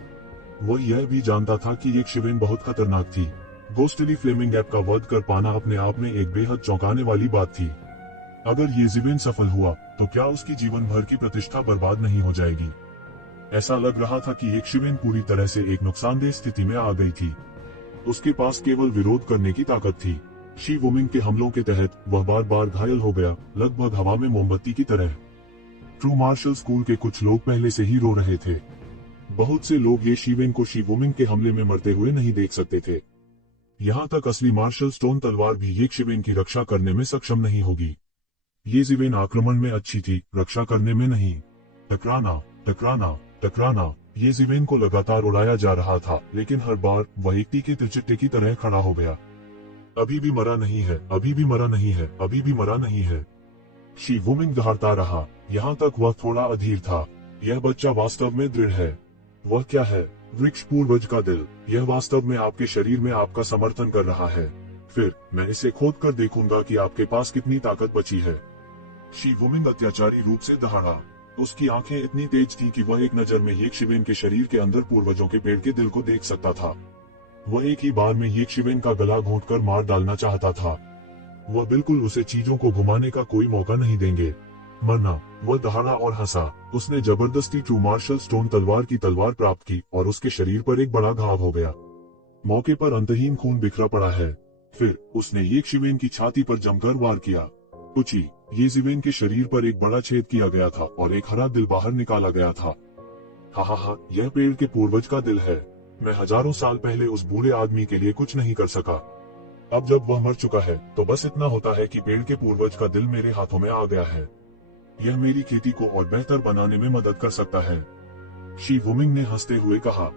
वह यह भी जानता था कि एक शिवेन बहुत खतरनाक थी। गोस्टली फ्लेमिंग ऐप का वध कर पाना अपने आप में एक बेहद चौंकाने वाली बात थी। अगर ये ज़िवेन सफल हुआ तो क्या उसकी जीवन भर की प्रतिष्ठा बर्बाद नहीं हो जाएगी? ऐसा लग रहा था कि एक शिवेन पूरी तरह से एक नुकसानदेह स्थिति में आ गई थी। उसके पास केवल विरोध करने की ताकत थी। शी वुमिंग के हमलों के तहत वह बार बार घायल हो गया, लगभग हवा में मोमबत्ती की तरह। ट्रू मार्शल स्कूल के कुछ लोग पहले से ही रो रहे थे। बहुत से लोग ये शिवेन को शी वुमिंग के हमले में मरते हुए नहीं देख सकते थे। यहाँ तक असली मार्शल स्टोन तलवार भी ये शिवेन की रक्षा करने में सक्षम नहीं होगी। ये ज़िवेन आक्रमण में अच्छी थी, रक्षा करने में नहीं। टकराना, टकराना, टकराना। ये ज़िवेन को लगातार उड़ाया जा रहा था, लेकिन हर बार वह एक तीखे तिरचिट्टे की तरह खड़ा हो गया। अभी भी मरा नहीं है, अभी भी मरा नहीं है, अभी भी मरा नहीं है। शी वुमिंग दहाड़ता रहा, यहाँ तक वह थोड़ा अधीर था। यह बच्चा वास्तव में दृढ़ है। वह क्या है? वृक्ष पूर्वज का दिल। यह वास्तव में आपके शरीर में आपका समर्थन कर रहा है। फिर मैं इसे खोद कर देखूंगा कि आपके पास कितनी ताकत बची है। शी वुमिंग अत्याचारी रूप से दहाड़ा। उसकी आंखें इतनी तेज थीं कि वह एक नजर में येक शिवेन के शरीर के अंदर पूर्वजों के पेड़ के दिल को देख सकता था। वह एक ही बार में येक शिवेन का गला घोंटकर मार डालना चाहता था। वह बिल्कुल उसे चीजों को घुमाने का कोई मौका नहीं देंगे। मरना। वह दहाड़ा और हंसा। उसने जबरदस्ती ट्रू मार्शल स्टोन तलवार की तलवार प्राप्त की और उसके शरीर पर एक बड़ा घाव हो गया। मौके पर अंतहीन खून बिखरा पड़ा है। फिर उसने येक शिवेन की छाती पर जमकर वार किया। उची। ये ज़िवेन के शरीर पर एक बड़ा छेद किया गया था और एक हरा दिल बाहर निकाला गया था। हा, यह पेड़ के पूर्वज का दिल है। मैं हजारों साल पहले उस बूढ़े आदमी के लिए कुछ नहीं कर सका। अब जब वह मर चुका है तो बस इतना होता है कि पेड़ के पूर्वज का दिल मेरे हाथों में आ गया है। यह मेरी खेती को और बेहतर बनाने में मदद कर सकता है। शी वुमिंग ने हंसते हुए कहा।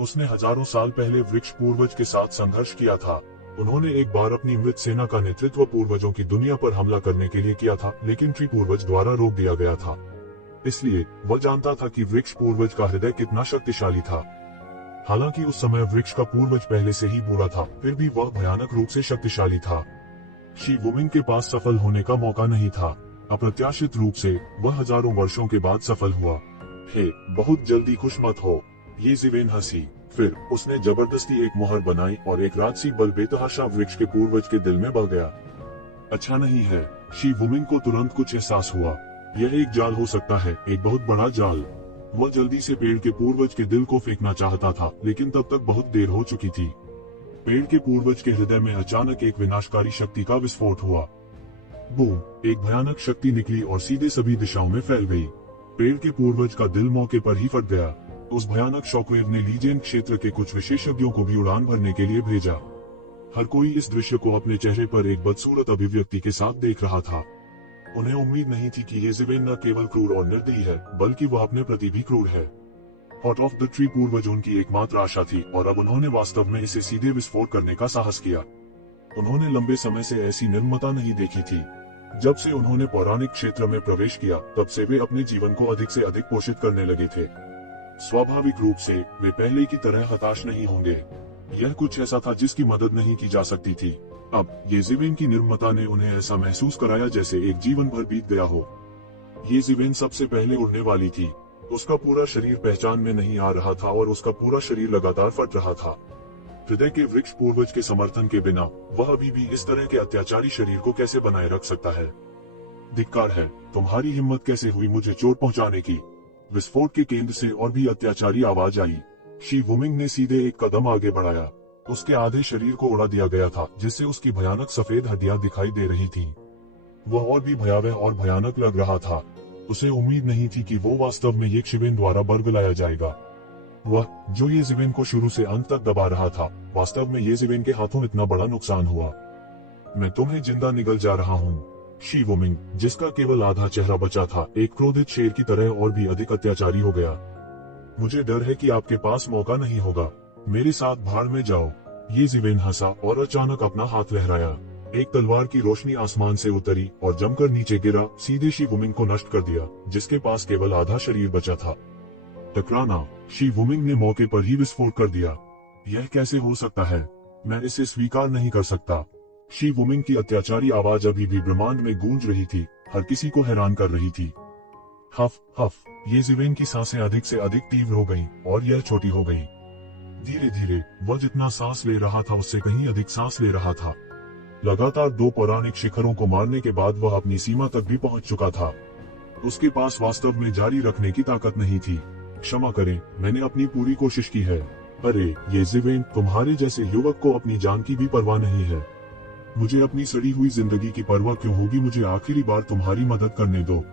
उसने हजारों साल पहले वृक्ष पूर्वज के साथ संघर्ष किया था। उन्होंने एक बार अपनी मृत सेना का नेतृत्व पूर्वजों की दुनिया पर हमला करने के लिए किया था, लेकिन ट्री पूर्वज द्वारा रोक दिया गया था। इसलिए वह जानता था कि वृक्ष पूर्वज का हृदय कितना शक्तिशाली था। हालांकि उस समय वृक्ष का पूर्वज पहले से ही बूढ़ा था, फिर भी वह भयानक रूप से शक्तिशाली था। शी वुमिंग के पास सफल होने का मौका नहीं था। अप्रत्याशित रूप से वह हजारों वर्षों के बाद सफल हुआ। हे, बहुत जल्दी खुश मत हो। ये ज़िवेन हंसी। फिर उसने जबरदस्ती एक मोहर बनाई और एक राजसी बल बेतहाशा वृक्ष के पूर्वज के दिल में बह गया। अच्छा नहीं है। शी वुमिंग को तुरंत कुछ एहसास हुआ। यह एक जाल हो सकता है, एक बहुत बड़ा जाल। वह जल्दी से पेड़ के पूर्वज के दिल को फेंकना चाहता था, लेकिन तब तक बहुत देर हो चुकी थी। पेड़ के पूर्वज के हृदय में अचानक एक विनाशकारी शक्ति का विस्फोट हुआ। बूम! एक भयानक शक्ति निकली और सीधे सभी दिशाओं में फैल गई। पेड़ के पूर्वज का दिल मौके पर ही फट गया। उस भयानक शॉकवेव ने लीजेंड क्षेत्र के कुछ विशेषज्ञों को भी उड़ान भरने के लिए भेजा। हर कोई इस दृश्य को अपने चेहरे पर एक बदसूरत अभिव्यक्ति के साथ देख रहा था। उन्हें उम्मीद नहीं थी कि ये ज़िवेन न केवल क्रूर और निर्दयी है, बल्कि वह अपने प्रति भी क्रूर है। हॉट ऑफ द ट्री पूर्वज उनकी एकमात्र आशा थी और अब उन्होंने वास्तव में इसे सीधे विस्फोट करने का साहस किया। उन्होंने लंबे समय से ऐसी निर्ममता नहीं देखी थी। जब से उन्होंने पौराणिक क्षेत्र में प्रवेश किया, तब से वे अपने जीवन को अधिक से अधिक पोषित करने लगे थे। स्वाभाविक रूप से वे पहले की तरह हताश नहीं होंगे। यह कुछ ऐसा था जिसकी मदद नहीं की जा सकती थी। अब ये ज़िवेन की निर्ममता ने उन्हें ऐसा महसूस कराया जैसे एक जीवन भर बीत गया हो। ये ज़िवेन सबसे पहले उड़ने वाली थी। उसका पूरा शरीर पहचान में नहीं आ रहा था और उसका पूरा शरीर लगातार फट रहा था। हृदय के वृक्ष पूर्वज के समर्थन के बिना वह अभी भी इस तरह के अत्याचारी शरीर को कैसे बनाए रख सकता है? धिक्कार है, तुम्हारी हिम्मत कैसे हुई मुझे चोट पहुंचाने की? विस्फोट के केंद्र से और भी अत्याचारी आवाज आई। शी वुमिंग ने सीधे एक कदम आगे बढ़ाया। उसके आधे शरीर को उड़ा दिया गया था, जिससे उसकी भयानक सफेद हड्डियां दिखाई दे रही थीं। वह और भी भयावह और भयानक लग रहा था। उसे उम्मीद नहीं थी कि वो वास्तव में येक शिवेन द्वारा बरगलाया जाएगा। वह जो ये ज़िवेन को शुरू से अंत तक दबा रहा था, वास्तव में ये ज़िवेन के हाथों इतना बड़ा नुकसान हुआ। मैं तुम्हें जिंदा निगल जा रहा हूँ। शी वुमिंग, जिसका केवल आधा चेहरा बचा था, एक क्रोधित शेर की तरह और भी अधिक अत्याचारी हो गया। मुझे डर है कि आपके पास मौका नहीं होगा। मेरे साथ भाड़ में जाओ। ये ज़िवेन हंसा और अचानक अपना हाथ लहराया। एक तलवार की रोशनी आसमान से उतरी और जमकर नीचे गिरा, सीधे शी वुमिंग को नष्ट कर दिया, जिसके पास केवल आधा शरीर बचा था। टकराना। शी वुमिंग ने मौके पर ही विस्फोट कर दिया। यह कैसे हो सकता है? मैं इसे स्वीकार नहीं कर सकता। शी वुमिंग की अत्याचारी आवाज अभी भी ब्रह्मांड में गूंज रही थी, हर किसी को हैरान कर रही थी। हफ हफ, ये जिवेन की सांसें अधिक से अधिक तीव्र हो गईं और यह छोटी हो गईं। धीरे धीरे वह जितना सांस ले रहा था उससे कहीं अधिक सांस ले रहा था। लगातार 2 पौराणिक शिखरों को मारने के बाद वह अपनी सीमा तक भी पहुंच चुका था। उसके पास वास्तव में जारी रखने की ताकत नहीं थी। क्षमा करें, मैंने अपनी पूरी कोशिश की है। अरे ये जिवेन, तुम्हारे जैसे युवक को अपनी जान की भी परवाह नहीं है। मुझे अपनी सड़ी हुई जिंदगी की परवाह क्यों होगी? मुझे आखिरी बार तुम्हारी मदद करने दो।